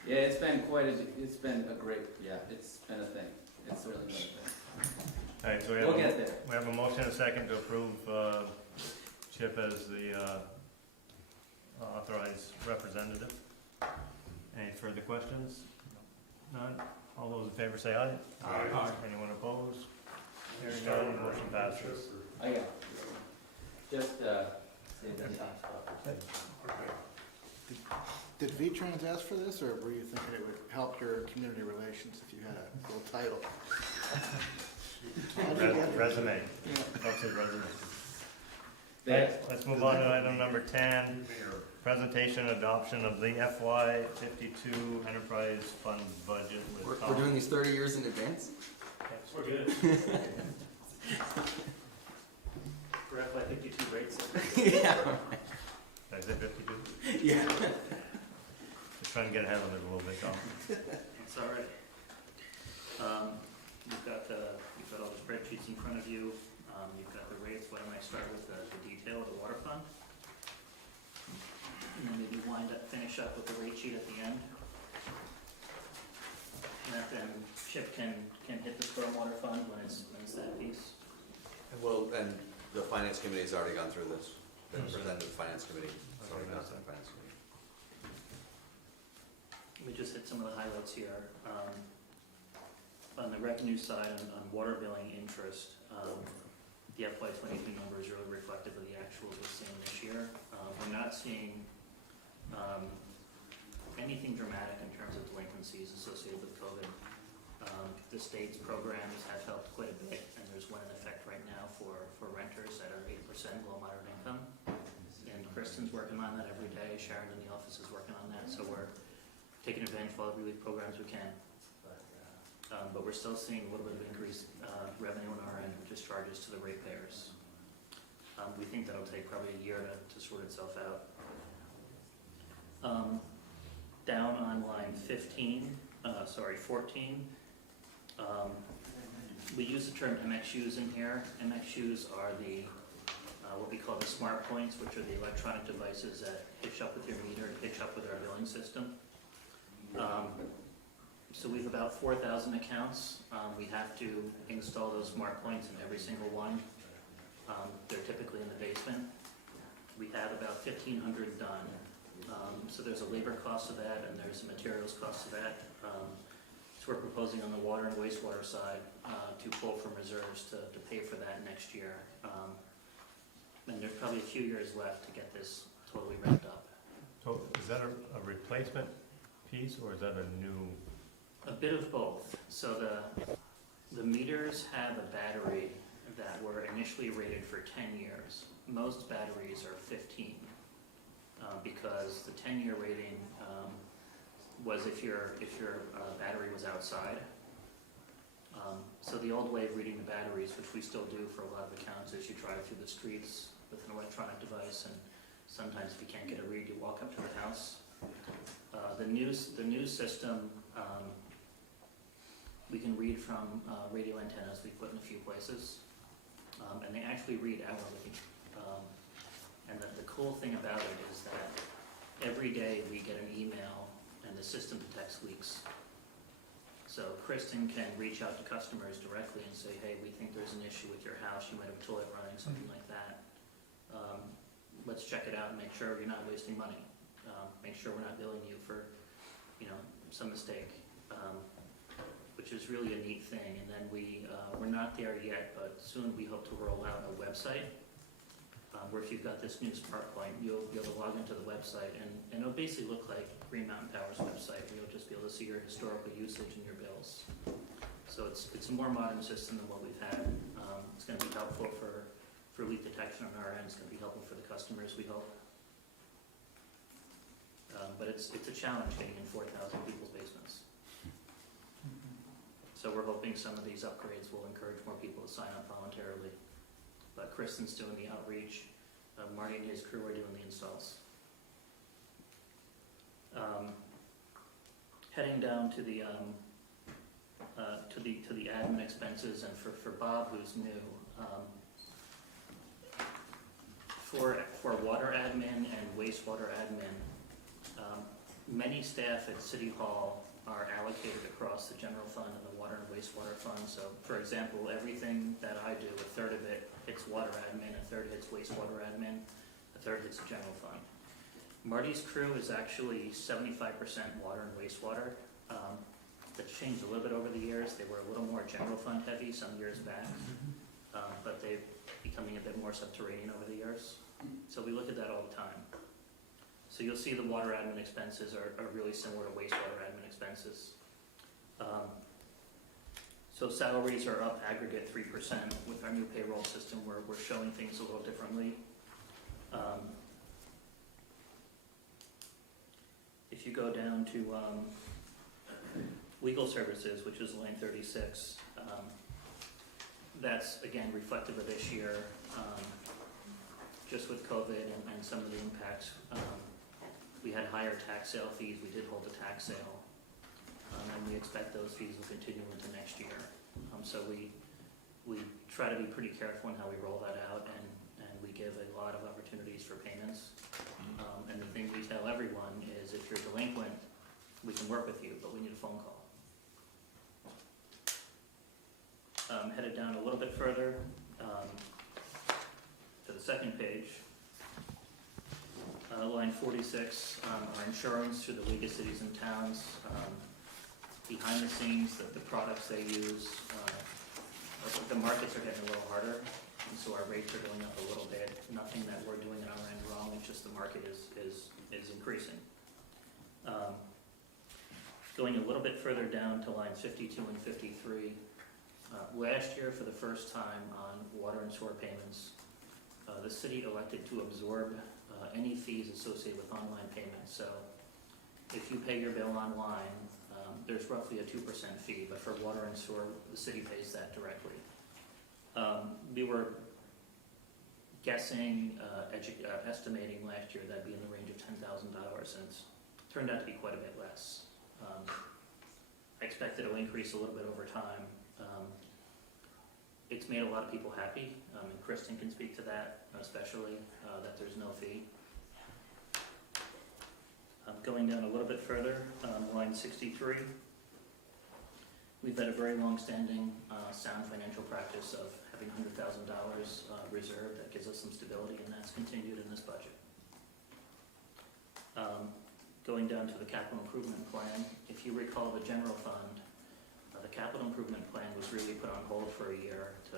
Yeah, it's been a great, it's been a thing. It's certainly been a thing. All right, so We'll get there. we have a motion and a second to approve Chip as the authorized representative. Any further questions? None? All those in favor say aye. Aye. Anyone opposed? Hearing none, motion passes. Oh, yeah. Just, save the top spot. Did V-Trans ask for this, or were you thinking it would help your community relations if you had a little title? Resume. Yeah. Folks with resume. Yeah. Let's move on to item number 10, presentation and adoption of the FY 52 Enterprise Fund budget with We're Tom. doing these 30 years in advance? We're good. For FY 52 rates. Yeah. Did I say 52? Yeah. Just trying to get ahead of it a little bit, Tom. It's all right. You've got all the spreadsheets in front of you. You've got the rates. Why don't I start with the detail of the water fund? And then maybe finish up with the rate sheet at the end. And then Chip can hit the stormwater fund when it's that piece. Well, and the finance committee has already gone through this. Been presented to the finance committee. It's already gone to the finance committee. Let me just hit some of the highlights here. On the revenue side, on water billing interest, the FY 22 number is really reflective of the actuals we're seeing this year. We're not seeing anything dramatic in terms of delinquencies associated with COVID. The state's programs have helped quite a bit, and there's one in effect right now for renters that are 8% below moderate income. And Kristen's working on that every day. Sharon in the office is working on that, so we're taking advantage of all the relief programs we can. But we're still seeing a little bit of increased revenue on our end, which is charges to the ratepayers. We think that'll take probably a year to sort itself out. Down on line 14, we use the term MXUs in here. MXUs are the what we call the smart points, which are the electronic devices that hitch up with your meter and hitch up with our billing system. So we have about 4,000 accounts. We have to install those smart points in every single one. They're typically in the basement. We have about 1,500 done. So there's a labor cost of that, and there's a materials cost of that. So we're proposing on the water and wastewater side to pull from reserves to pay for that next year. And there's probably a few years left to get this totally wrapped up. So is that a replacement piece, or is that a new? A bit of both. So the meters have a battery that were initially rated for 10 years. Most batteries are 15 because the 10-year rating was if your battery was outside. So the old way of reading the batteries, which we still do for a lot of accounts, is you drive through the streets with an electronic device, and sometimes if you can't get a read, you walk up to the house. The new system, we can read from radio antennas we put in a few places, and they actually read hourly. And the cool thing about it is that every day we get an email and the system detects leaks. So Kristen can reach out to customers directly and say, hey, we think there's an issue with your house, you might have a toilet running, something like that. Let's check it out and make sure you're not wasting money. Make sure we're not billing you for, some mistake, which is really a neat thing. And then we're not there yet, but soon we hope to roll out a website where if you've got this new smart point, you'll be able to log into the website, and it'll basically look like Green Mountain Power's website, where you'll just be able to see your historical usage and your bills. So it's a more modern system than what we've had. It's going to be helpful for leak detection on our end. It's going to be helpful for the customers, we hope. But it's a challenge getting in 4,000 people's basements. So we're hoping some of these upgrades will encourage more people to sign up voluntarily. But Kristen's doing the outreach. Marty and his crew are doing the installs. Heading down to the admin expenses, and for Bob, who's new, for water admin and wastewater admin, many staff at City Hall are allocated across the general fund and the water and wastewater fund. So, for example, everything that I do, a third of it hits water admin, a third hits wastewater admin, a third hits the general fund. Marty's crew is actually 75% water and wastewater. that's changed a little bit over the years. They were a little more general fund heavy some years back, but they're becoming a bit more subterranean over the years. So we look at that all the time. So you'll see the water admin expenses are really similar to wastewater admin expenses. So salaries are up aggregate 3%. With our new payroll system, we're showing things a little differently. If you go down to legal services, which is line 36, that's again reflective of this year. Just with COVID and some of the impacts, we had higher tax sale fees. We did hold a tax sale. And we expect those fees will continue into next year. So we try to be pretty careful in how we roll that out, and we give a lot of opportunities for payments. And the thing we tell everyone is if you're delinquent, we can work with you, but we need a phone call. Headed down a little bit further to the second page. Line 46, our insurance through the League of Cities and Towns. Behind the scenes, the products they use, the markets are getting a little harder, and so our rates are going up a little bit. Nothing that we're doing on our end wrong, it's just the market is increasing. Going a little bit further down to lines 52 and 53, last year for the first time on water and sewer payments, the city elected to absorb any fees associated with online payments. So if you pay your bill online, there's roughly a 2% fee, but for water and sewer, the city pays that directly. We were guessing, estimating last year that'd be in the range of $10,000, and it's turned out to be quite a bit less. I expect it'll increase a little bit over time. It's made a lot of people happy, and Kristen can speak to that, especially that there's no fee. Going down a little bit further, line 63, we've had a very long-standing sound financial practice of having $100,000 reserved. That gives us some stability, and that's continued in this budget. Going down to the capital improvement plan, if you recall the general fund, the capital improvement plan was really put on hold for a year to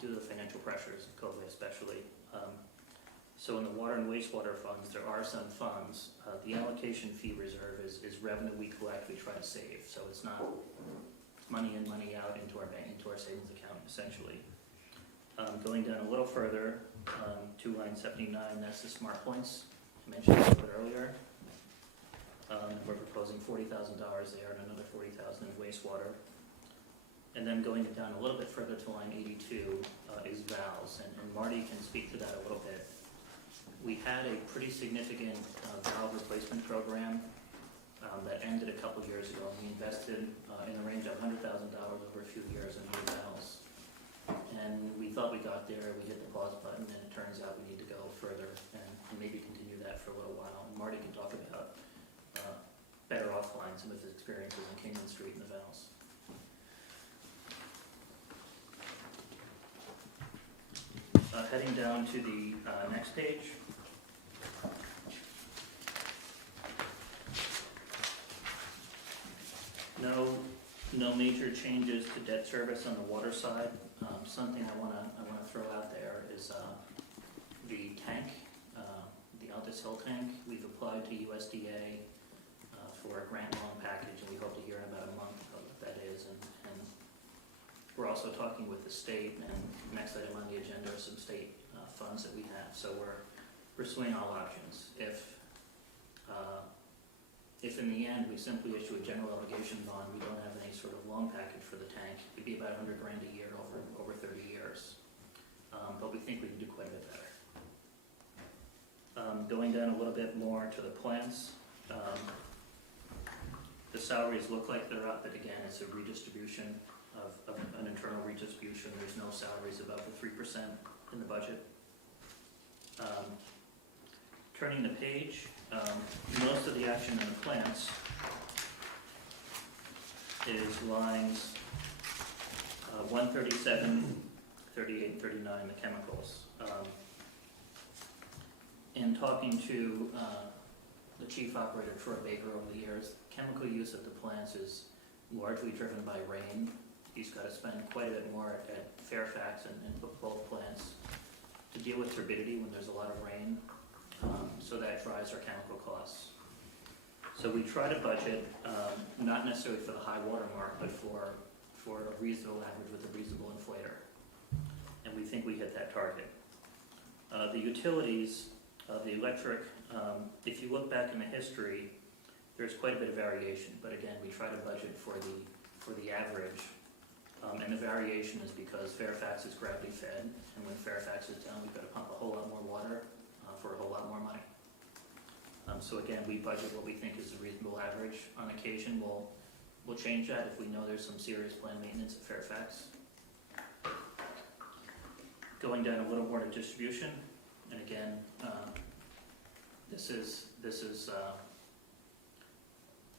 due to the financial pressures of COVID especially. So in the water and wastewater funds, there are some funds. The allocation fee reserve is revenue we collect, we try to save. So it's not money in, money out into our bank, into our savings account, essentially. Going down a little further to line 79, that's the smart points. I mentioned a little bit earlier. We're proposing $40,000 there and another $40,000 in wastewater. And then going down a little bit further to line 82 is valves, and Marty can speak to that a little bit. We had a pretty significant valve replacement program that ended a couple years ago. We invested in the range of $100,000 over a few years in new valves. And we thought we got there, we hit the pause button, and it turns out we need to go further and maybe continue that for a little while. And Marty can talk about better offline some of his experiences in Kingman Street and the valves. Heading down to the next page. No major changes to debt service on the water side. Something I want to throw out there is the tank, the Aldous Hill tank. We've applied to USDA for a grant loan package, and we hope to hear in about a month of what that is. And we're also talking with the state, and next item on the agenda are some state funds that we have. So we're pursuing all options. If in the end we simply issue a general obligation bond, we don't have any sort of loan package for the tank, it'd be about $100,000 a year over 30 years. But we think we can do quite a bit better. Going down a little bit more to the plants, the salaries look like they're up, but again, it's a redistribution of an internal redistribution. There's no salaries above the 3% in the budget. Turning the page, most of the action in the plants is lines 137, 38, and 39, the chemicals. In talking to the chief operator, Troy Baker, over the years. Chemical use at the plants is largely driven by rain. He's got to spend quite a bit more at Fairfax and both plants to deal with turbidity when there's a lot of rain. So that drives our chemical costs. So we try to budget, not necessarily for the high water mark, but for a reasonable average with a reasonable inflator. And we think we hit that target. The utilities, the electric, if you look back in the history, there's quite a bit of variation, but again, we try to budget for the average. And the variation is because Fairfax is gravity fed, and when Fairfax is down, we've got to pump a whole lot more water for a whole lot more money. So again, we budget what we think is a reasonable average. On occasion, we'll change that if we know there's some serious planned maintenance at Fairfax. Going down a little more to distribution, and again, this is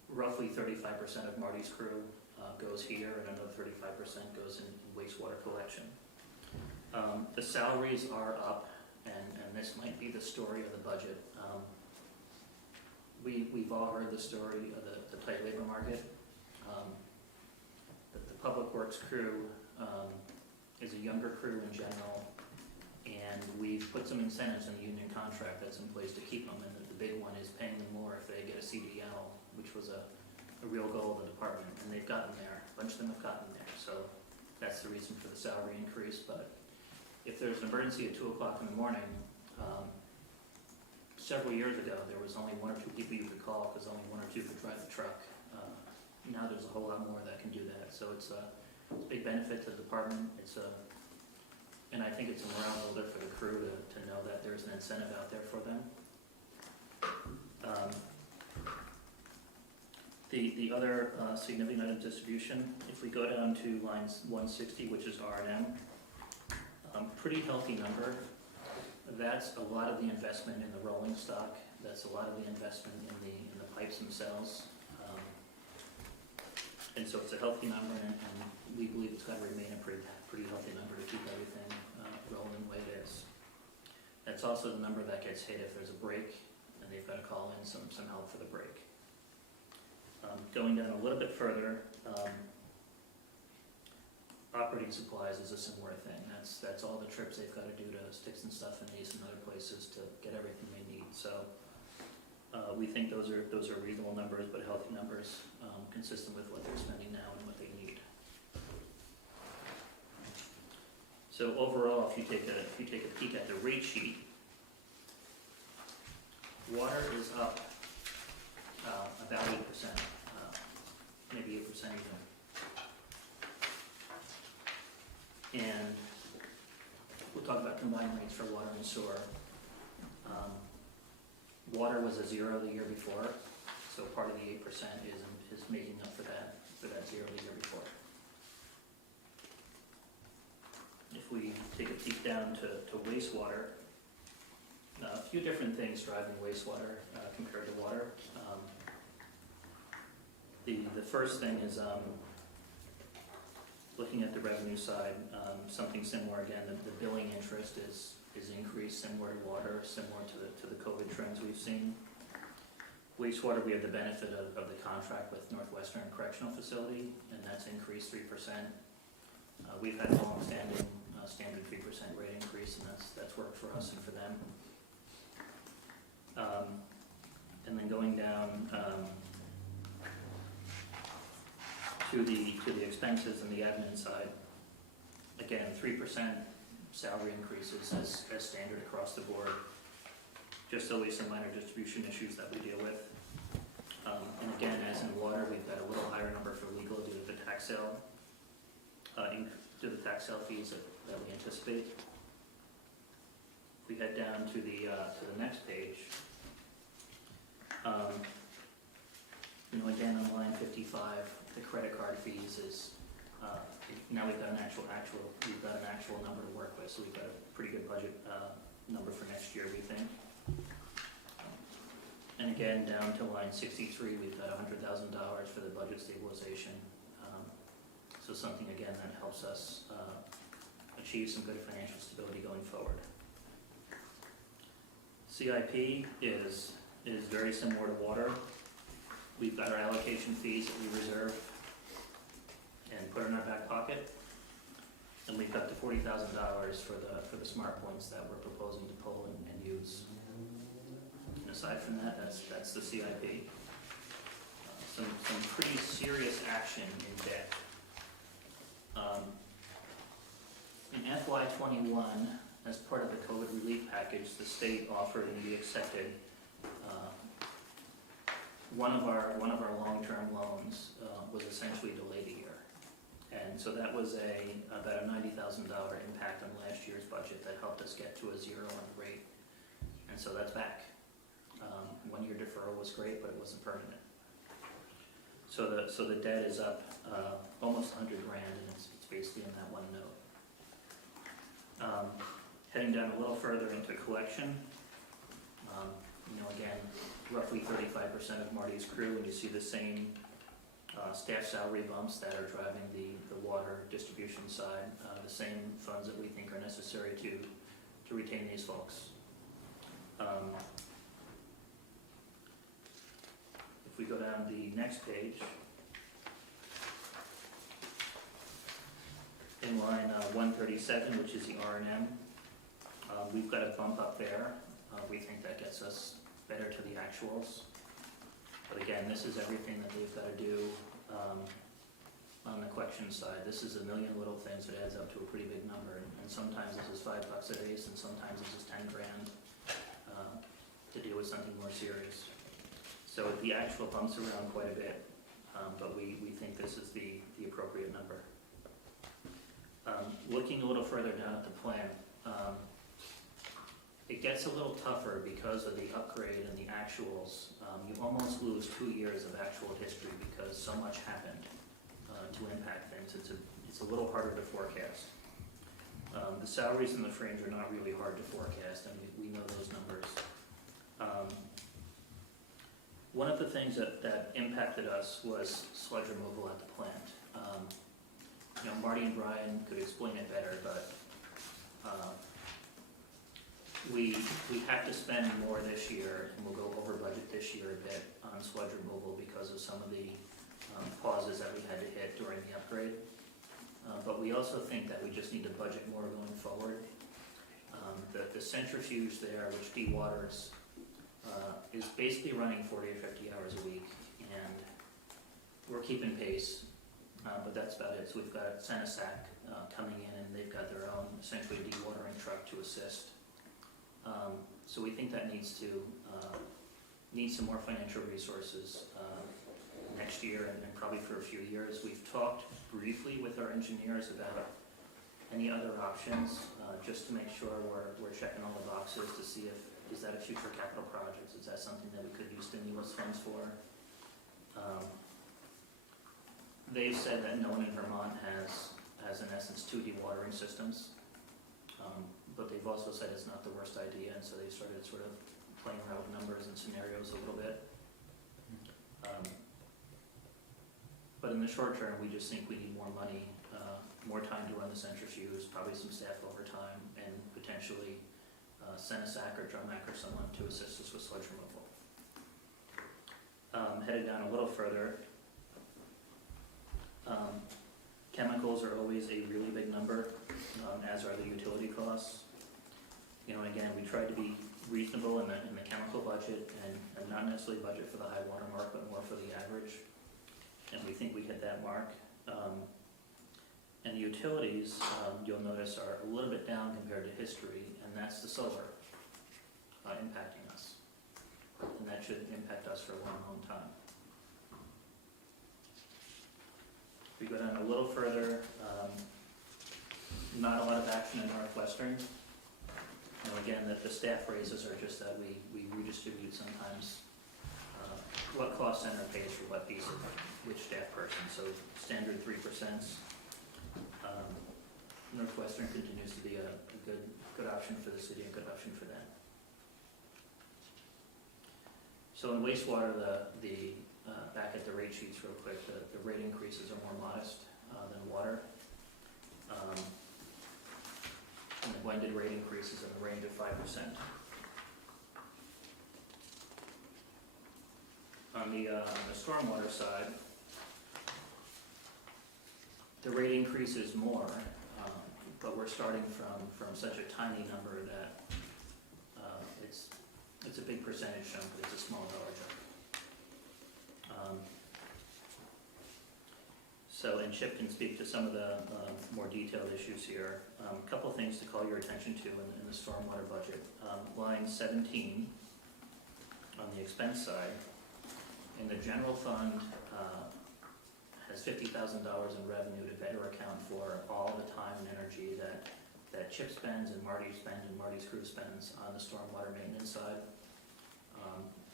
roughly 35% of Marty's crew goes here, and another 35% goes in wastewater collection. The salaries are up, and this might be the story of the budget. We've all heard the story of the tight labor market. The public works crew is a younger crew in general, and we've put some incentives in the union contract that's in place to keep them, and the big one is paying them more if they get a CDL, which was a real goal of the department, and they've gotten there. A bunch of them have gotten there, so that's the reason for the salary increase. But if there's an emergency at 2 o'clock in the morning, several years ago, there was only 1 or 2 people you could call because only 1 or 2 could drive the truck. Now there's a whole lot more that can do that. So it's a big benefit to the department. And I think it's a morale builder for the crew to know that there's an incentive out there for them. The other significant item distribution, if we go down to lines 160, which is R&M, pretty healthy number. That's a lot of the investment in the rolling stock. That's a lot of the investment in the pipes themselves. And so it's a healthy number, and we believe it's got to remain a pretty healthy number to keep everything rolling the way it is. That's also the number that gets hit if there's a break, and they've got to call in some help for the break. Going down a little bit further, operating supplies is a similar thing. That's all the trips they've got to do to Sticks and Stuff and Ace and other places to get everything they need. So we think those are reasonable numbers, but healthy numbers, consistent with what they're spending now and what they need. So overall, if you take a peek at the rate sheet, water is up about 8%, maybe 8% even. And we'll talk about combined rates for water and sewer. Water was a 0 the year before, so part of the 8% is making up for that 0 the year before. If we take a peek down to wastewater, a few different things driving wastewater compared to water. The first thing is looking at the revenue side, something similar again. The billing interest is increased, similar to water, similar to the COVID trends we've seen. Wastewater, we have the benefit of the contract with Northwestern Correctional Facility, and that's increased 3%. We've had a long-standing standard 3% rate increase, and that's worked for us and for them. And then going down to the expenses and the admin side, again, 3% salary increases as standard across the board. Just always some minor distribution issues that we deal with. And again, as in water, we've got a little higher number for legal due to the tax sale, due to the tax sale fees that we anticipate. If we head down to the next page, again on line 55, the credit card fees is now we've got an actual number to work with, so we've got a pretty good budget number for next year, we think. And again, down to line 63, we've got $100,000 for the budget stabilization. So something again that helps us achieve some good financial stability going forward. CIP is is very similar to water. We've got our allocation fees that we reserve and put in our back pocket. And we've got the $40,000 for the smart points that we're proposing to pull and use. And aside from that, that's the CIP. Some pretty serious action in debt. In FY21, as part of the COVID relief package, the state offered and we accepted one of our long-term loans was essentially delayed a year. And so that was about a $90,000 impact on last year's budget that helped us get to a zero on the rate. And so that's back. 1 year deferral was great, but it wasn't permanent. So the debt is up almost $100,000, and it's basically in that one note. Heading down a little further into collection, again, roughly 35% of Marty's crew, and you see the same staff salary bumps that are driving the water distribution side, the same funds that we think are necessary to retain these folks. If we go down the next page, in line 137, which is the R&M, we've got a bump up there. We think that gets us better to the actuals. But again, this is everything that they've got to do on the collection side. This is a million little things that adds up to a pretty big number. And sometimes this is $5 a days, and sometimes this is $10,000 to deal with something more serious. So the actual bumps around quite a bit, but we think this is the appropriate number. Looking a little further down at the plan, it gets a little tougher because of the upgrade and the actuals. You almost lose 2 years of actual history because so much happened to impact things. It's a little harder to forecast. The salaries and the fringe are not really hard to forecast, and we know those numbers. One of the things that impacted us was sludge removal at the plant. Marty and Brian could explain it better, but we have to spend more this year, and we'll go over budget this year a bit on sludge removal because of some of the pauses that we had to hit during the upgrade. But we also think that we just need to budget more going forward. The centrifuge there, which dewaters, is basically running 40 or 50 hours a week, and we're keeping pace. But that's about it. So we've got Senasac coming in, and they've got their own essentially dewatering truck to assist. So we think that needs some more financial resources next year and probably for a few years. We've talked briefly with our engineers about any other options, just to make sure we're checking all the boxes to see is that a future capital project? Is that something that we could use stimulus funds for? They've said that no one in Vermont has in essence 2 dewatering systems, but they've also said it's not the worst idea, and so they started sort of playing around with numbers and scenarios a little bit. But in the short term, we just think we need more money, more time to run the centrifuge, probably some staff overtime, and potentially Senasac or Drumac or someone to assist us with sludge removal. Headed down a little further, chemicals are always a really big number, as are the utility costs. Again, we tried to be reasonable in the chemical budget and not necessarily budget for the high water mark, but more for the average. And we think we hit that mark. And the utilities, you'll notice, are a little bit down compared to history, and that's the solar impacting us. And that should impact us for a long, long time. If we go down a little further, not a lot of action in Northwestern. Again, that the staff raises are just that we redistribute sometimes what cost center pays for what piece of which staff person. So standard 3%. Northwestern continues to be a good option for the city, a good option for them. So in wastewater, the back at the rate sheets real quick, the rate increases are more modest than water. And the blended rate increases in the range of 5%. On the stormwater side, the rate increase is more, but we're starting from such a tiny number that it's a big percentage jump, but it's a small dollar jump. So, and Chip can speak to some of the more detailed issues here. A couple of things to call your attention to in the stormwater budget. Line 17 on the expense side, in the general fund, has $50,000 in revenue to better account for all the time and energy that Chip spends and Marty spends and Marty's crew spends on the stormwater maintenance side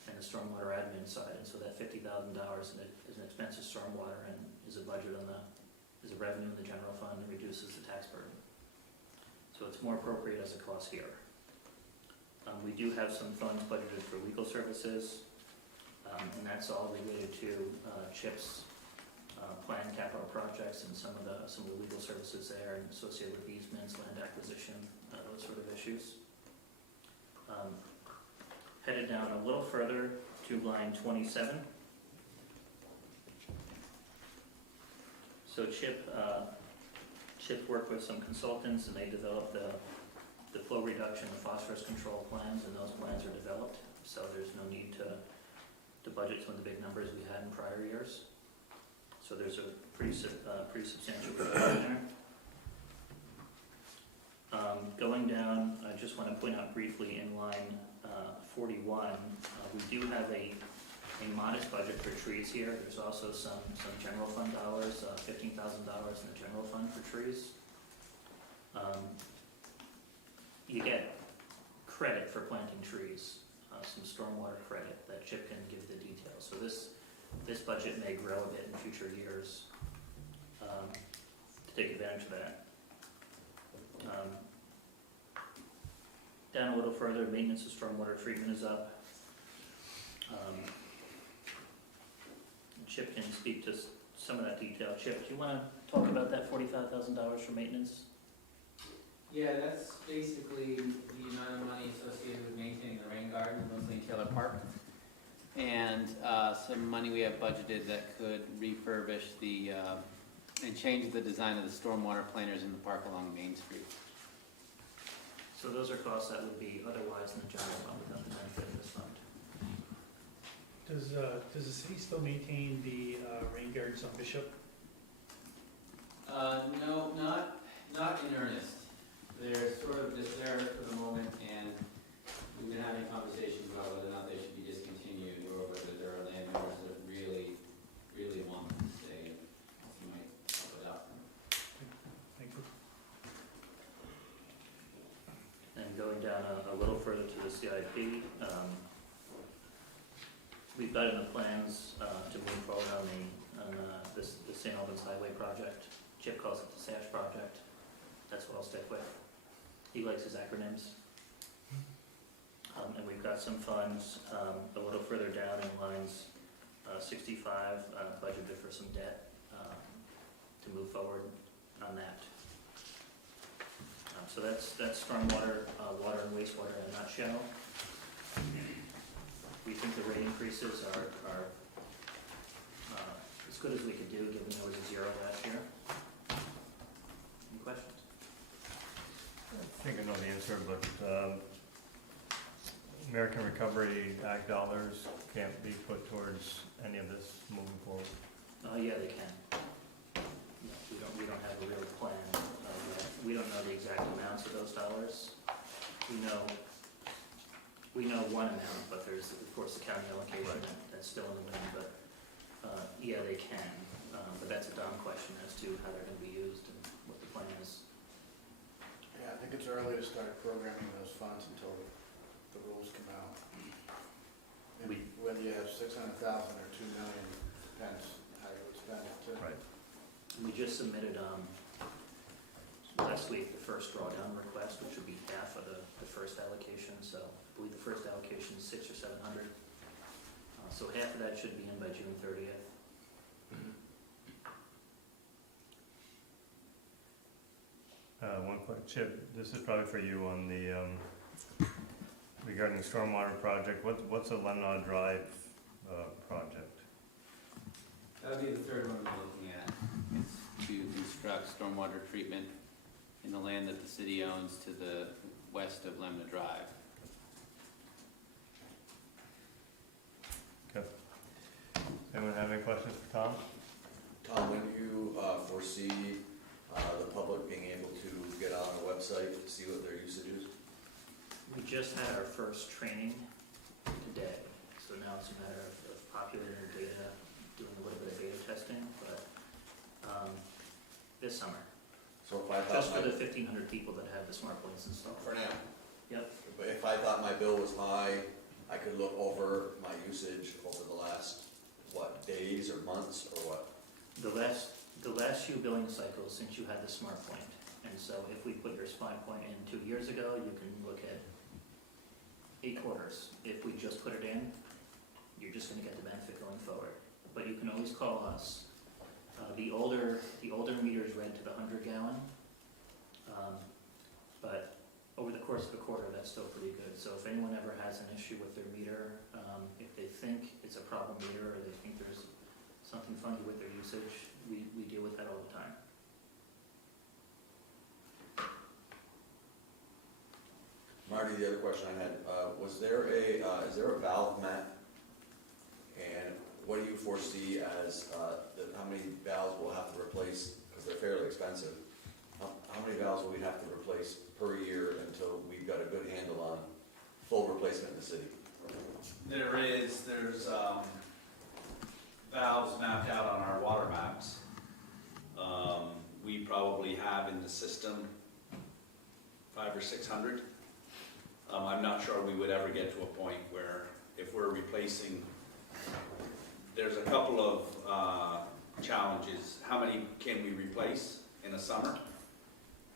and the stormwater admin side. And so that $50,000 is an expense of stormwater and is a budget is a revenue in the general fund and reduces the tax burden. So it's more appropriate as a cost here. We do have some funds budgeted for legal services, and that's all related to Chip's planned capital projects and some of the legal services there and associated with easements, land acquisition, those sort of issues. Headed down a little further to line 27. So Chip worked with some consultants and they developed the flow reduction, the phosphorus control plans, and those plans are developed. So there's no need to budget some of the big numbers we had in prior years. So there's a pretty substantial reduction there. Going down, I just want to point out briefly in line 41, we do have a modest budget for trees here. There's also some general fund dollars, $15,000 in the general fund for trees. You get credit for planting trees, some stormwater credit that Chip can give the details. So this budget may grow a bit in future years to take advantage of that. Down a little further, maintenance of stormwater treatment is up. Chip can speak to some of that detail. Chip, do you want to talk about that $45,000 for maintenance? Yeah, that's basically the amount of money associated with maintaining the rain garden in Linsley Taylor Park. And some money we have budgeted that could refurbish and change the design of the stormwater planters in the park along Main Street. So those are costs that would be otherwise in the general fund without the benefit of this fund. Does the city still maintain the rain gardens on Bishop? No, not in earnest. They're sort of just there for the moment, and we've been having conversations about whether or not they should be discontinued, or whether there are landowners that really, really want them to stay, and we might help adopt them. Thank you. And going down a little further to the CIP, we've got in the plans to move forward on the St. Albans Highway project. Chip calls it the SASH project. That's what I'll stick with. He likes his acronyms. And we've got some funds a little further down in lines 65, budgeted for some debt to move forward on that. So that's stormwater, water and wastewater in a nutshell. We think the rate increases are as good as we could do, given there was a 0 last year. Any questions? I think I know the answer, but American Recovery Act dollars can't be put towards any of this moving forward. Yeah, they can. No, we don't have a real plan yet. We don't know the exact amounts of those dollars. We know one amount, but there's, of course, the county allocation that's still in the wind, but yeah, they can. But that's a dumb question as to how they're going to be used and what the plan is. Yeah, I think it's early to start programming those funds until the rules come out. And whether you have 600,000 or 2 million, depends how you would spend it too. Right. We just submitted last week the first drawdown request, which would be half of the first allocation. So I believe the first allocation is 600 or 700. So half of that should be in by June 30th. One quick, Chip, this is probably for you on the, regarding the stormwater project. What's a Lemonade Drive project. That would be the third one we're looking at, is to construct stormwater treatment in the land that the city owns to the west of Lemna Drive. Okay. Anyone have any questions for Tom? Tom, when do you foresee the public being able to get on the website to see what their usage is? We just had our first training today, so now it's a matter of populating the data, doing a little bit of beta testing, but this summer. So if I Just for thought the 1,500 people that have the smart points installed. for now, Yep. but if I thought my bill was high, I could look over my usage over the last, what, days or months or what? The last few billing cycles since you had the smart point. And so if we put your smart point in 2 years ago, you can look at 8 quarters. If we just put it in, you're just gonna get the benefit going forward. But you can always call us. The older meters read to the 100 gallon. But over the course of a quarter, that's still pretty good. So if anyone ever has an issue with their meter, if they think it's a problem meter or they think there's something funky with their usage, we deal with that all the time. Marty, the other question I had, is there a valve map? And what do you foresee as, how many valves we'll have to replace, because they're fairly expensive? How many valves will we have to replace per year until we've got a good handle on full replacement in the city? There's valves mapped out on our water maps. We probably have in the system 500 or 600. I'm not sure we would ever get to a point where if we're replacing, there's a couple of challenges. How many can we replace in a summer?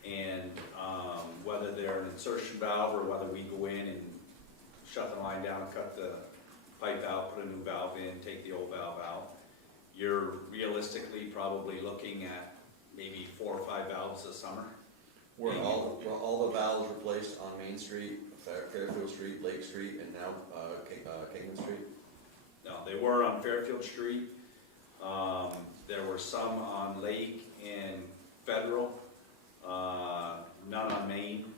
And whether they're an insertion valve or whether we go in and shut the line down, cut the pipe out, put a new valve in, take the old valve out. You're realistically probably looking at maybe 4 or 5 valves a summer. Were all the valves replaced on Main Street, Fairfield Street, Lake Street, and now Kingman Street? No, they were on Fairfield Street. There were some on Lake and Federal, none on Main.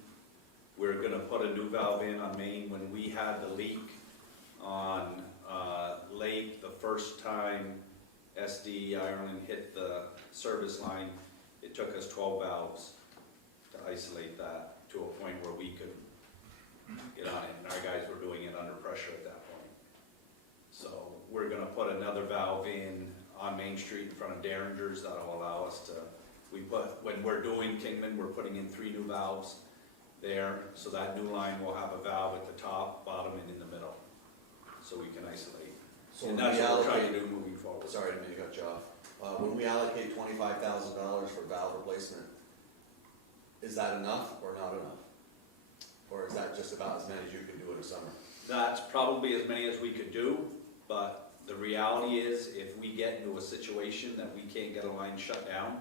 We're gonna put a new valve in on Main. When we had the leak on Lake the first time SD Ireland hit the service line, it took us 12 valves to isolate that to a point where we could get on it, and our guys were doing it under pressure at that point. So we're gonna put another valve in on Main Street in front of Derringer's that'll allow us to, when we're doing Kingman, we're putting in 3 new valves there, so that new line will have a valve at the top, bottom, and in the middle, so we can isolate. So And when that's we what we're trying allocate, to do moving forward. sorry to make you cut you off. When we allocate $25,000 for valve replacement, is that enough or not enough? Or is that just about as many as you can do in a summer? That's probably as many as we could do, but the reality is if we get into a situation that we can't get a line shut down,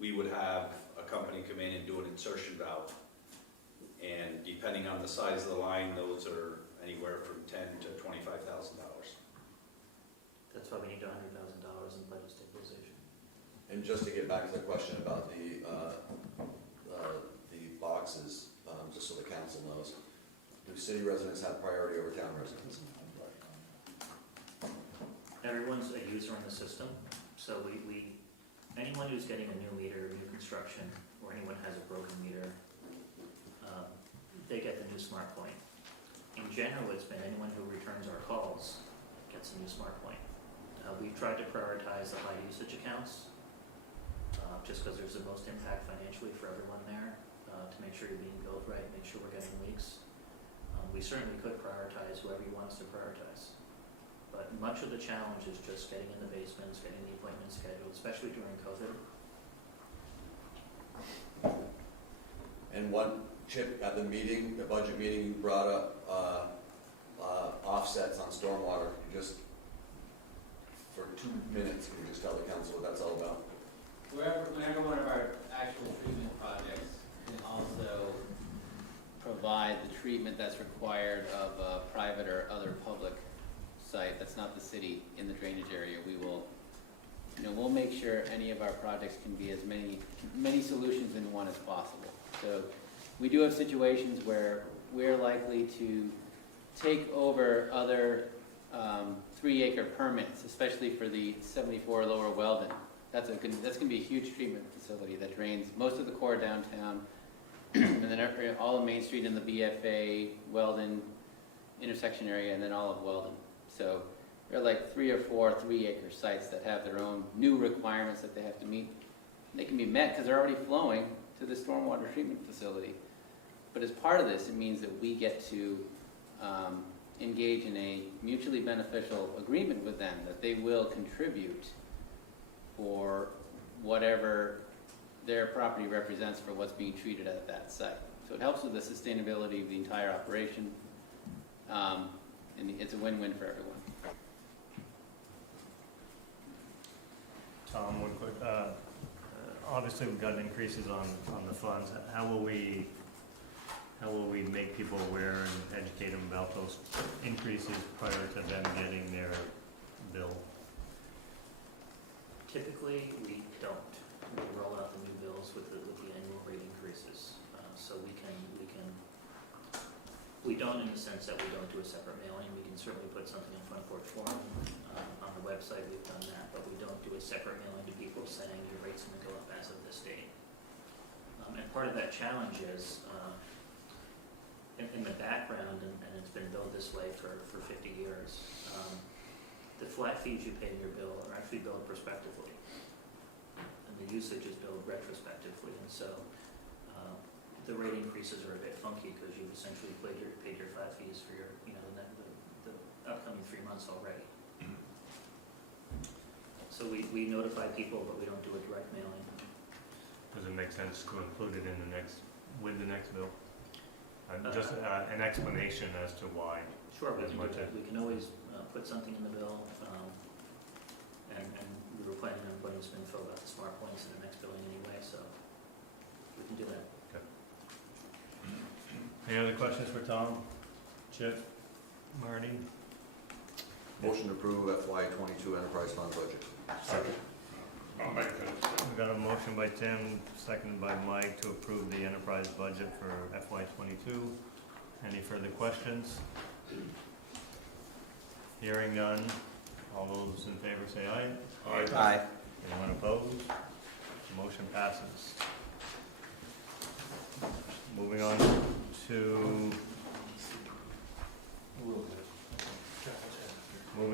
we would have a company come in and do an insertion valve. And depending on the size of the line, those are anywhere from $10,000 to $25,000. That's why we need $100,000 in budget stabilization. And just to get back to the question about the boxes, just so the council knows, do city residents have priority over town residents? Everyone's a user in the system, so anyone who's getting a new meter, new construction, or anyone has a broken meter, they get the new smart point. In general, it's been anyone who returns our calls gets a new smart point. We've tried to prioritize the high usage accounts, just because there's the most impact financially for everyone there, to make sure you're being billed right, make sure we're getting leaks. We certainly could prioritize whoever you want us to prioritize. But much of the challenge is just getting in the basements, getting the appointments scheduled, especially during COVID. And one, Chip, at the meeting, the budget meeting, you brought up offsets on stormwater. You just, for 2 minutes, can you just tell the council what that's all about? Whenever one of our actual treatment projects can also provide the treatment that's required of a private or other public site, that's not the city in the drainage area, we will, we'll make sure any of our projects can be as many solutions in one as possible. So we do have situations where we're likely to take over other 3-acre permits, especially for the 74 Lower Weldon. That's gonna be a huge treatment facility that drains most of the core downtown, and then all of Main Street and the BFA, Weldon intersection area, and then all of Weldon. So there are like 3 or 4 3-acre sites that have their own new requirements that they have to meet. They can be met because they're already flowing to the stormwater treatment facility. But as part of this, it means that we get to engage in a mutually beneficial agreement with them that they will contribute for whatever their property represents for what's being treated at that site. So it helps with the sustainability of the entire operation, and it's a win-win for everyone. Tom, one quick, obviously we've got increases on the funds. How will we make people aware and educate them about those increases prior to them getting their bill? Typically, we don't. We roll out the new bills with the annual rate increases. So we don't in the sense that we don't do a separate mailing. We can certainly put something in Front Porch Forum. On the website, we've done that, but we don't do a separate mailing to people saying your rate's going to go up as of this date. And part of that challenge is, in the background, and it's been billed this way for 50 years, the flat fees you pay in your bill are actually billed prospectively, and the usage is billed retrospectively, and so the rate increases are a bit funky because you've essentially paid your flat fees for your, the upcoming 3 months already. So we notify people, but we don't do a direct mailing. Does it make sense to include it in with the next bill? Just an explanation as to why. Sure, we can do that. We can always put something in the bill, and we were planning on putting some info about the smart points in the next billing anyway, so we can do that. Okay. Any other questions for Tom? Chip? Marty? Motion to approve FY '22 enterprise fund budget. Second. I'll make that. We got a motion by Tim, seconded by Mike to approve the enterprise budget for FY '22. Any further questions? Hearing none. All those in favor say aye. Aye. Anyone opposed? Motion passes. Moving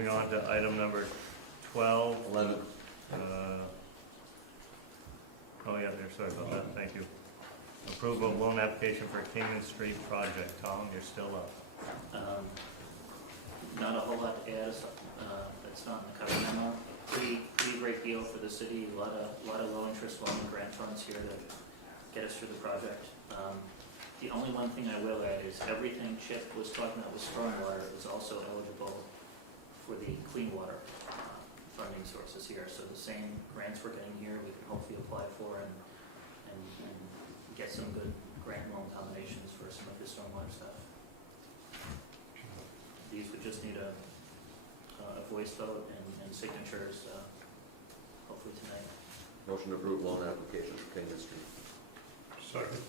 on to item number 12. 11. Oh yeah, there, sorry about that, thank you. Approval of loan application for Kingman Street project. Tom, you're still up. Not a whole lot to add, that's not in the cover memo. Pretty great deal for the city, a lot of low interest loan and grant funds here to get us through the project. The only one thing I will add is everything Chip was talking about with stormwater is also eligible for the clean water funding sources here. So the same grants we're getting here, we can hopefully apply for and get some good grant loan combinations for some of the stormwater stuff. These would just need a voice vote and signatures, hopefully tonight. Motion to approve loan application for Kingman Street. Second.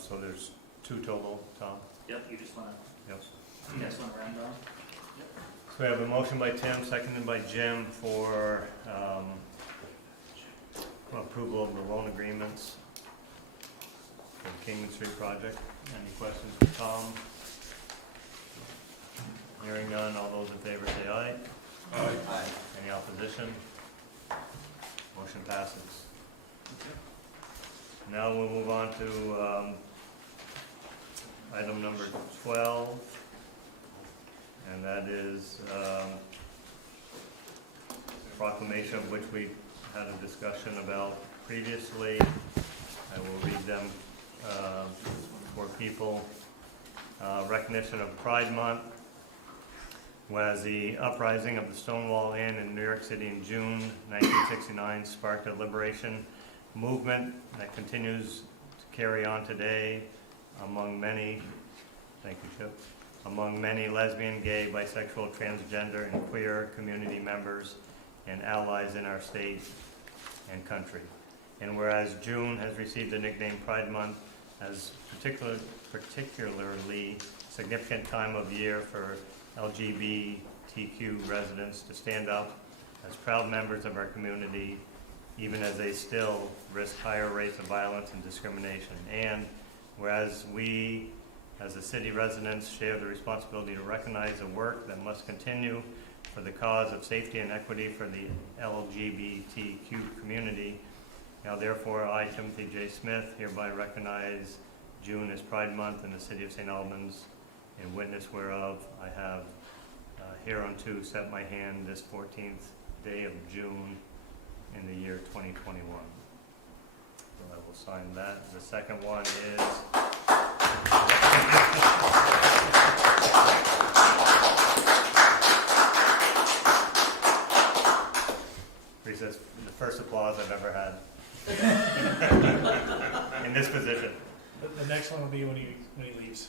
So there's 2 total, Tom? Yep, you just wanna, Yep. you guys wanna round off? So we have a motion by Tim, seconded by Jim for approval of the loan agreements for the Kingman Street project. Any questions for Tom? Hearing none, all those in favor say aye. Aye. Any opposition? Motion passes. Now we'll move on to item number 12, and that is proclamation of which we had a discussion about previously. I will read them for people. Recognition of Pride Month was the uprising of the Stonewall Inn in New York City in June 1969 sparked a liberation movement that continues to carry on today among many Thank you, Chip. Among many lesbian, gay, bisexual, transgender, and queer community members and allies in our state and country. And whereas June has received the nickname Pride Month as particularly significant time of year for LGBTQ residents to stand up as proud members of our community, even as they still risk higher rates of violence and discrimination. And whereas we, as the city residents, share the responsibility to recognize the work that must continue for the cause of safety and equity for the LGBTQ community. Now therefore, I, Timothy J. Smith, hereby recognize June as Pride Month in the city of St. Albans, in witness whereof I have hereunto set my hand this 14th day of June in the year 2021. So I will sign that. The second one is Reese, the first applause I've ever had in this position. The next one will be when he leaves.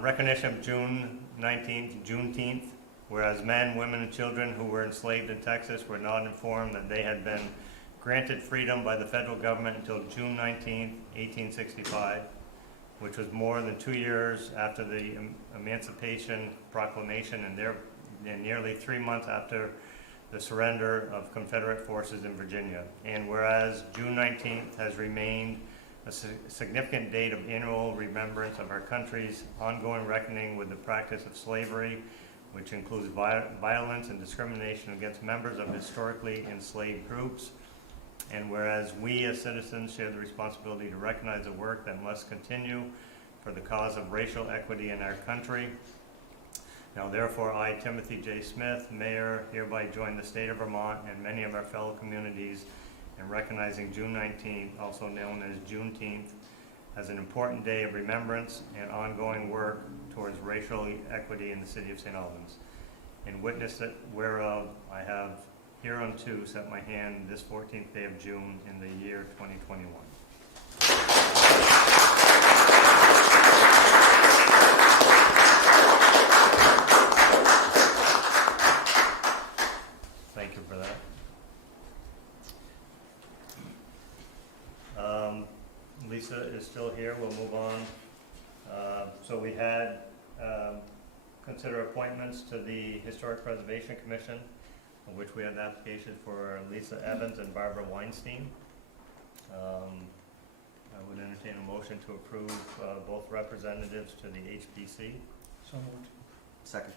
Recognition of June 19th, Juneteenth, whereas men, women, and children who were enslaved in Texas were not informed that they had been granted freedom by the federal government until June 19th, 1865, which was more than 2 years after the Emancipation Proclamation and nearly 3 months after the surrender of Confederate forces in Virginia. And whereas June 19th has remained a significant date of annual remembrance of our country's ongoing reckoning with the practice of slavery, which includes violence and discrimination against members of historically enslaved groups. And whereas we as citizens share the responsibility to recognize the work that must continue for the cause of racial equity in our country. Now therefore, I, Timothy J. Smith, Mayor, hereby join the state of Vermont and many of our fellow communities in recognizing June 19th, also known as Juneteenth, as an important day of remembrance and ongoing work towards racial equity in the city of St. Albans. In witness whereof I have hereunto set my hand this 14th day of June in the year 2021. Thank you for that. Lisa is still here. We'll move on. So we had consider appointments to the Historic Preservation Commission, of which we had an application for Lisa Evans and Barbara Weinstein. I would entertain a motion to approve both representatives to the HPC. So moved. Second.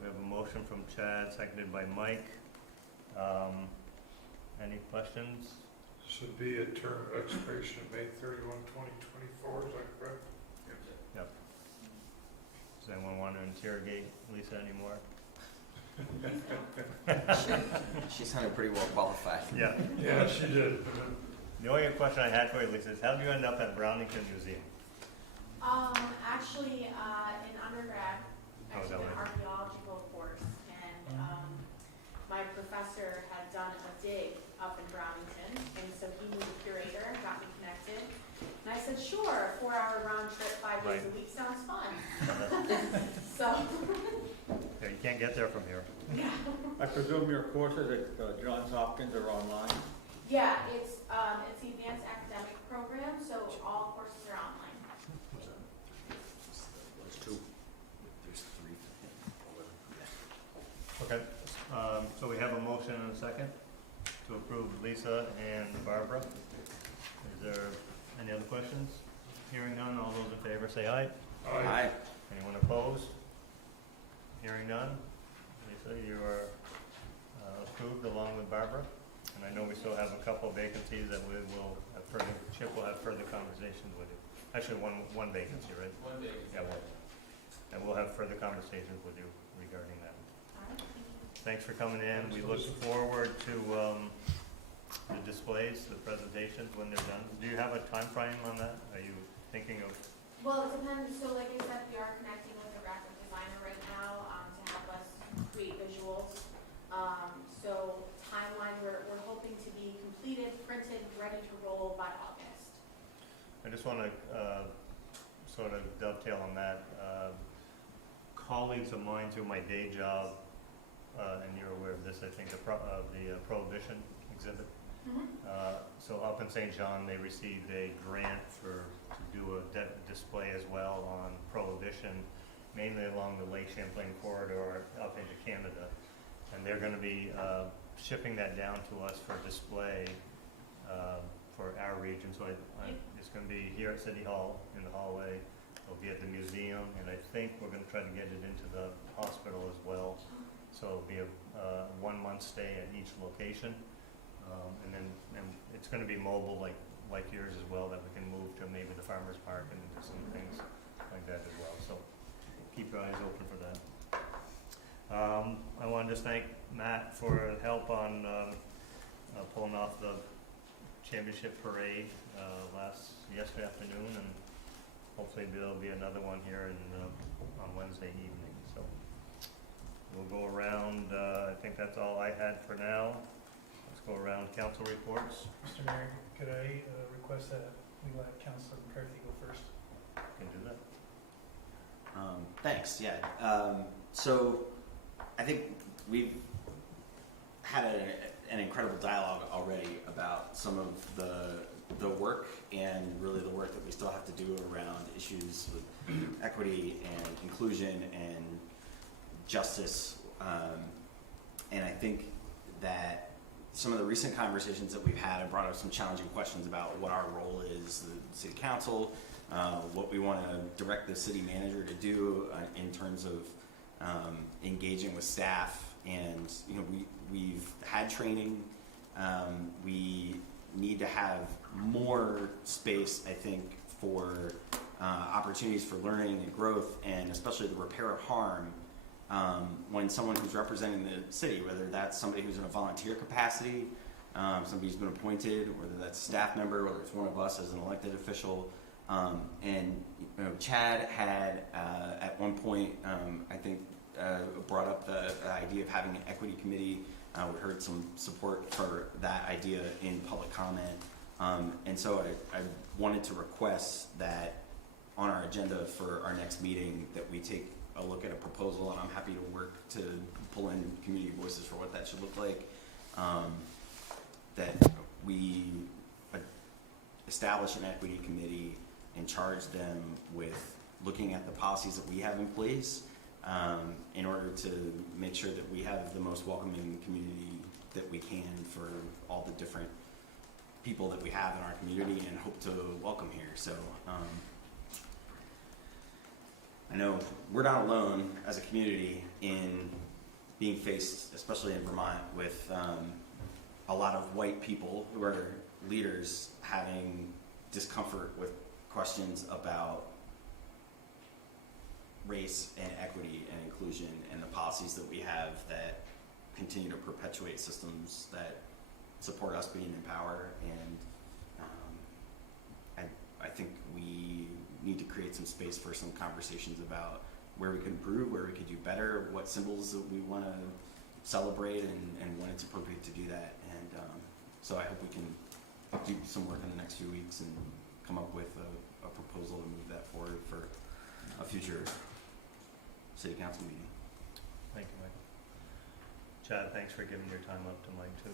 We have a motion from Chad, seconded by Mike. Any questions? Should be a term of expiration of May 31, 2024, is that correct? Yep. Does anyone want to interrogate Lisa anymore? She sounded pretty well qualified. Yeah. Yeah, she did. The only question I had for you, Lisa, is how did you end up at Brownington Museum? Actually, in undergrad, I Oh, is took that an right? archaeological course, and my professor had done a dig up in Brownington, and so he knew the curator, got me connected. And I said, sure, 4-hour round trip, 5 days a week sounds fun. So, Yeah, you can't get there from here. yeah. I presume your courses at Johns Hopkins are online? Yeah, it's the advanced academic program, so all courses are online. There's two. There's three. Okay, so we have a motion and a second to approve Lisa and Barbara. Is there any other questions? Hearing none, all those in favor say aye. Aye. Anyone opposed? Hearing none. Lisa, you are approved along with Barbara. And I know we still have a couple vacancies that we will have further, Chip will have further conversations with you. Actually, one vacancy, right? One vacancy. Yeah, one. And we'll have further conversations with you regarding that. All right, thank you. Thanks for coming in. We look forward to the displays, the presentations when they're done. Do you have a time frame on that? Are you thinking of? Well, it depends. So like I said, we are connecting with a graphic designer right now to help us create visuals. So timeline, we're hoping to be completed, printed, ready I just want to sort of dovetail on that. Colleagues of mine through my day job, and you're aware of this, I think, the Prohibition exhibit. So up in St. John, they received a grant to do a display as well on Prohibition, mainly along the Lake Champlain corridor up into Canada. And they're going to be shipping that down to us for display for our region. So it's going to be here at City Hall in the hallway. It'll be at the museum, and I think we're going to try to get it into the hospital as well. So it'll be a 1 month stay at each location, and it's going to be mobile like yours as well, that we can move to maybe the farmers market and do some things like that as well. So keep your eyes open for that. I want to just thank Matt for help on pulling off the championship parade yesterday afternoon, and hopefully there'll be another one here on Wednesday evening. So we'll go around. I think that's all I had for now. Let's go around council reports. Mr. Mayor, could I request that we let Councilor McCarthy go first? Can do that. Thanks. Yeah. So I think we've had an incredible dialogue already about some of the work and really the work that we still have to do around issues with equity and inclusion and justice. And I think that some of the recent conversations that we've had have brought up some challenging questions about what our role is, the city council, what we want to direct the city manager to do in terms of engaging with staff. And we've had training. We need to have more space, I think, for opportunities for learning and growth, and especially the repair of harm when someone who's representing the city, whether that's somebody who's in a volunteer capacity, somebody who's been appointed, whether that's a staff member, whether it's one of us as an elected official. And Chad had at one point, I think, brought up the idea of having an equity committee. We heard some support for that idea in public comment. And so I wanted to request that on our agenda for our next meeting that we take a look at a proposal, and I'm happy to work to pull in community voices for what that should look like. That we establish an equity committee and charge them with looking at the policies that we have in place in order to make sure that we have the most welcoming community that we can for all the different people that we have in our community and hope to welcome here. So I know we're not alone as a community in being faced, especially in Vermont, with a lot of white people who are leaders having discomfort with questions about race and equity and inclusion and the policies that we have that continue to perpetuate systems that support us being in power. And I think we need to create some space for some conversations about where we can improve, where we could do better, what symbols that we want to celebrate, and when it's appropriate to do that. And so I hope we can do some work in the next few weeks and come up with a proposal to move that forward for a future city council meeting. Thank you, Mike. Chad, thanks for giving your time up to Mike too.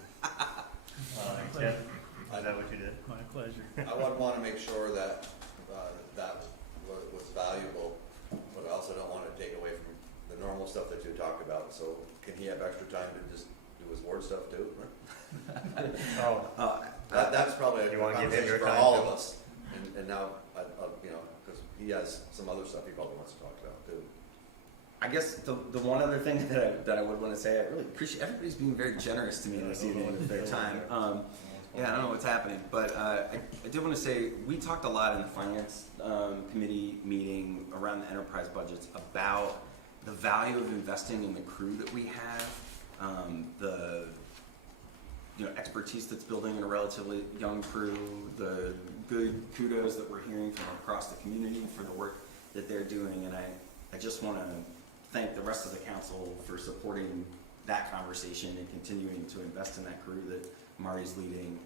Tim, is that what you did? My pleasure. I would want to make sure that that was valuable, but I also don't want to take away from the normal stuff that you talked about. So can he have extra time to just do his ward stuff too? That's probably a conversation for all of us. And now, because he has some other stuff he probably wants to talk about too. I guess the one other thing that I would want to say, I really appreciate everybody's being very generous to me this evening with their time. Yeah, I don't know what's happening, but I did want to say we talked a lot in the finance committee meeting around the enterprise budgets about the value of investing in the crew that we have, the expertise that's building in a relatively young crew, the good kudos that we're hearing from across the community for the work that they're doing, and I just want to thank the rest of the council for supporting that conversation and continuing to invest in that crew that Marty's leading,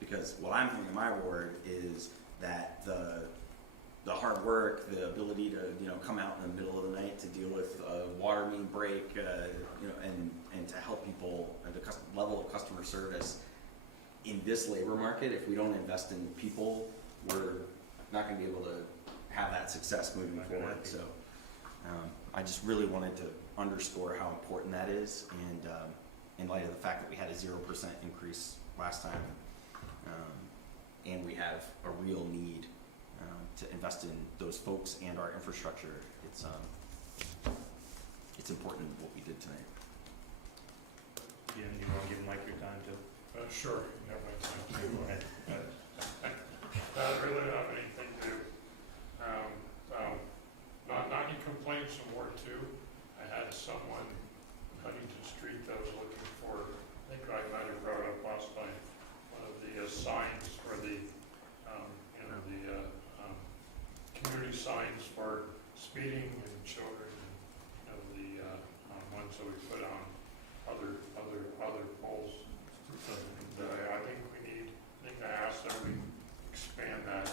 because what I'm hearing in my ward is that the hard work, the ability to, you know, come out in the middle of the night to deal with a water main break, you know, and to help people at the level of customer service in this labor market. If we don't invest in people, we're not going to be able to have that success moving forward. So I just really wanted to underscore how important that is, and in light of the fact that we had a 0% increase last time, and we have a real need to invest in those folks and our infrastructure, it's important what we did tonight. Yeah, and you want to give Mike your time too? Sure, you have my time. Go ahead. I really don't have anything to, not any complaints in Ward 2. I had someone on Huntington Street that was looking for, I think I might have brought up last time, one of the signs for the, you know, the community signs for speeding and children, you know, the ones that we put on other poles. And I think I asked that we expand that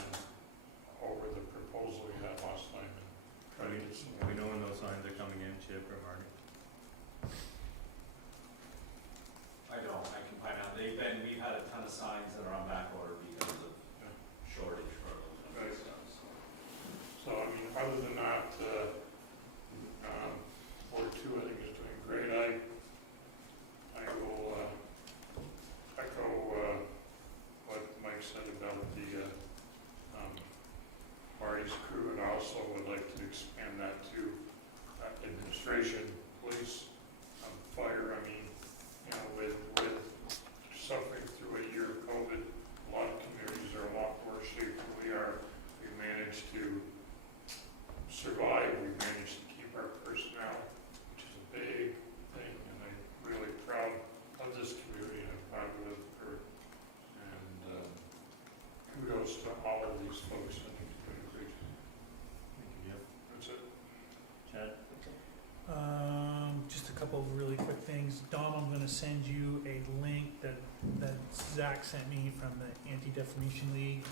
over the proposal we had last time and try to get some. We know when those signs are coming in, Chip or Marty? I don't, I can find out. We've had a ton of signs that are on back order because of shortage for those Right. stuff. So, I mean, other than that, Ward 2 I think is doing great. I will echo what Mike said about the Marty's crew, and I also would like to expand that to administration, police, fire. I mean, you know, with suffering through a year of COVID, a lot of communities are a lot worse shape than we are. We managed to survive. We managed to keep our personnel, which is a big thing, and I'm really proud of this community, and I'm proud of her. And kudos to all of these folks. I think they're doing a great job. Thank you, Jim. That's it. Chad? Just a couple of really quick things. Dom, I'm gonna send you a link that Zach sent me from the Anti-Defamation League.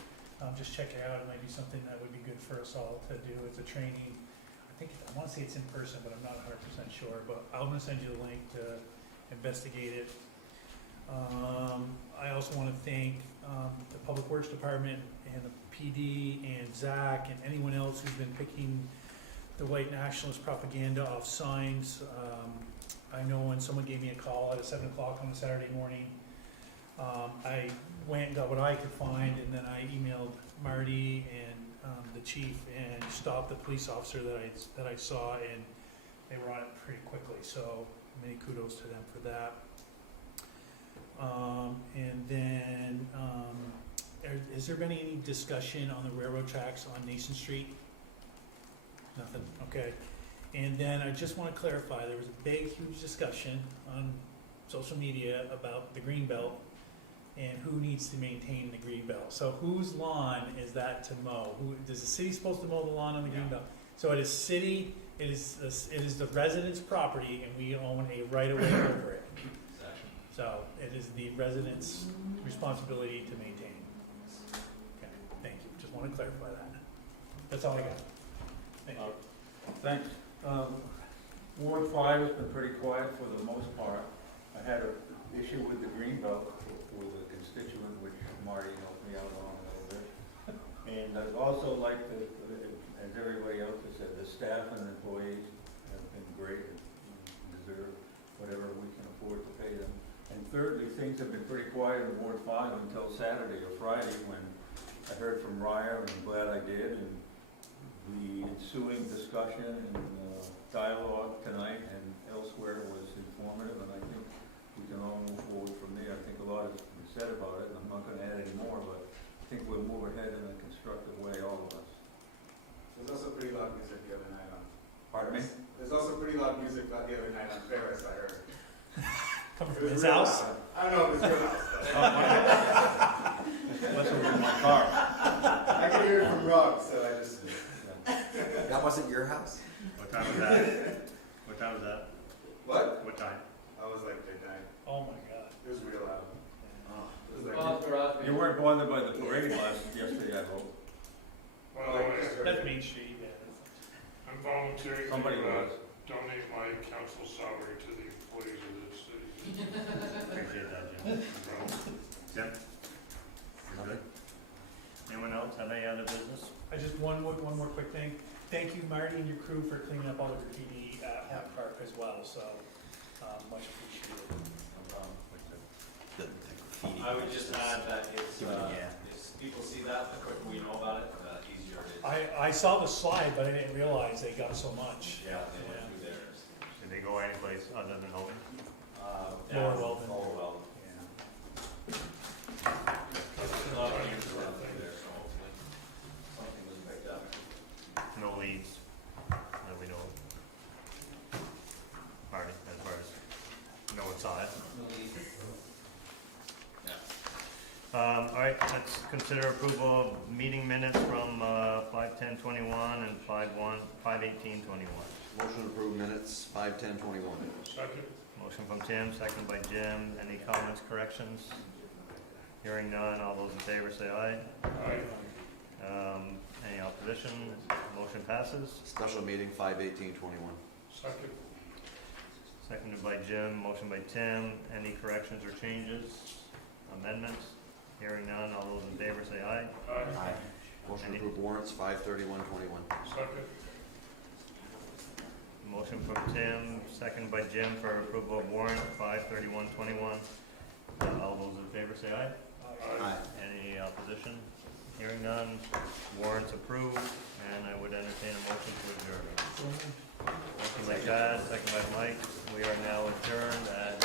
Just check it out. It might be something that would be good for us all to do. It's a training. I want to say it's in person, but I'm not 100% sure. But I'm gonna send you the link to investigate it. I also want to thank the Public Works Department and the PD and Zach and anyone else who's been picking the white nationalist propaganda off signs. I know when someone gave me a call at 7 o'clock on a Saturday morning, I went and got what I could find, and then I emailed Marty and the chief and stopped the police officer that I saw, and they were on it pretty quickly. So many kudos to them for that. And then, has there been any discussion on the railroad tracks on Nason Street? Nothing, okay. And then I just want to clarify, there was a big, huge discussion on social media about the green belt and who needs to maintain the green belt. So whose lawn is that to mow? Is the city supposed to mow the lawn on the green belt? So it is city, it is the resident's property, and we own a right of way over it. So it is the resident's responsibility to maintain. Okay, thank you. Just want to clarify that. That's all I got. Thank you. Thanks. Ward 5 has been pretty quiet for the most part. I had an issue with the green belt with a constituent, which Marty helped me out on a little bit. And I'd also like to, as everybody else has said, the staff and employees have been great and deserve whatever we can afford to pay them. And thirdly, things have been pretty quiet in Ward 5 until Saturday or Friday when I heard from Ryer, and I'm glad I did. And the ensuing discussion and dialogue tonight and elsewhere was informative, and I think we can all move forward from there. I think a lot has been said about it, and I'm not going to add any more, but I think we'll move ahead in a constructive way, all of us. There's also pretty loud music the other night on. Pardon me? There's also pretty loud music the other night on Ferris, I heard. Coming from his house? I don't know if it's your house, but. Unless it was in my car. I can hear it from Rob, so I just. That wasn't your house? What time was that? What time was that? What? What time? I was like midnight. Oh my God. It was real loud. Oh. It was like, You weren't bothered by the parade yesterday, I hope. Well, That's Main Street, yeah. I'm volunteering Somebody to was. donate my council salary to the employees of the city. Appreciate that, Jim. Tim? You good? Anyone else have any other business? I just, one more quick thing. Thank you, Marty and your crew, for cleaning up all the graffiti at Hawk Park as well, so, much appreciated. The graffiti. I would just add that it's, Yeah. if people see that, the quicker we know about it, the easier it is. I saw the slide, but I didn't realize they got so much. Yeah, they went through theirs. Did they go anyplace other than Holden? Lower Weldon. Lower Weldon. Yeah. There's a lot of users out there, so hopefully something was picked up. No leads that we know of. Marty, as far as no one saw it. All right, let's consider approval of meeting minutes from 5/10/21 and 5/18/21. Motion to approve minutes, 5/10/21. Second? Motion from Tim, second by Jim. Any comments, corrections? Hearing none, all those in favor say aye. Aye. Any opposition? Motion passes. Special meeting, 5/18/21. Second? Seconded by Jim, motion by Tim. Any corrections or changes? Amendments? Hearing none, all those in favor say aye. Aye. Motion to approve warrants, 5/31/21. Second? Motion from Tim, seconded by Jim for approval of warrant 5/31/21. All those in favor say aye. Aye. Any opposition? Hearing none, warrants approved, and I would entertain a motion to adjourn. Motion by Chad, second by Mike. We are now adjourned at